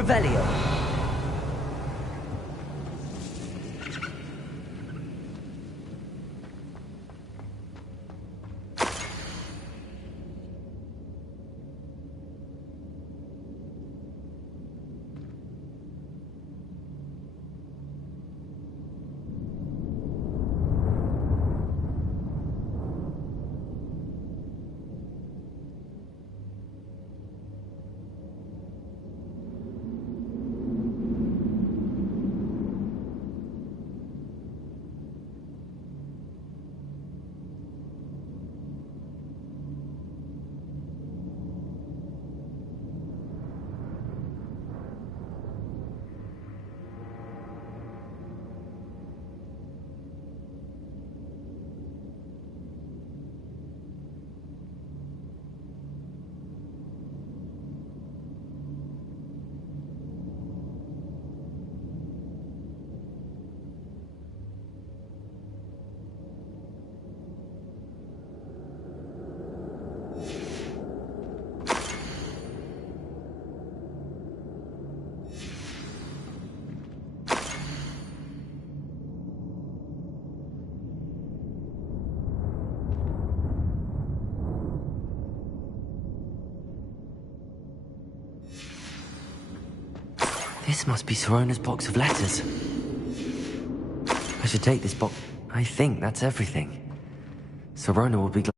Revelio. This must be Sirona's box of letters. I should take this box. I think that's everything. Sirona will be glad.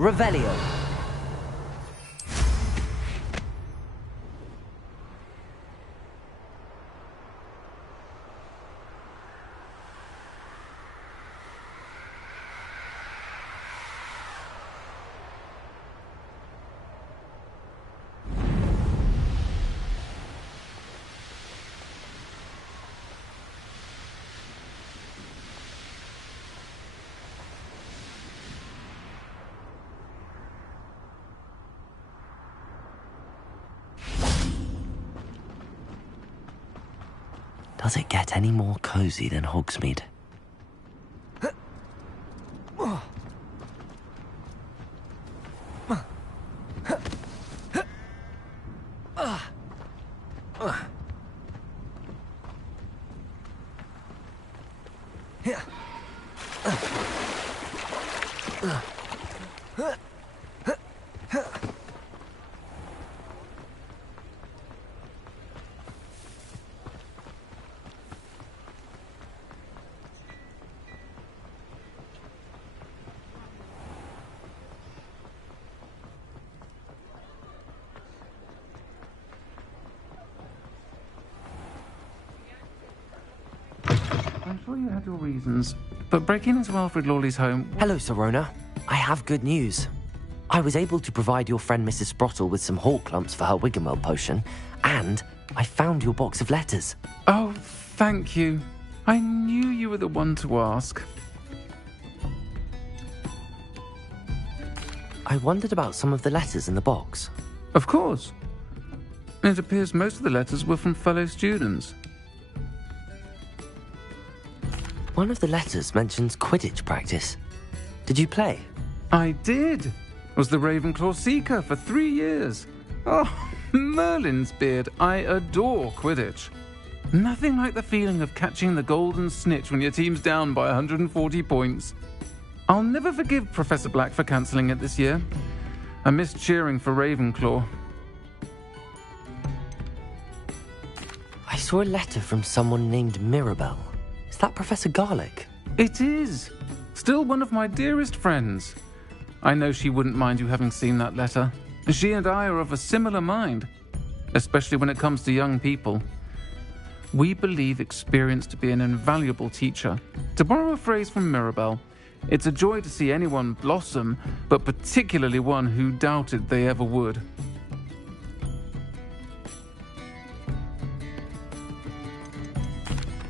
Revelio. Does it get any more cozy than Hogsmeade? I'm sure you had your reasons, but breaking into Alfred Lawley's home... Hello, Sirona. I have good news. I was able to provide your friend Mrs. Sprottle with some hawk lumps for her Wiggenweld potion, and I found your box of letters. Oh, thank you. I knew you were the one to ask. I wondered about some of the letters in the box. Of course. It appears most of the letters were from fellow students. One of the letters mentions Quidditch practice. Did you play? I did. Was the Ravenclaw Seeker for 3 years. Oh, Merlin's beard. I adore Quidditch. Nothing like the feeling of catching the golden snitch when your team's down by 140 points. I'll never forgive Professor Black for cancelling it this year. I missed cheering for Ravenclaw. I saw a letter from someone named Mirabelle. Is that Professor Garlick? It is. Still one of my dearest friends. I know she wouldn't mind you having seen that letter. She and I are of a similar mind, especially when it comes to young people. We believe experience to be an invaluable teacher. To borrow a phrase from Mirabelle, it's a joy to see anyone blossom, but particularly one who doubted they ever would.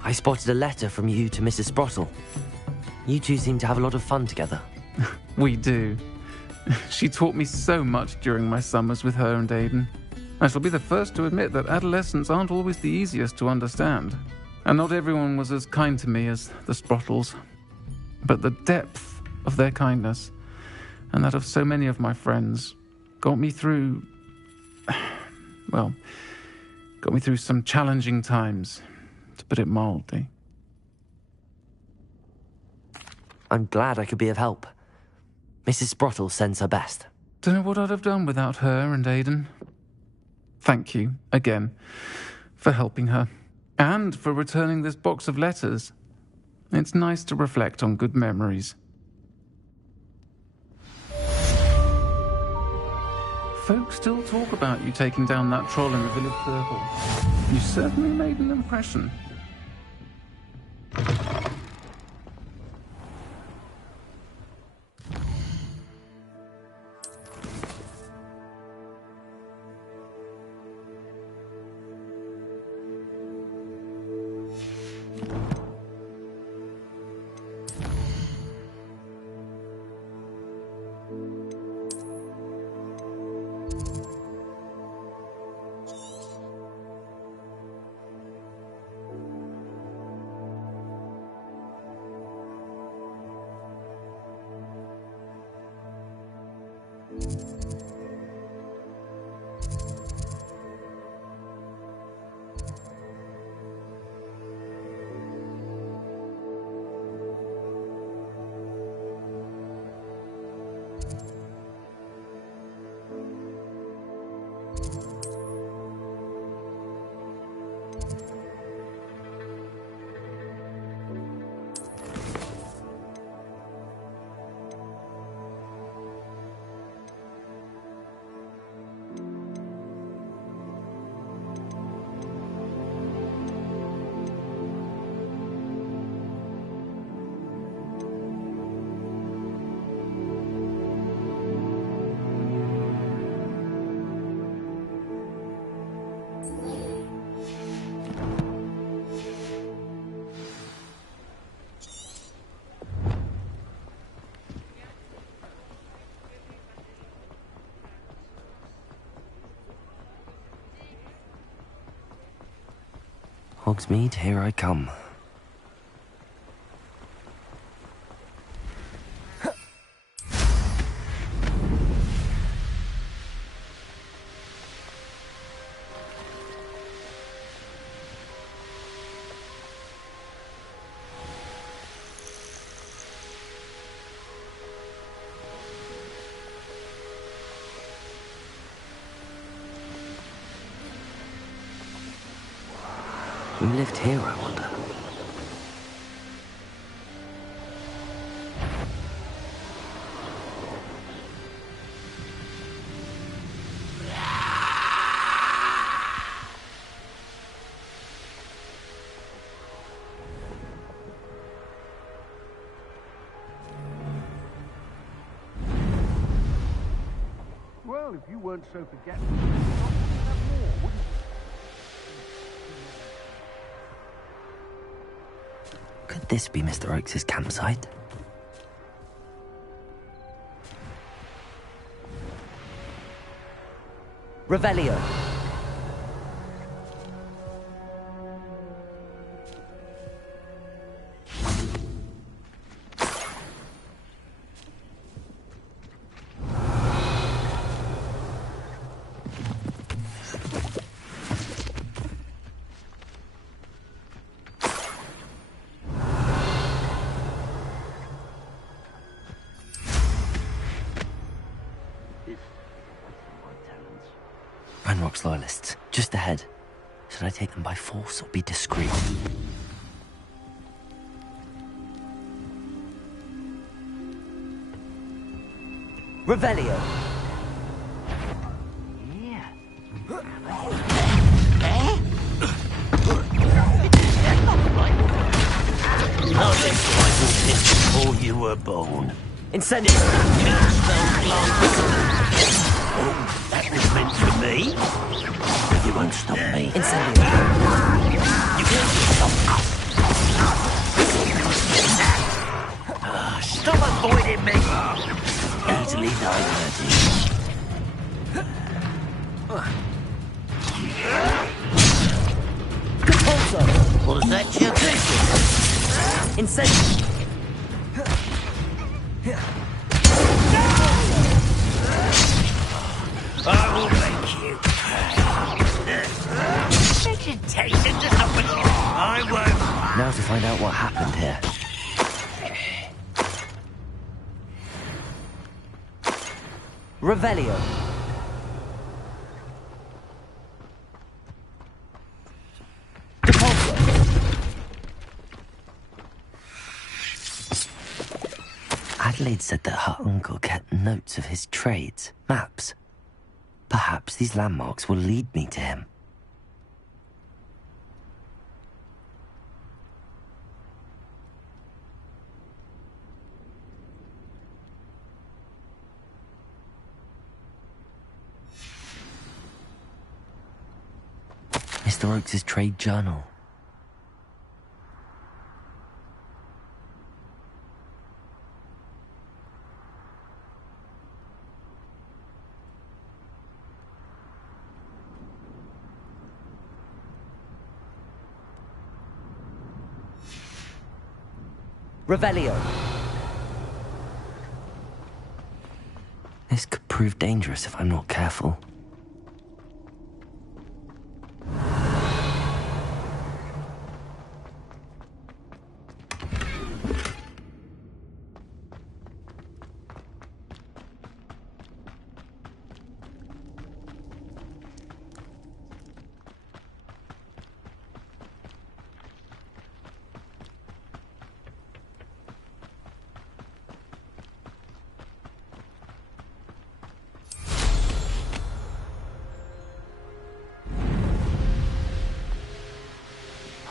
I spotted a letter from you to Mrs. Sprottle. You two seem to have a lot of fun together. We do. She taught me so much during my summers with her and Aiden. I shall be the first to admit that adolescents aren't always the easiest to understand. And not everyone was as kind to me as the Sprottles. But the depth of their kindness, and that of so many of my friends, got me through... well, got me through some challenging times, to put it mildly. I'm glad I could be of help. Mrs. Sprottle sends her best. Don't know what I'd have done without her and Aiden. Thank you, again, for helping her, and for returning this box of letters. It's nice to reflect on good memories. Folks still talk about you taking down that troll in the village circle. You certainly made an impression. Hogsmeade, here I come. Who lived here, I wonder? Well, if you weren't so forgetful, you'd have more, wouldn't you? Could this be Mr. Oakes' campsite? Revelio! Ranrock's loyalists, just ahead. Should I take them by force or be discreet? Revelio! Nothing like this before you were born. Incendio! Oh, that was meant for me. You won't stop me. Incendio! You can't stop us. Stop avoiding me. Easily diverted. Compulso! Was that your business? Incendio! I will make you pay. Vegetation to something. I won't. Now to find out what happened here. Revelio. Compulso. Adelaide said that her uncle kept notes of his trades, maps. Perhaps these landmarks will lead me to him. Mr. Oakes' trade journal. Revelio. This could prove dangerous if I'm not careful.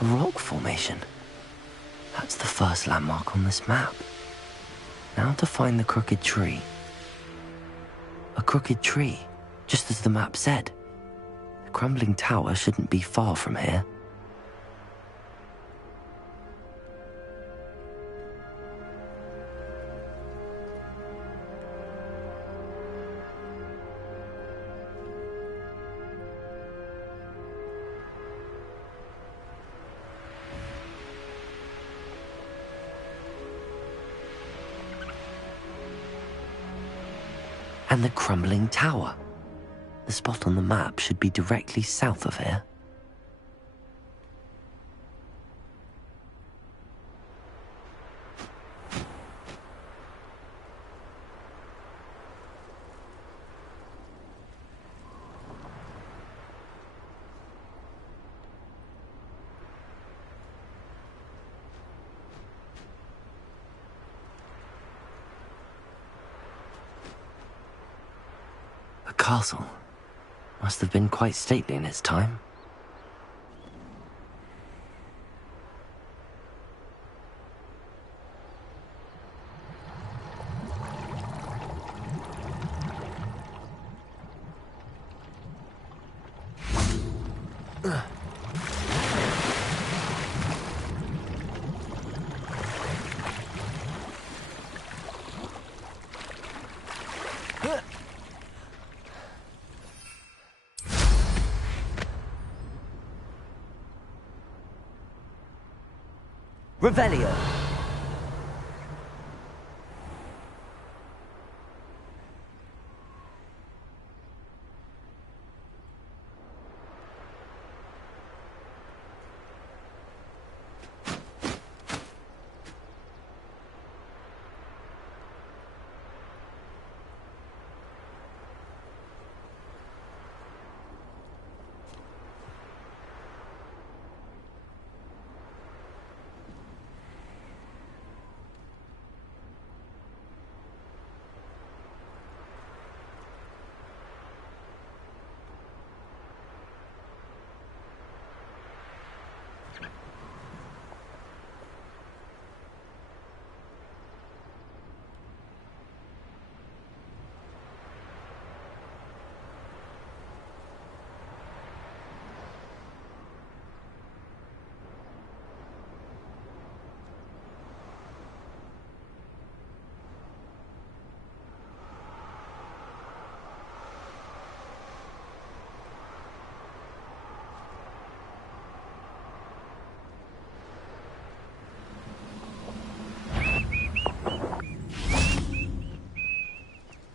A rock formation. That's the first landmark on this map. Now to find the crooked tree. A crooked tree, just as the map said. The crumbling tower shouldn't be far from here. And the crumbling tower. The spot on the map should be directly south of here. A castle. Must have been quite stately in its time. Revelio.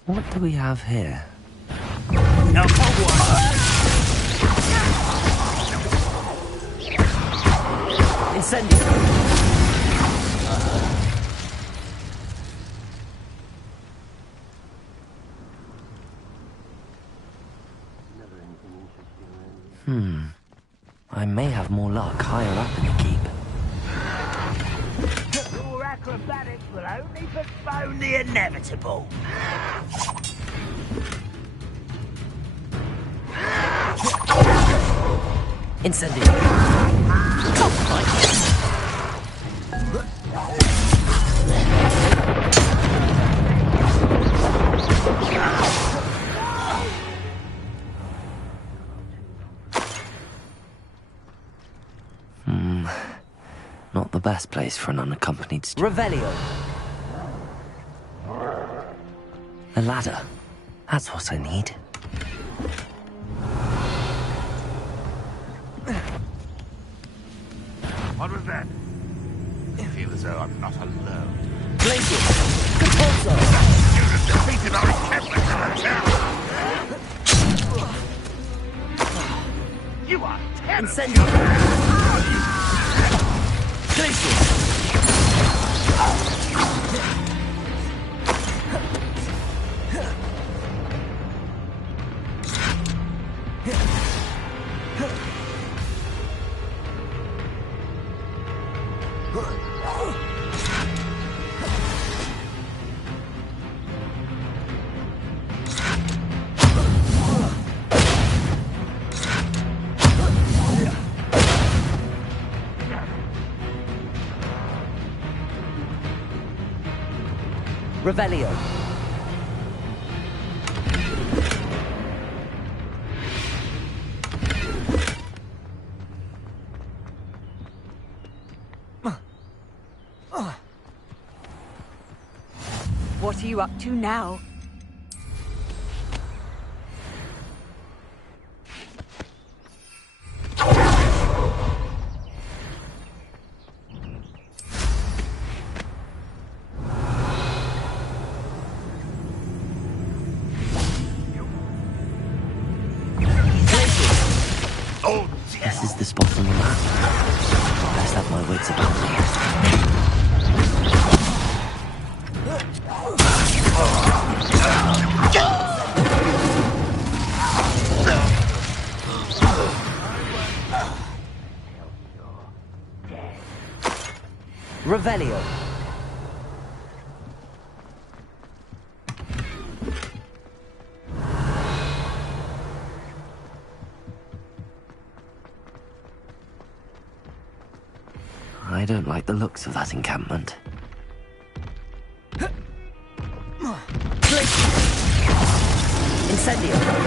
What do we have here? No Hogwarts! Incendio! I may have more luck higher up in the keep. Your acrobatics will only postpone the inevitable. Incendio! Not the best place for an unaccompanied Revelio! A ladder. That's what I need. What was that? I feel as though I'm not alone. Blazing! Capozzo! You have defeated our encampment in the town! You are terrible! Incendio! Glacier! Revelio. What are you up to now? This is the spot on the map. Best have my wits about me. Revelio. I don't like the looks of that encampment. Incendio.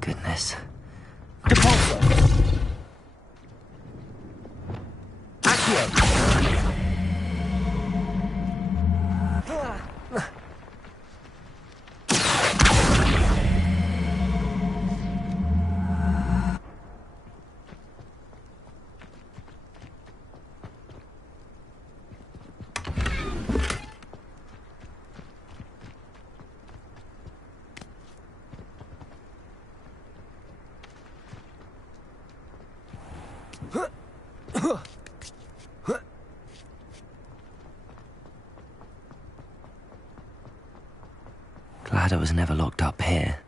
Goodness. Glad I was never locked up here.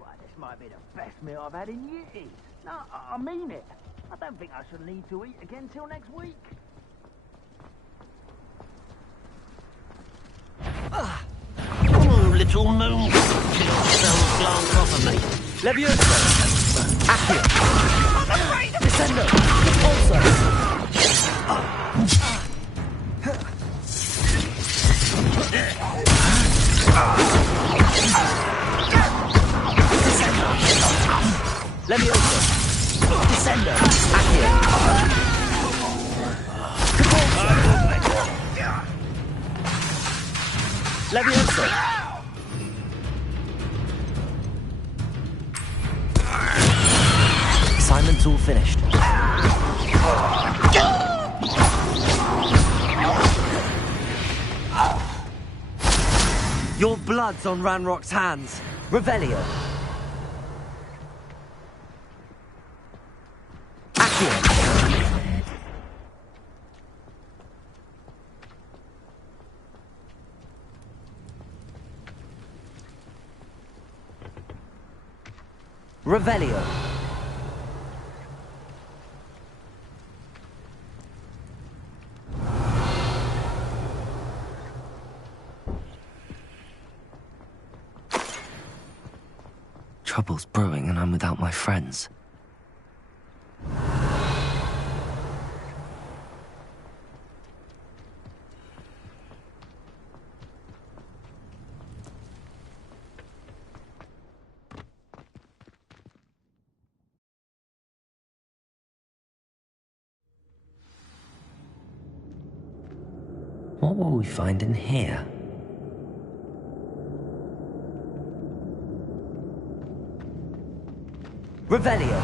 Well, this might be the best meal I've had in years. No, I mean it. I don't think I shall need to eat again till next week. Oh, little moon. Cells glance off of me. Levioso! Accio! Descendo! Repulso! Levioso! Descendo! Accio! Levioso! Assignment's all finished. Your blood's on Ranrock's hands. Revelio. Accio. Revelio. Trouble's brewing and I'm without my friends. What will we find in here? Revelio.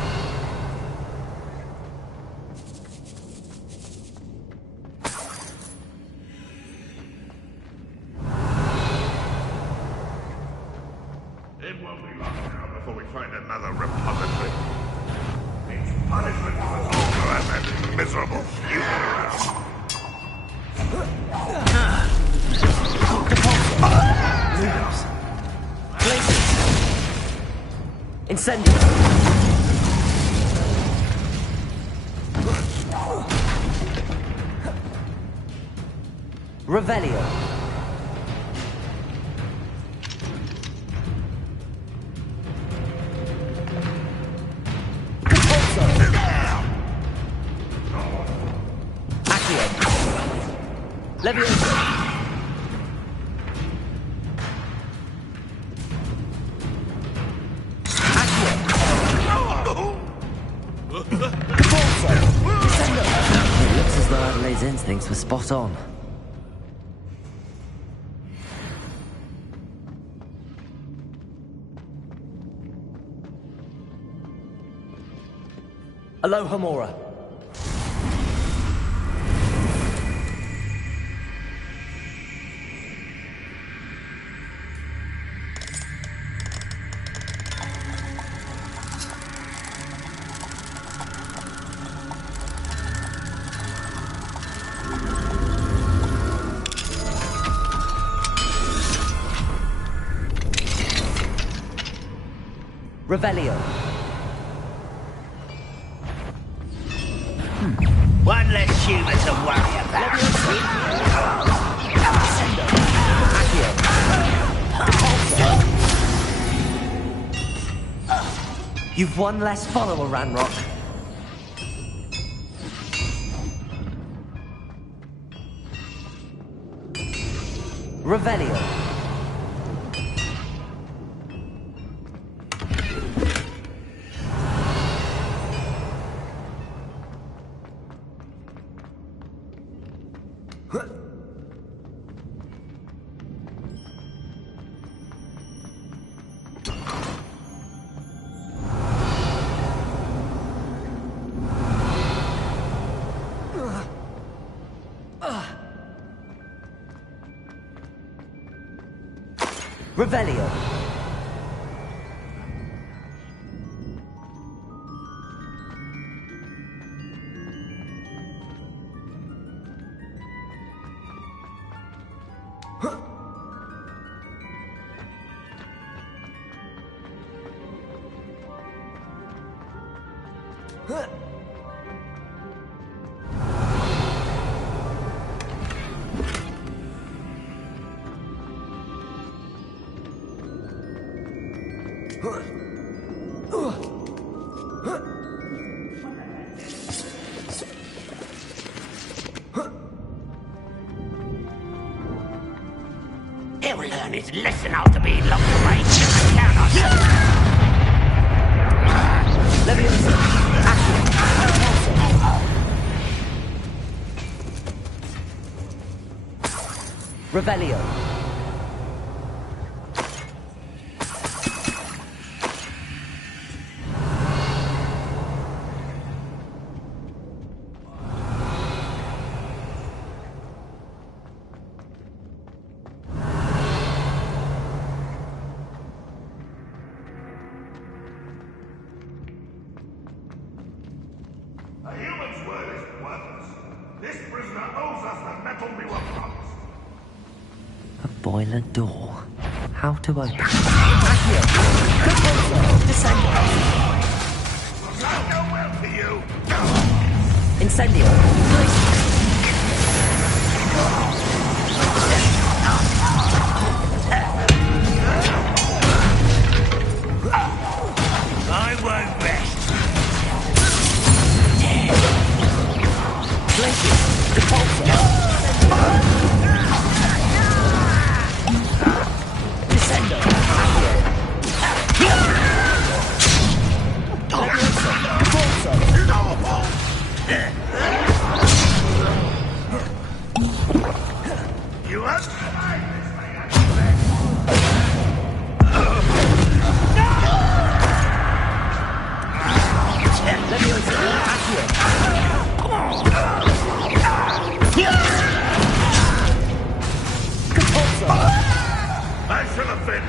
It won't be long now before we find another repository. It's punishment for us all to have that miserable feud around. Noodles. Places. Incendio. Revelio. Accio. Levioso. It looks as though Adelaide's instincts were spot on. Aloha Mora. Revelio. One less human to worry about. You've one less follower, Ranrock. Revelio. Revelio. learn his lesson after being locked away. Count on you. Revelio. A human's word is worthless. This prisoner owes us the metal we were promised. A boiler door. How to open it? I'll go well for you. Incendio. I won't rest. You have I shall have been.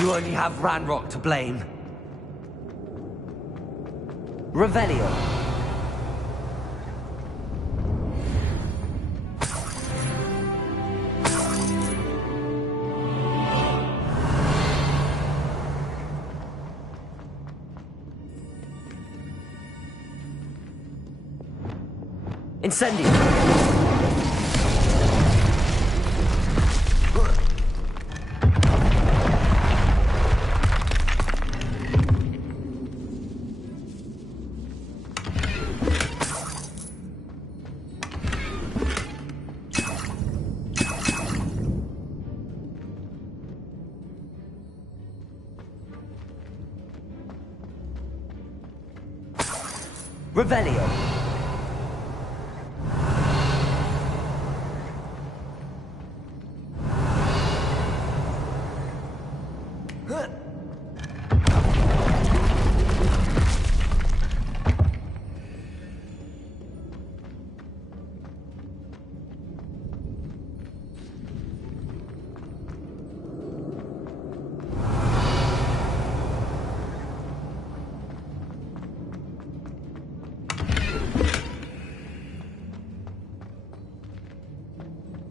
You only have Ranrock to blame. Revelio. Incendio. Revelio.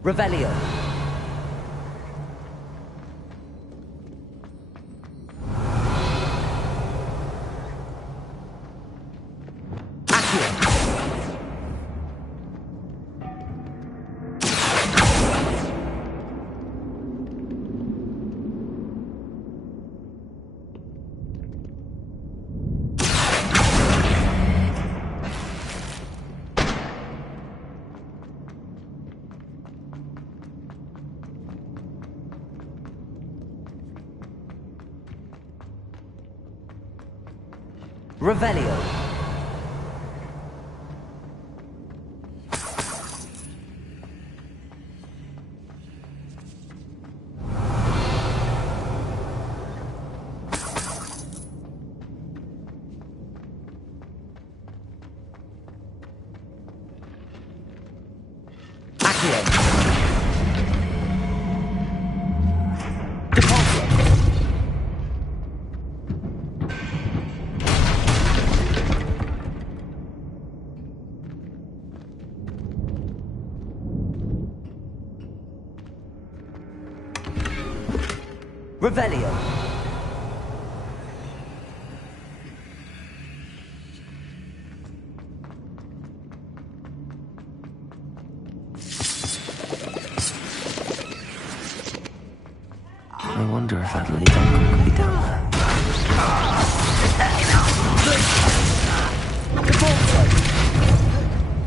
Revelio. Revelio. Revelio. I wonder if Adelaide's uncle could be down there.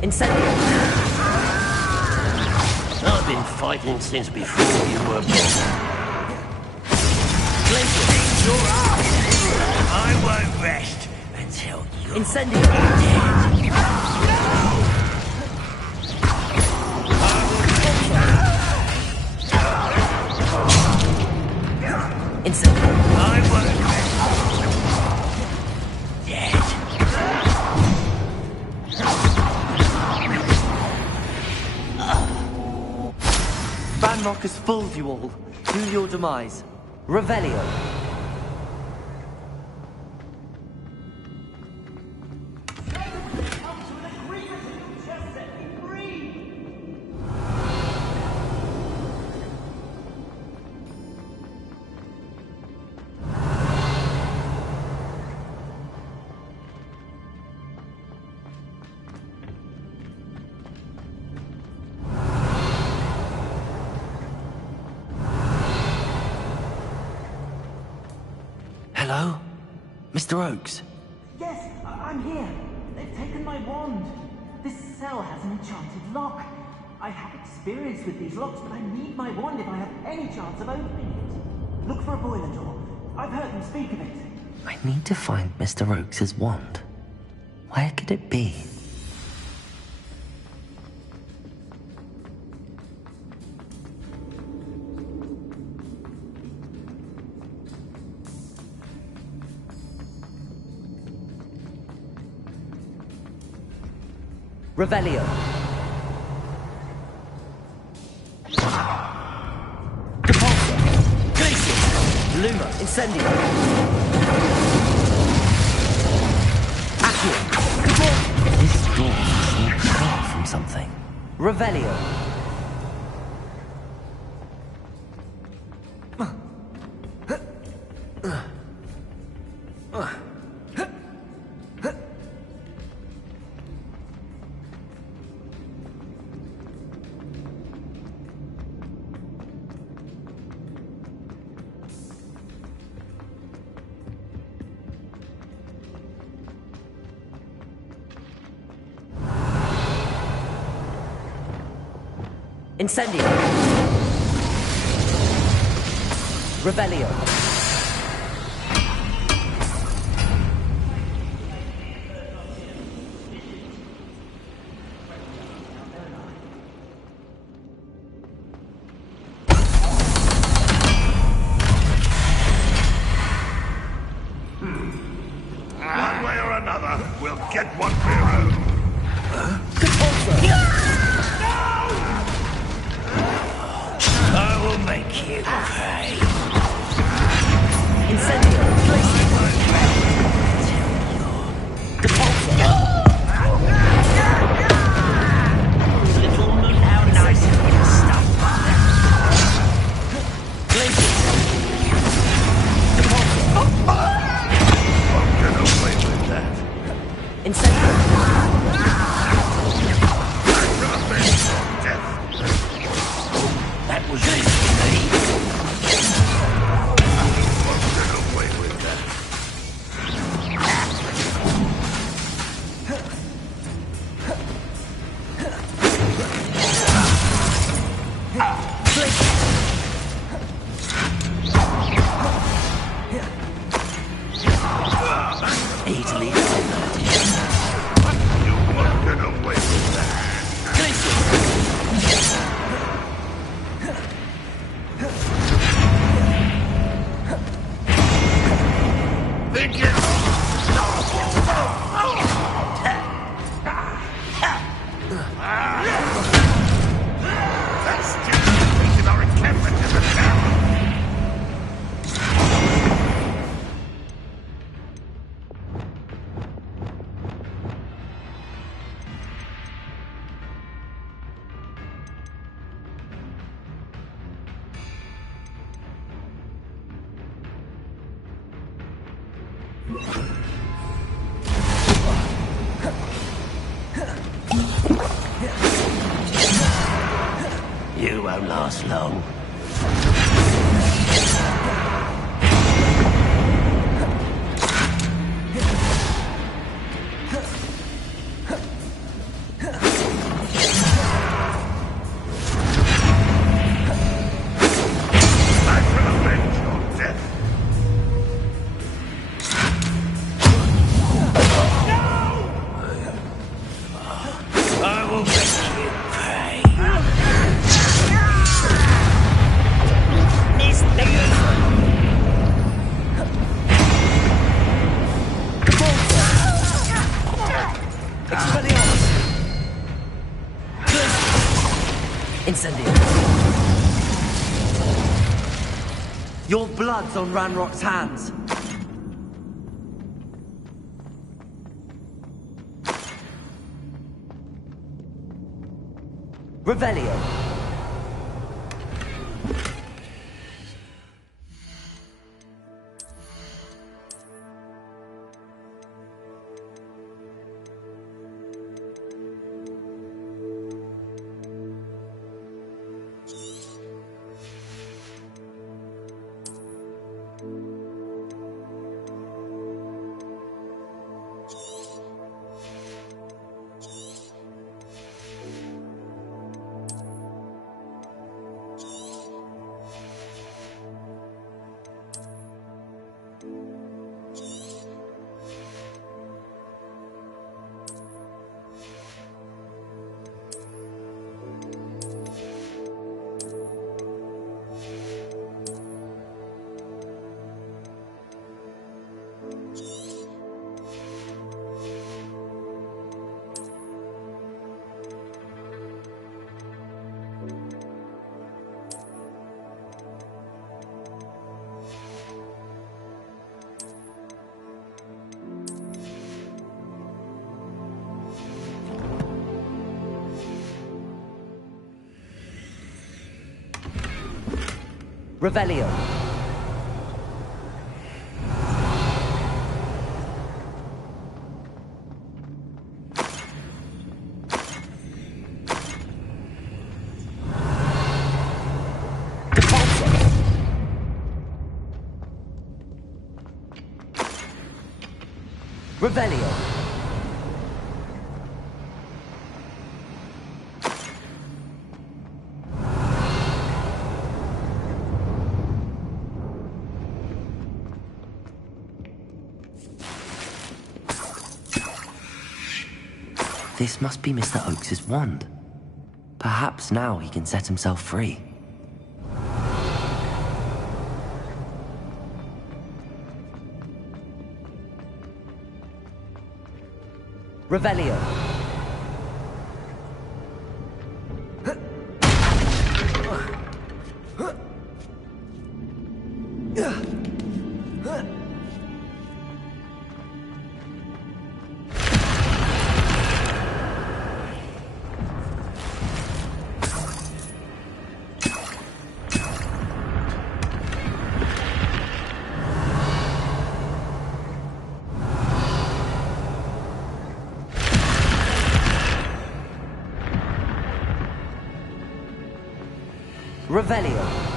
Incendio! I've been fighting since before you were born. I won't rest until you're Incendio! dead. Incendio! I won't rest. Dead. Banrock has fooled you all. To your demise. Revelio. Hello? Mr. Oakes? Yes, I'm here. They've taken my wand. This cell has an enchanted lock. I have experience with these locks, but I need my wand if I have any chance of opening it. Look for a boiler door. I've heard them speak of it. I need to find Mr. Oakes' wand. Where could it be? Revelio. Depulsor. Glacius. Luma. Incendio. Accio. Cabal. This door must not come from something. Revelio. Incendio. Revelio. One way or another, we'll get what we're owed. I will make you pay. Incendio. Depulsor. How nice of you to stop by. Glacius. Get away with that. Incendio. That was easy for me. Get away with that. Easily diverted. You won't get away with that. Think it. That's still taking our encampment to the tower. You won't last long. Incendio. Your blood's on Ranrock's hands. Revelio. Revelio. Revelio. This must be Mr. Oakes's wand. Perhaps now he can set himself free. Revelio. Revelio.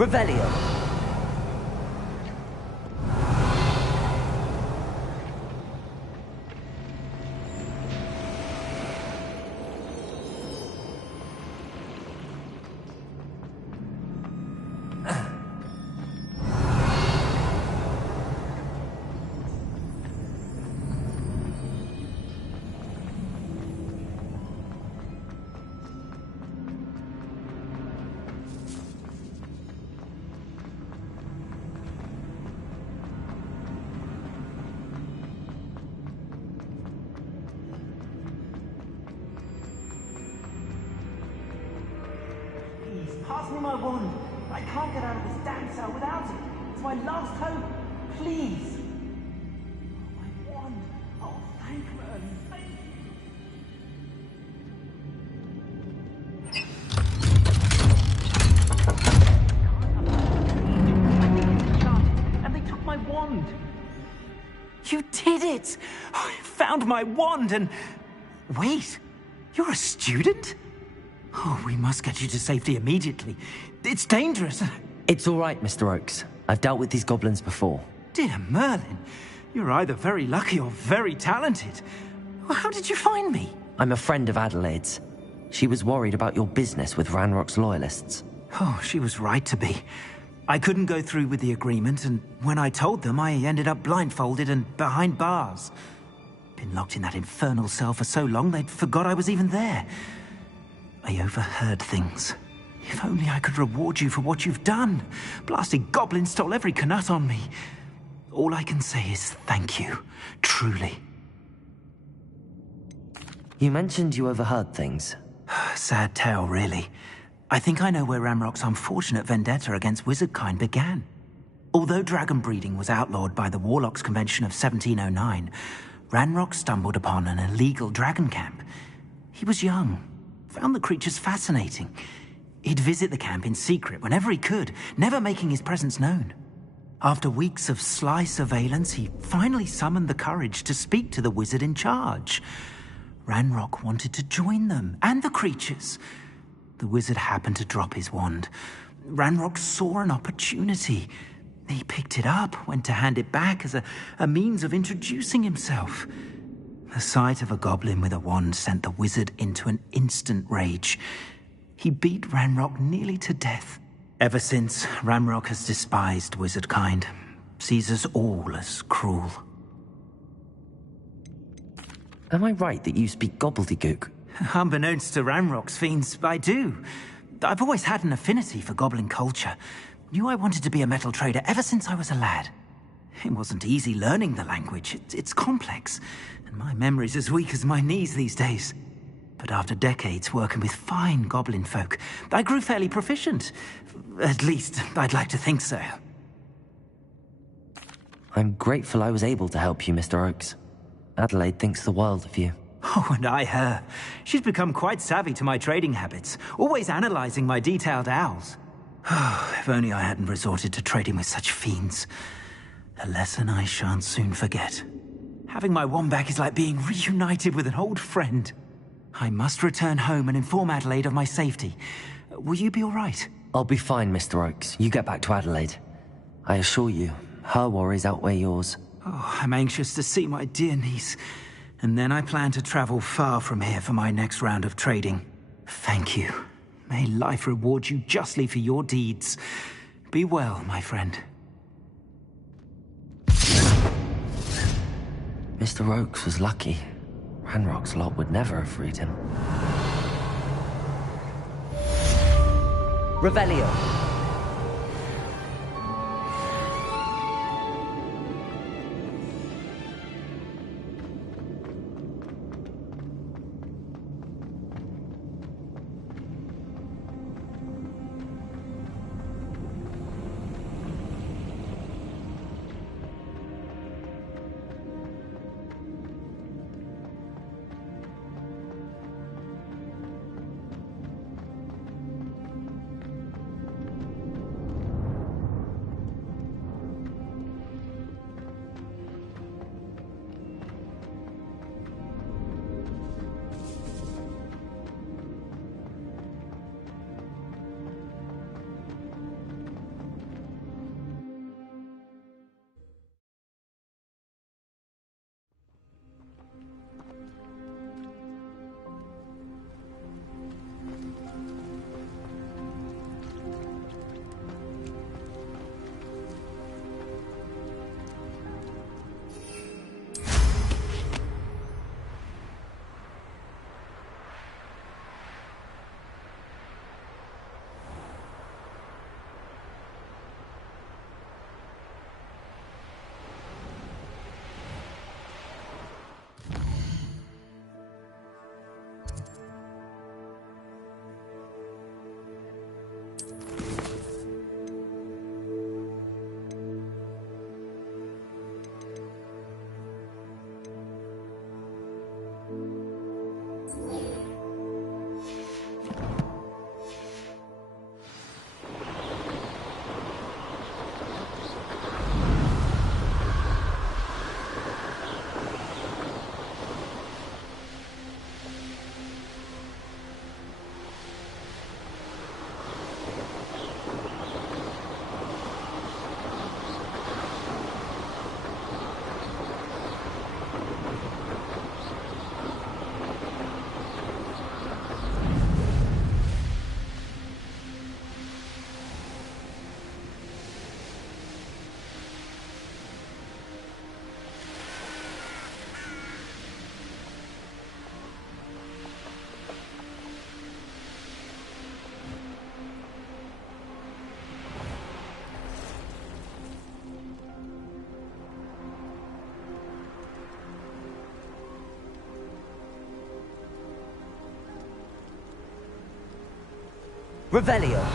Revelio. pass me my wand. I can't get out of this damn cell without it. It's my last hope. Please. Oh, my wand. Oh, thank Merlin. Thank you. And they took my wand. You did it! I found my wand and... Wait, you're a student? Oh, we must get you to safety immediately. It's dangerous. It's all right, Mr. Oakes. I've dealt with these goblins before. Dear Merlin, you're either very lucky or very talented. Well, how did you find me? I'm a friend of Adelaide's. She was worried about your business with Ranrock's loyalists. Oh, she was right to be. I couldn't go through with the agreement, and when I told them, I ended up blindfolded and behind bars. Been locked in that infernal cell for so long, they'd forgot I was even there. I overheard things. If only I could reward you for what you've done. Blasted goblins stole every knut on me. All I can say is thank you, truly. You mentioned you overheard things. Sad tale, really. I think I know where Ranrock's unfortunate vendetta against wizardkind began. Although dragon breeding was outlawed by the Warlocks Convention of 1709, Ranrock stumbled upon an illegal dragon camp. He was young, found the creatures fascinating. He'd visit the camp in secret whenever he could, never making his presence known. After weeks of sly surveillance, he finally summoned the courage to speak to the wizard in charge. Ranrock wanted to join them, and the creatures. The wizard happened to drop his wand. Ranrock saw an opportunity. He picked it up, went to hand it back as a means of introducing himself. The sight of a goblin with a wand sent the wizard into an instant rage. He beat Ranrock nearly to death. Ever since, Ranrock has despised wizardkind, sees us all as cruel. Am I right that you speak gobbledygook? Unbeknownst to Ranrock's fiends, I do. I've always had an affinity for goblin culture. Knew I wanted to be a metal trader ever since I was a lad. It wasn't easy learning the language. It's complex, and my memory's as weak as my knees these days. But after decades working with fine goblin folk, I grew fairly proficient. At least, I'd like to think so. I'm grateful I was able to help you, Mr. Oakes. Adelaide thinks the world of you. Oh, and I her. She's become quite savvy to my trading habits, always analyzing my detailed owls. Oh, if only I hadn't resorted to trading with such fiends. A lesson I shan't soon forget. Having my wand back is like being reunited with an old friend. I must return home and inform Adelaide of my safety. Will you be all right? I'll be fine, Mr. Oakes. You get back to Adelaide. I assure you, her worries outweigh yours. Oh, I'm anxious to see my dear niece. And then I plan to travel far from here for my next round of trading. Thank you. May life reward you justly for your deeds. Be well, my friend. Mr. Oakes was lucky. Ranrock's lot would never have freed him. Revelio. Revelio.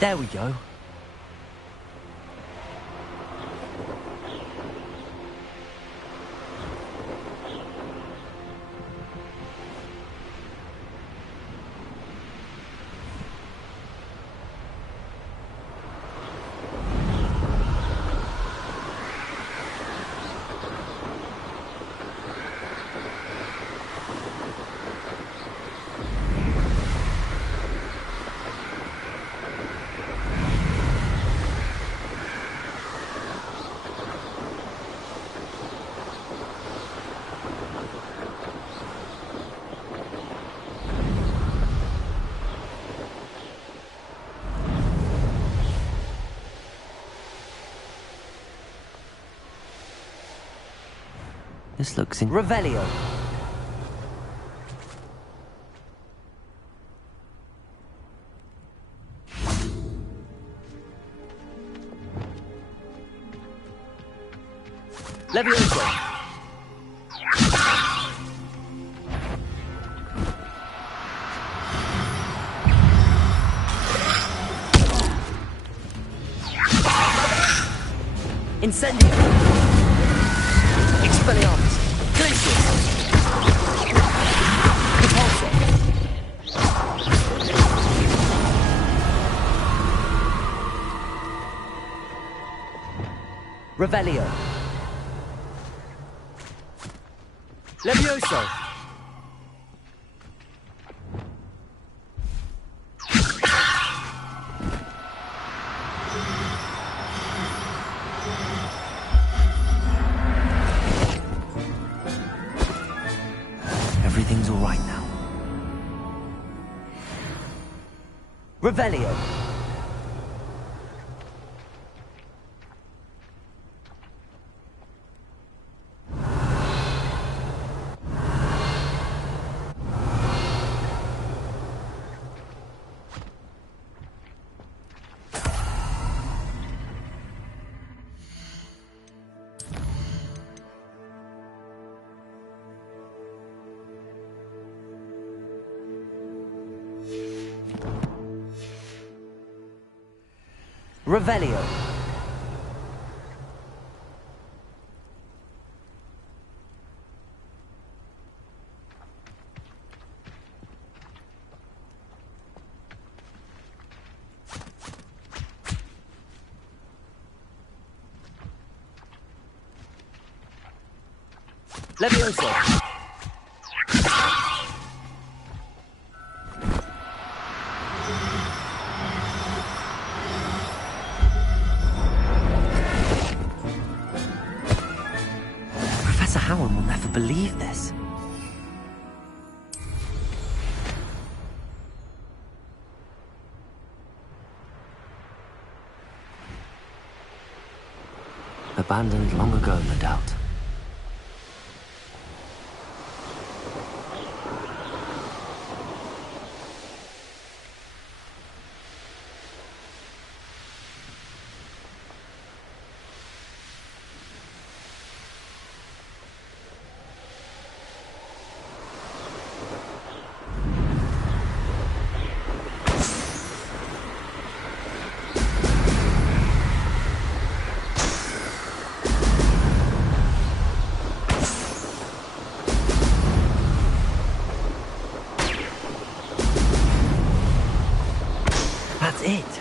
There we go. This looks in Revelio. Levioso. Incendio. Expelliarmus. Glacius. Repulsor. Revelio. Levioso. Everything's all right now. Revelio. Revelio. Levioso. Howard will never believe this. Abandoned long ago, no doubt. it.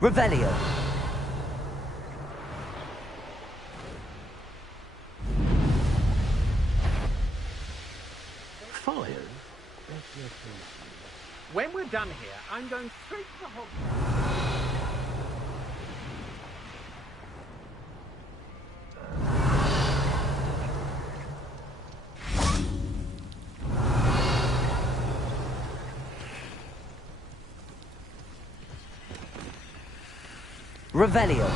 Revelio. Fire? When we're done here, I'm going straight to the Hogwarts. Revelio.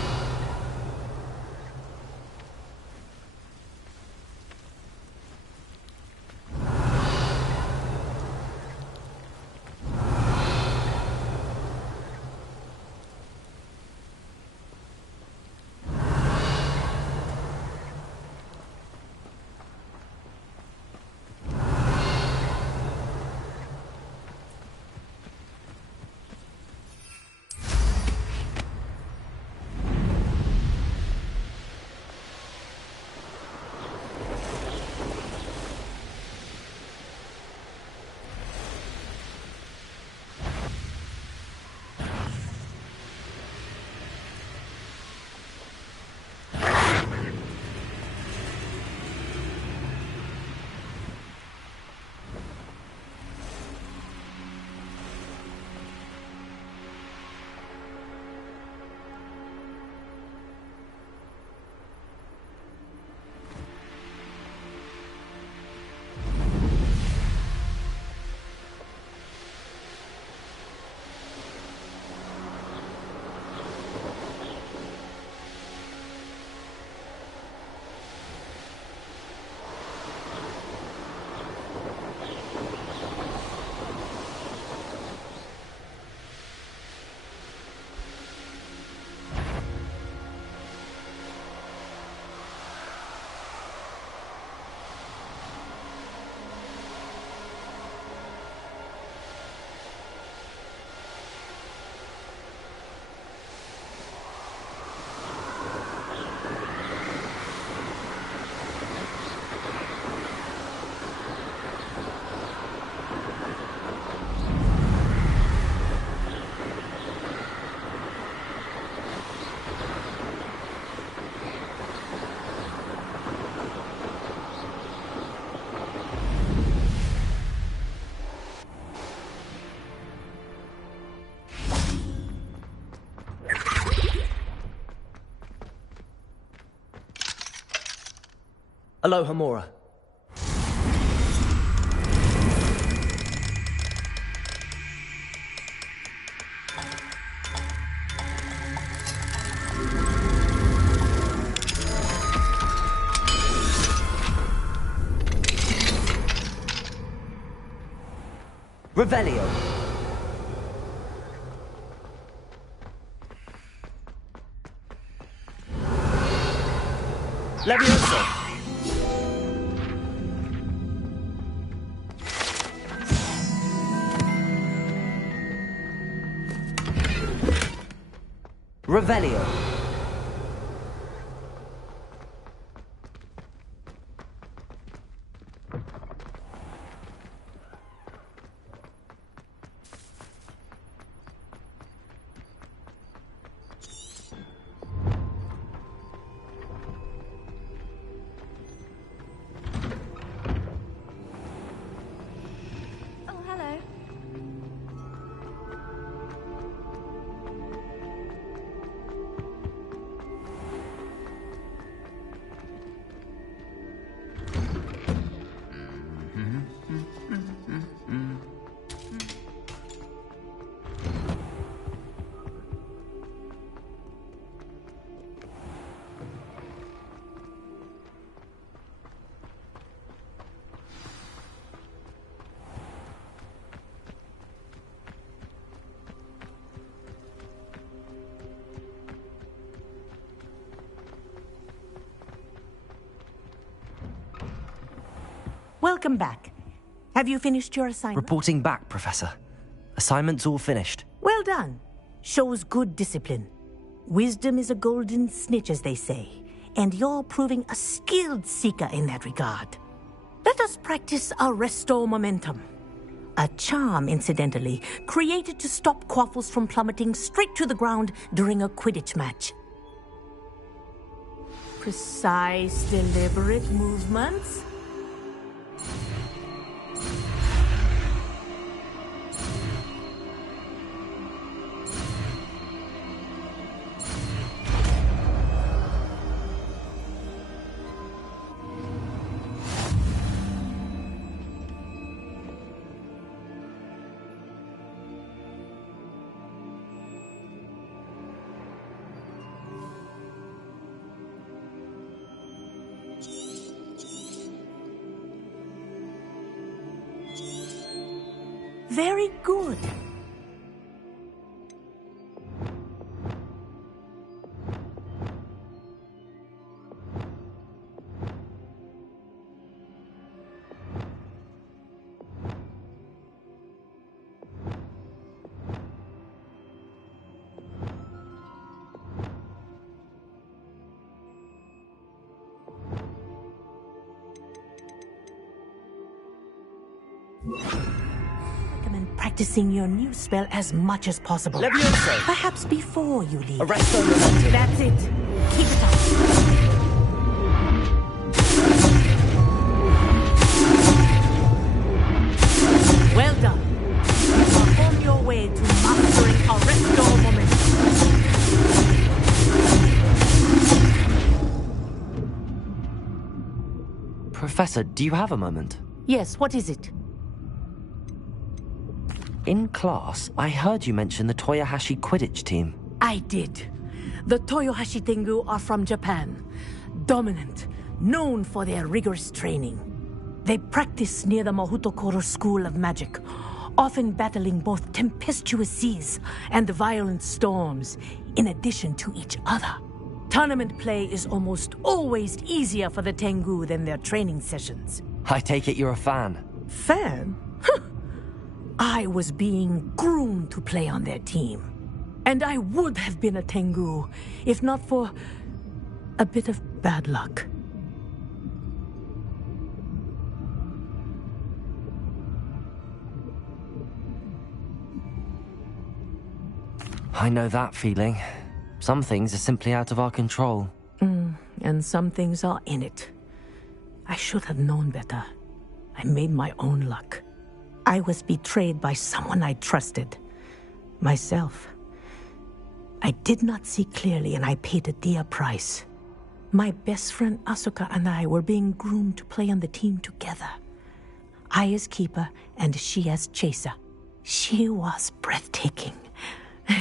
Aloha Mora. Revelio. Levioso. Revelio. Oh, hello. Welcome back. Have you finished your assignment? Reporting back, Professor. Assignment's all finished. Well done. Shows good discipline. Wisdom is a golden snitch, as they say, and you're proving a skilled seeker in that regard. Let us practice our Restore Momentum. A charm, incidentally, created to stop quaffles from plummeting straight to the ground during a Quidditch match. Precise, deliberate movements. Very good. Practicing your new spell as much as possible. Levioso. Perhaps before you leave. Arresto Momentum. That's it. Keep it up. Well done. You are on your way to mastering Arresto Momentum. Professor, do you have a moment? Yes, what is it? In class, I heard you mention the Toyohashi Quidditch team. I did. The Toyohashi Tengu are from Japan. Dominant, known for their rigorous training. They practice near the Mahutokoro School of Magic, often battling both tempestuous seas and violent storms, in addition to each other. Tournament play is almost always easier for the Tengu than their training sessions. I take it you're a fan. Fan? I was being groomed to play on their team. And I would have been a Tengu, if not for a bit of bad luck. I know that feeling. Some things are simply out of our control. And some things are in it. I should have known better. I made my own luck. I was betrayed by someone I trusted. Myself. I did not see clearly, and I paid a dear price. My best friend Asuka and I were being groomed to play on the team together. I as keeper, and she as chaser. She was breathtaking.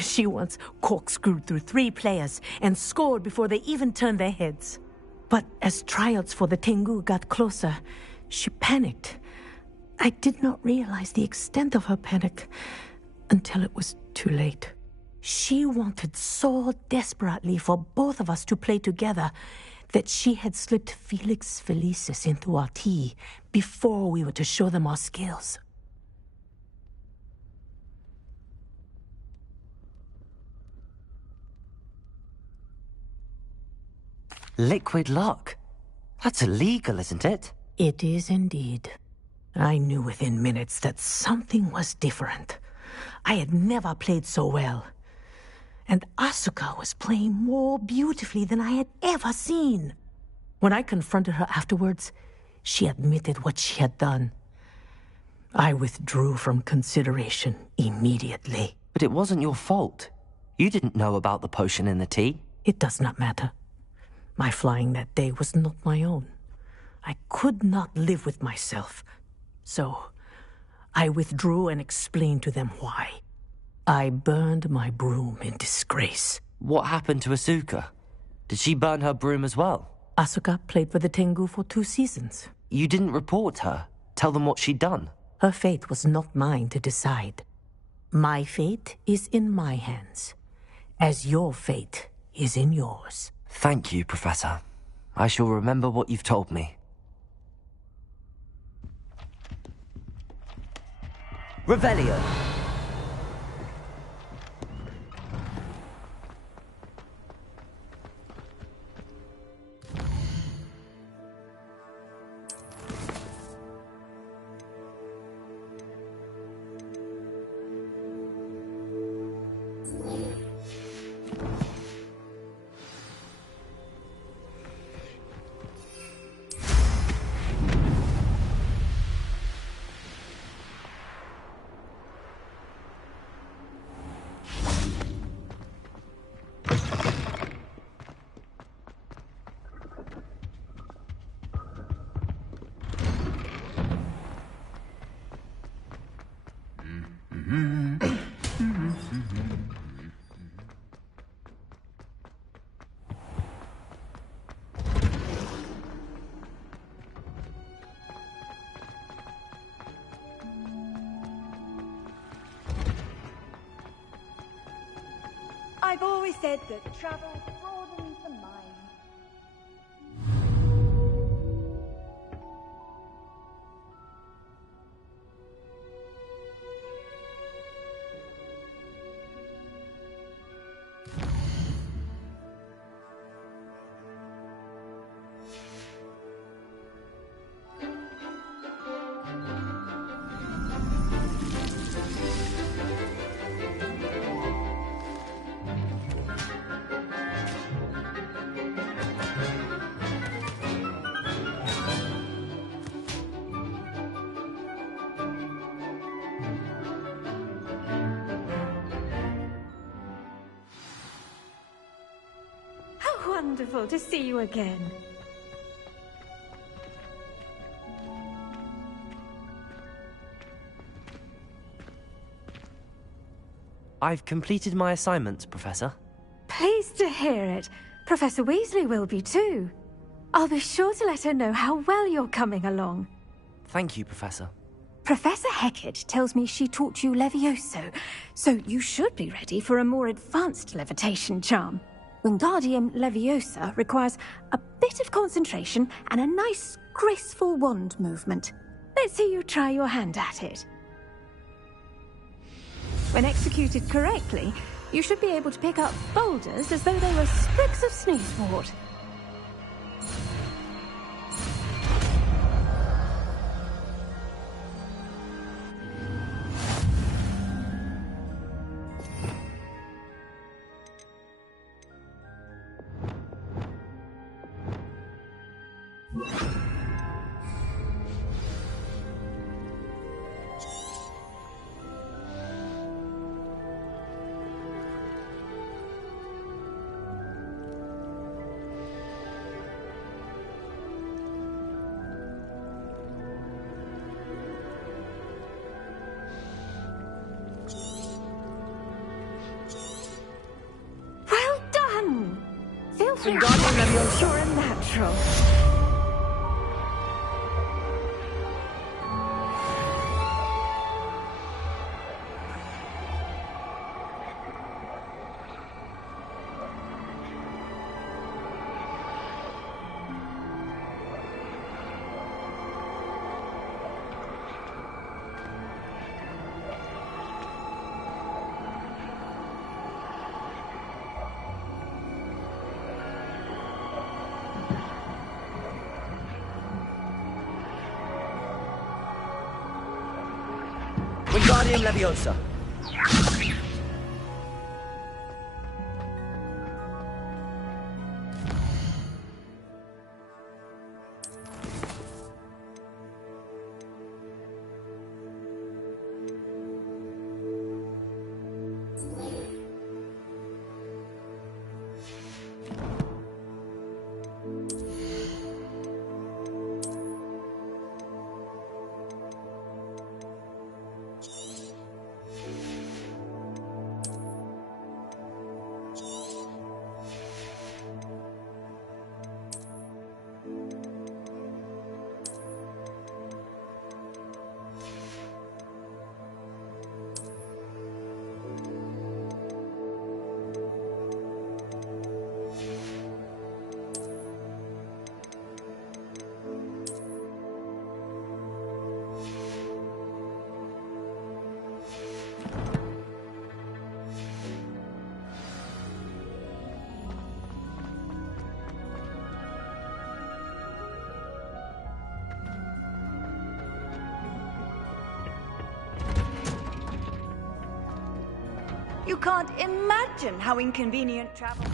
She once corkscrewed through 3 players and scored before they even turned their heads. But as tryouts for the Tengu got closer, she panicked. I did not realize the extent of her panic until it was too late. She wanted so desperately for both of us to play together that she had slipped Felix Felicis into our tea before we were to show them our skills. Liquid luck? That's illegal, isn't it? It is indeed. I knew within minutes that something was different. I had never played so well. And Asuka was playing more beautifully than I had ever seen. When I confronted her afterwards, she admitted what she had done. I withdrew from consideration immediately. But it wasn't your fault. You didn't know about the potion in the tea. It does not matter. My flying that day was not my own. I could not live with myself. So, I withdrew and explained to them why. I burned my broom in disgrace. What happened to Asuka? Did she burn her broom as well? Asuka played for the Tengu for 2 seasons. You didn't report her? Tell them what she'd done? Her fate was not mine to decide. My fate is in my hands, as your fate is in yours. Thank you, Professor. I shall remember what you've told me. Revelio. I've always said that travel broadens the mind. Wonderful to see you again. I've completed my assignments, Professor. Pleased to hear it. Professor Weasley will be too. I'll be sure to let her know how well you're coming along. Thank you, Professor. Professor Hecat tells me she taught you Levioso, so you should be ready for a more advanced levitation charm. Wingardium Leviosa requires a bit of concentration and a nice, graceful wand movement. Let's see you try your hand at it. When executed correctly, you should be able to pick up boulders as though they were sprigs of sneezewort. Feel free to Leviosa. You're a natural. Wingardium Leviosa. You can't imagine how inconvenient travel...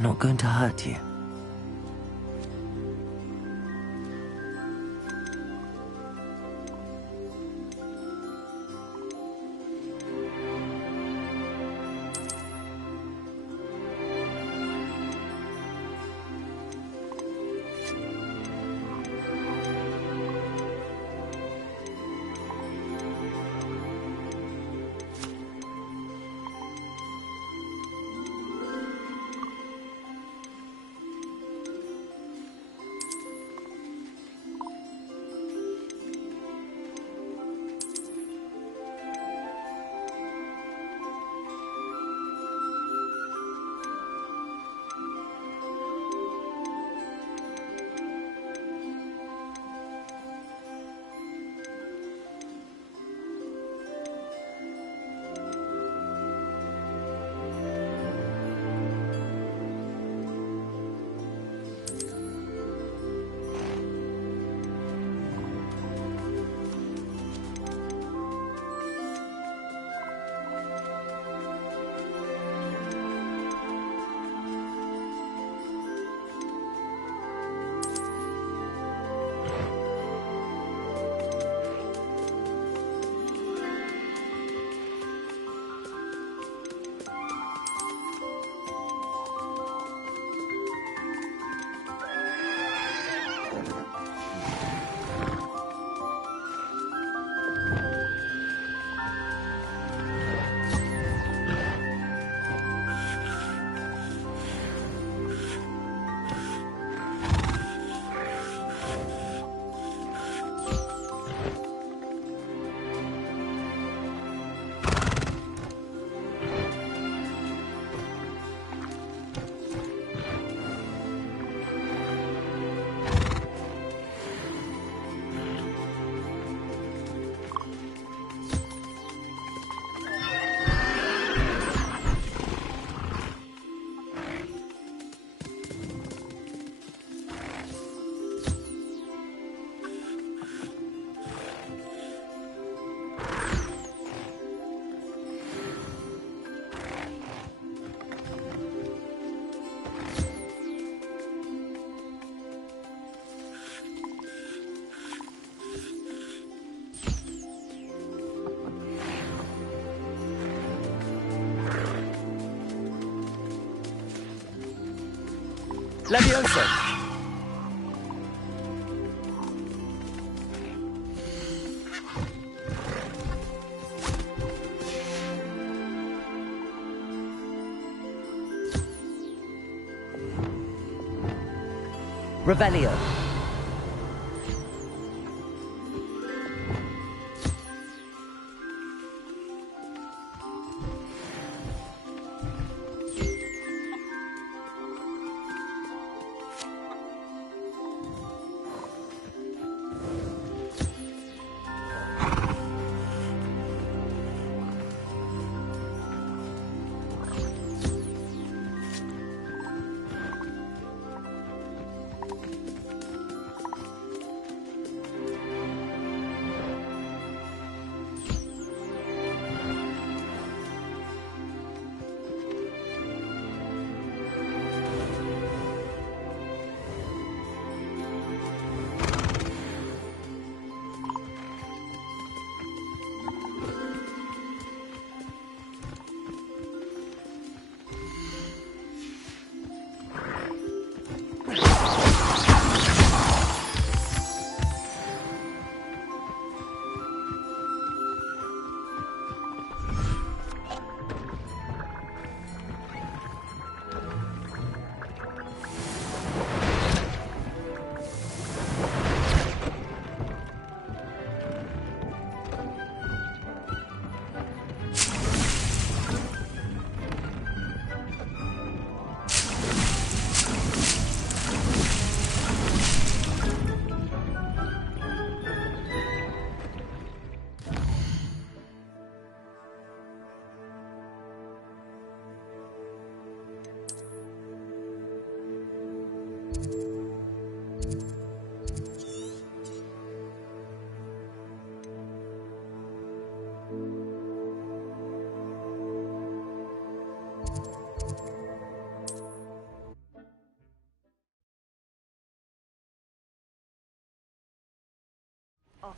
I'm not going to hurt you. Levioso! Revelio.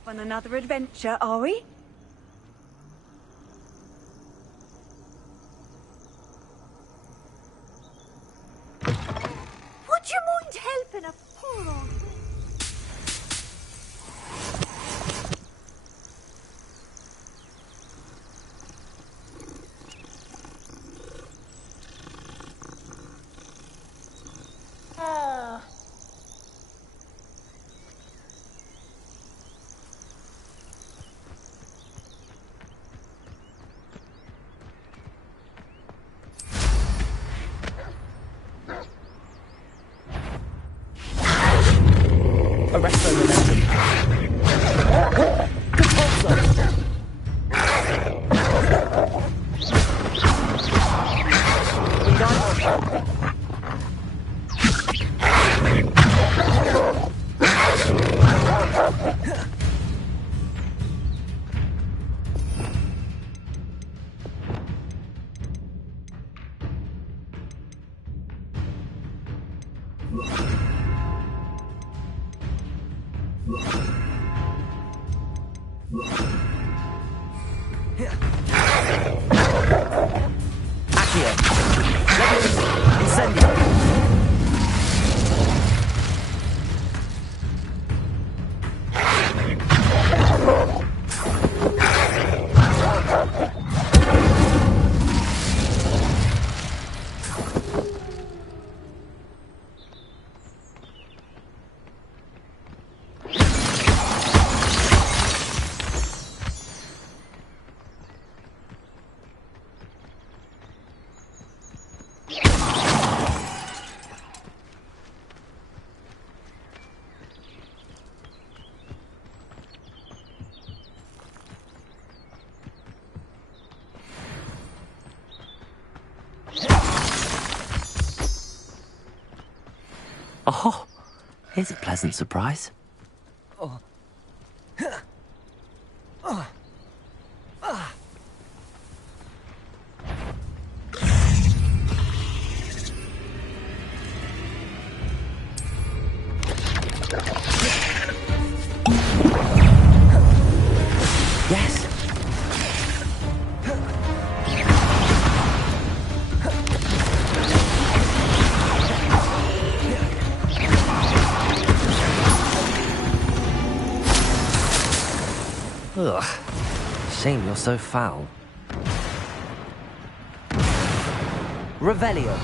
On another adventure, are we? Would you mind helping a poor old... Arrest their momentum. Compulso! Oh, here's a pleasant surprise. Yes. Ugh. Shame you're so foul. Revelio.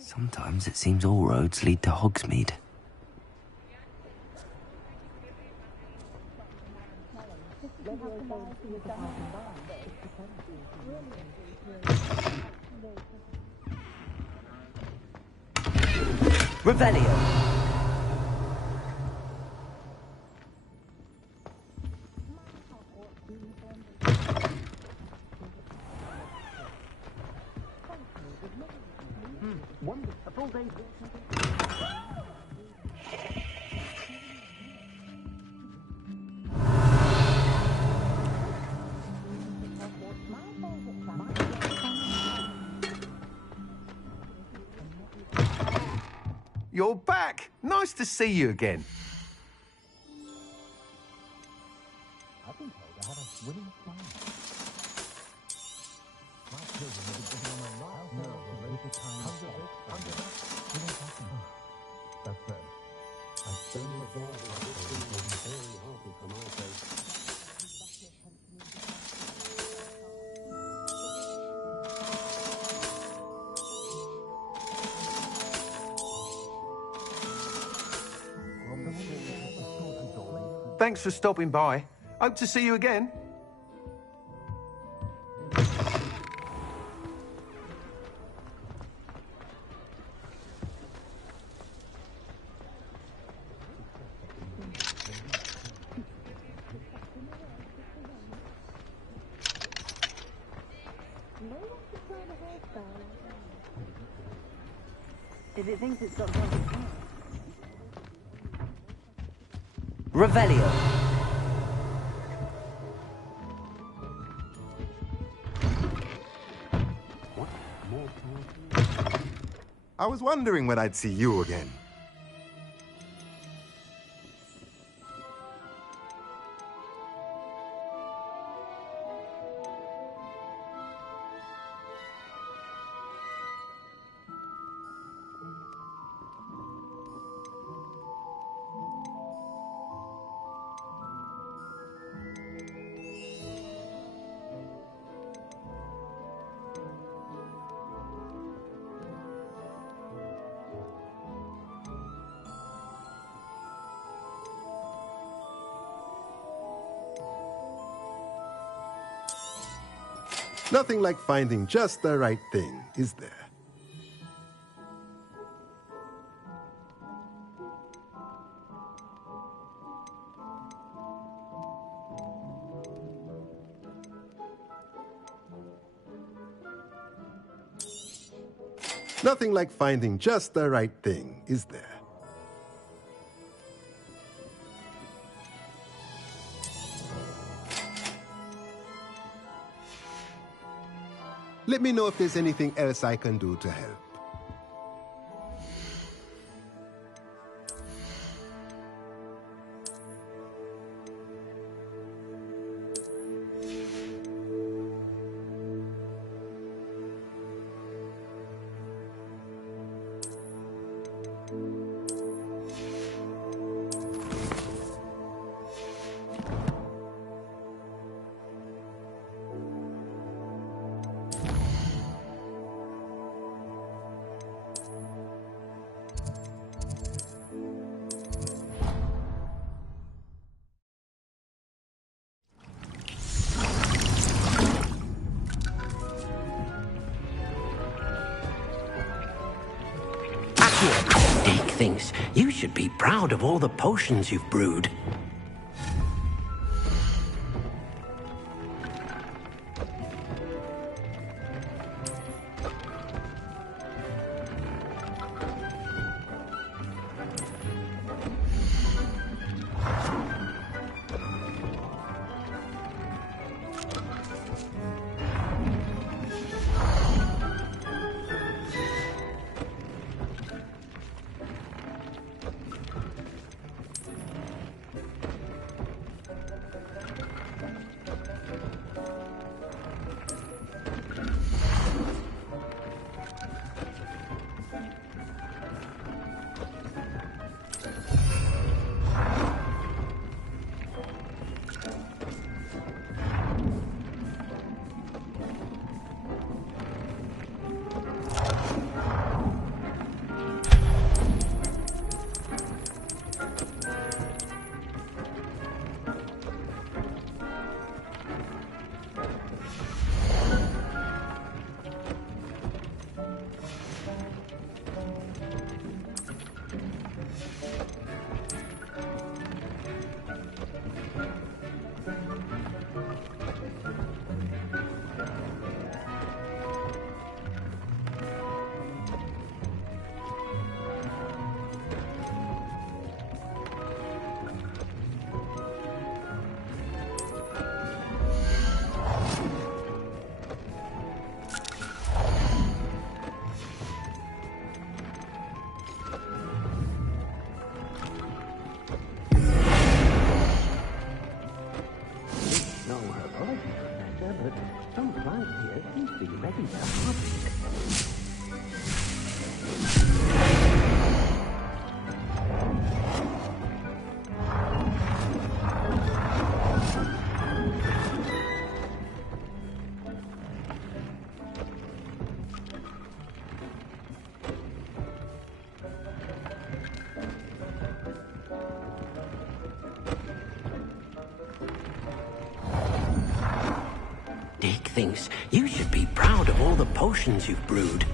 Sometimes it seems all roads lead to Hogsmeade. Revelio! Wonderful day. You're back. Nice to see you again. I've been told I have a winning plan. My children will be getting on my last nerve and ready to time. That's fair. I certainly look forward to this very hearty for my sake. Thanks for stopping by. Hope to see you again. If it thinks it's got something. Revelio. I was wondering when I'd see you again. Nothing like finding just the right thing, is there? Nothing like finding just the right thing, is there? Let me know if there's anything else I can do to help. Snake thinks you should be proud of all the potions you've brewed. thinks you should be proud of all the potions you've brewed.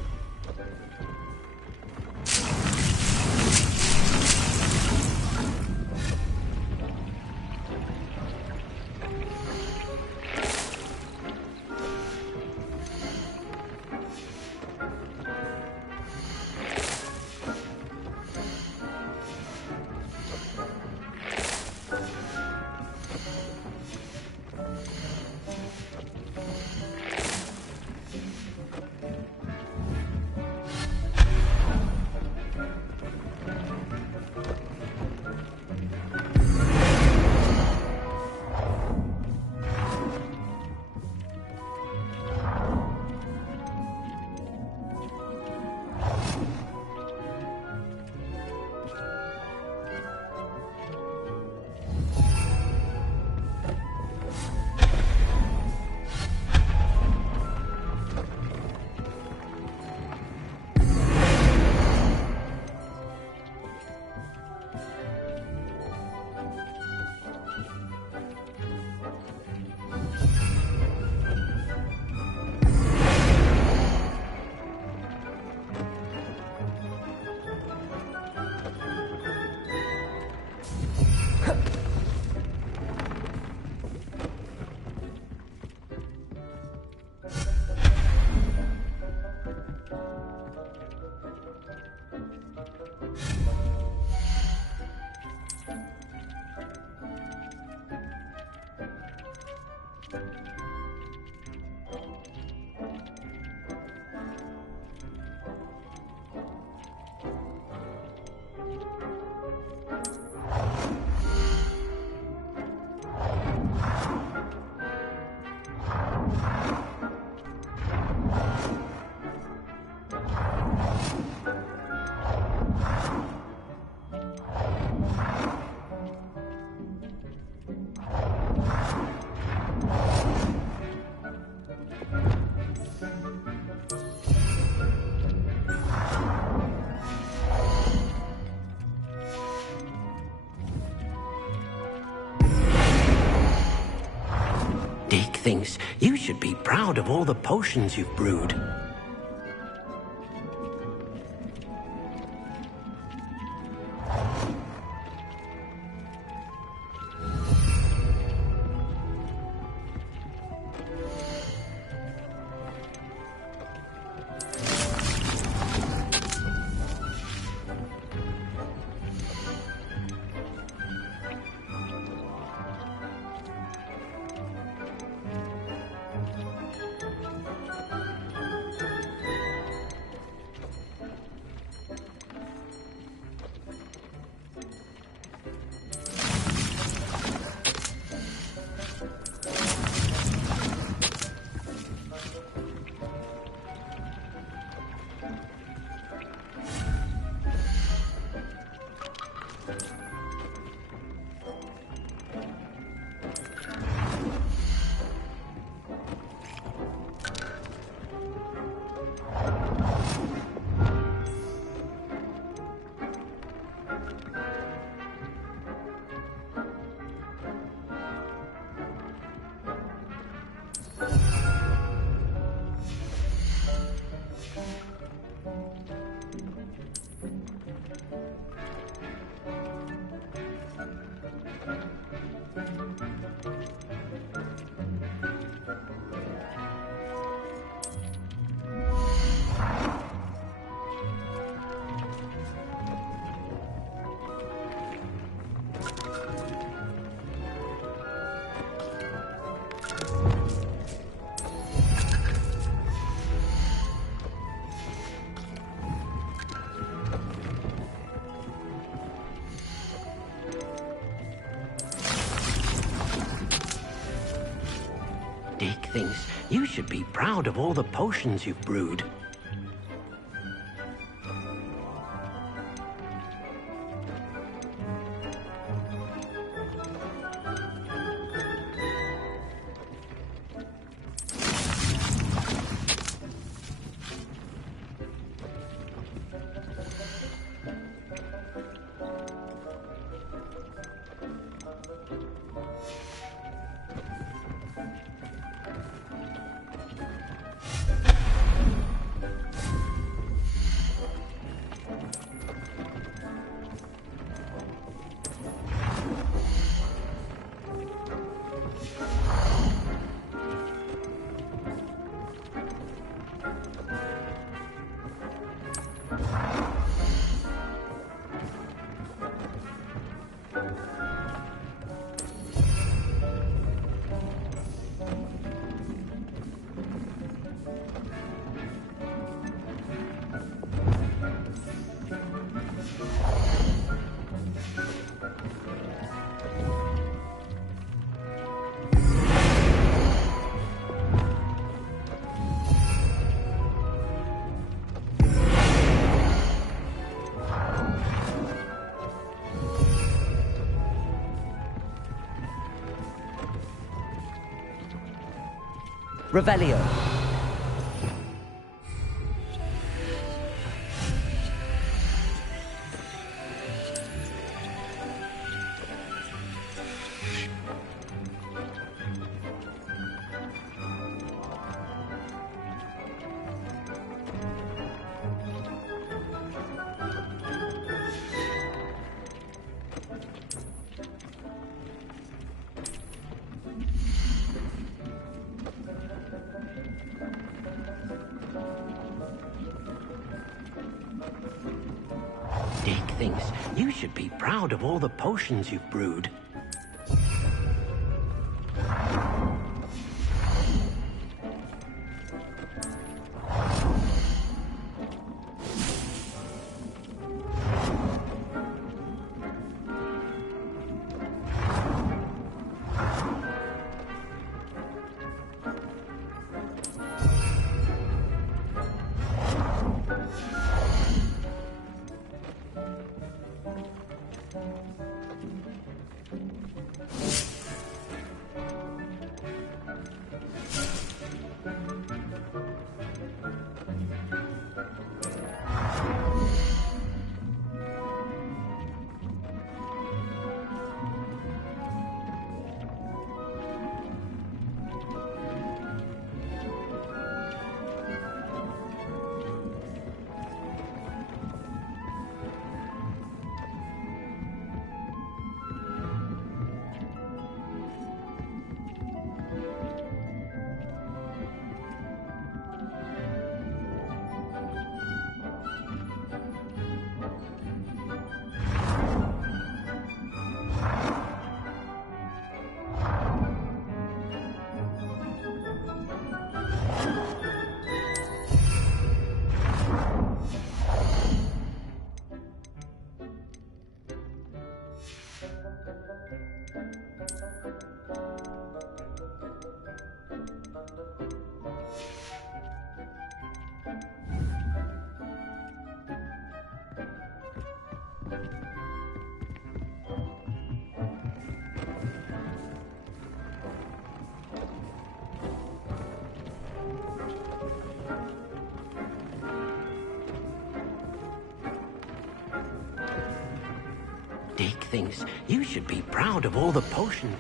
Dick thinks you should be proud of all the potions you've brewed. Dick thinks you should be proud of all the potions you've brewed. Revelio. Dick thinks you should be proud of all the potions you've brewed. Dick thinks you should be proud of all the potions.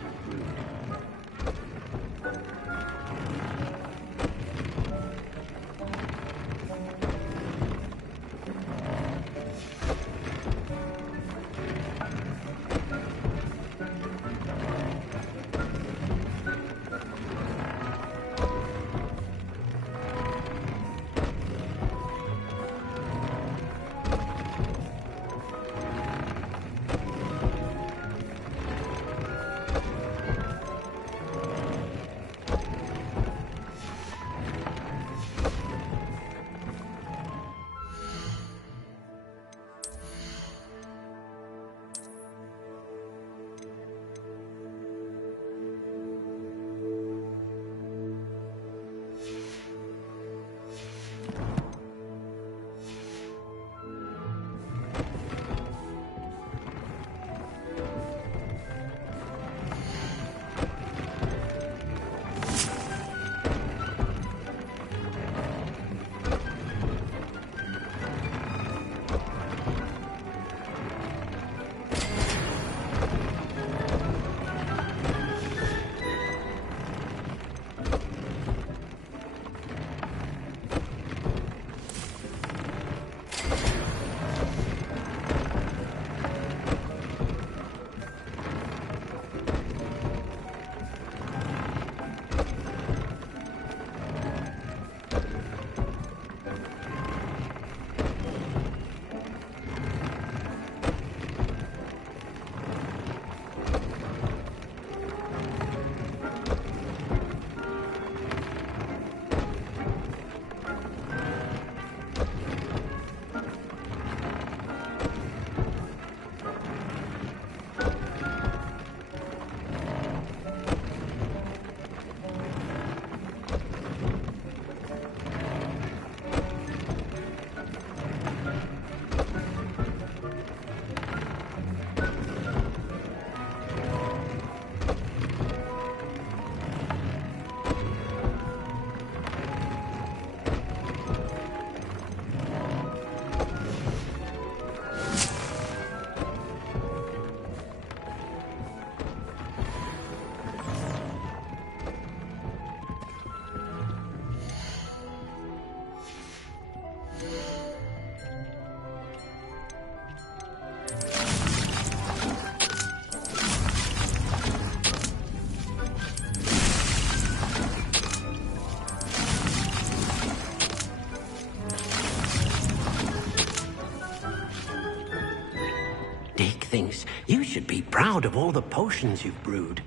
Dick thinks you should be proud of all the potions you've brewed.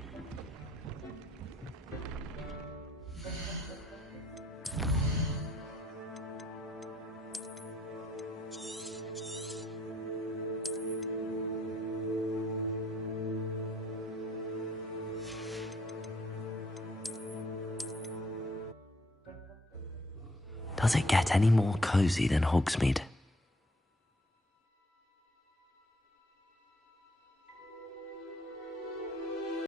Does it get any more cozy than Hogsmeade?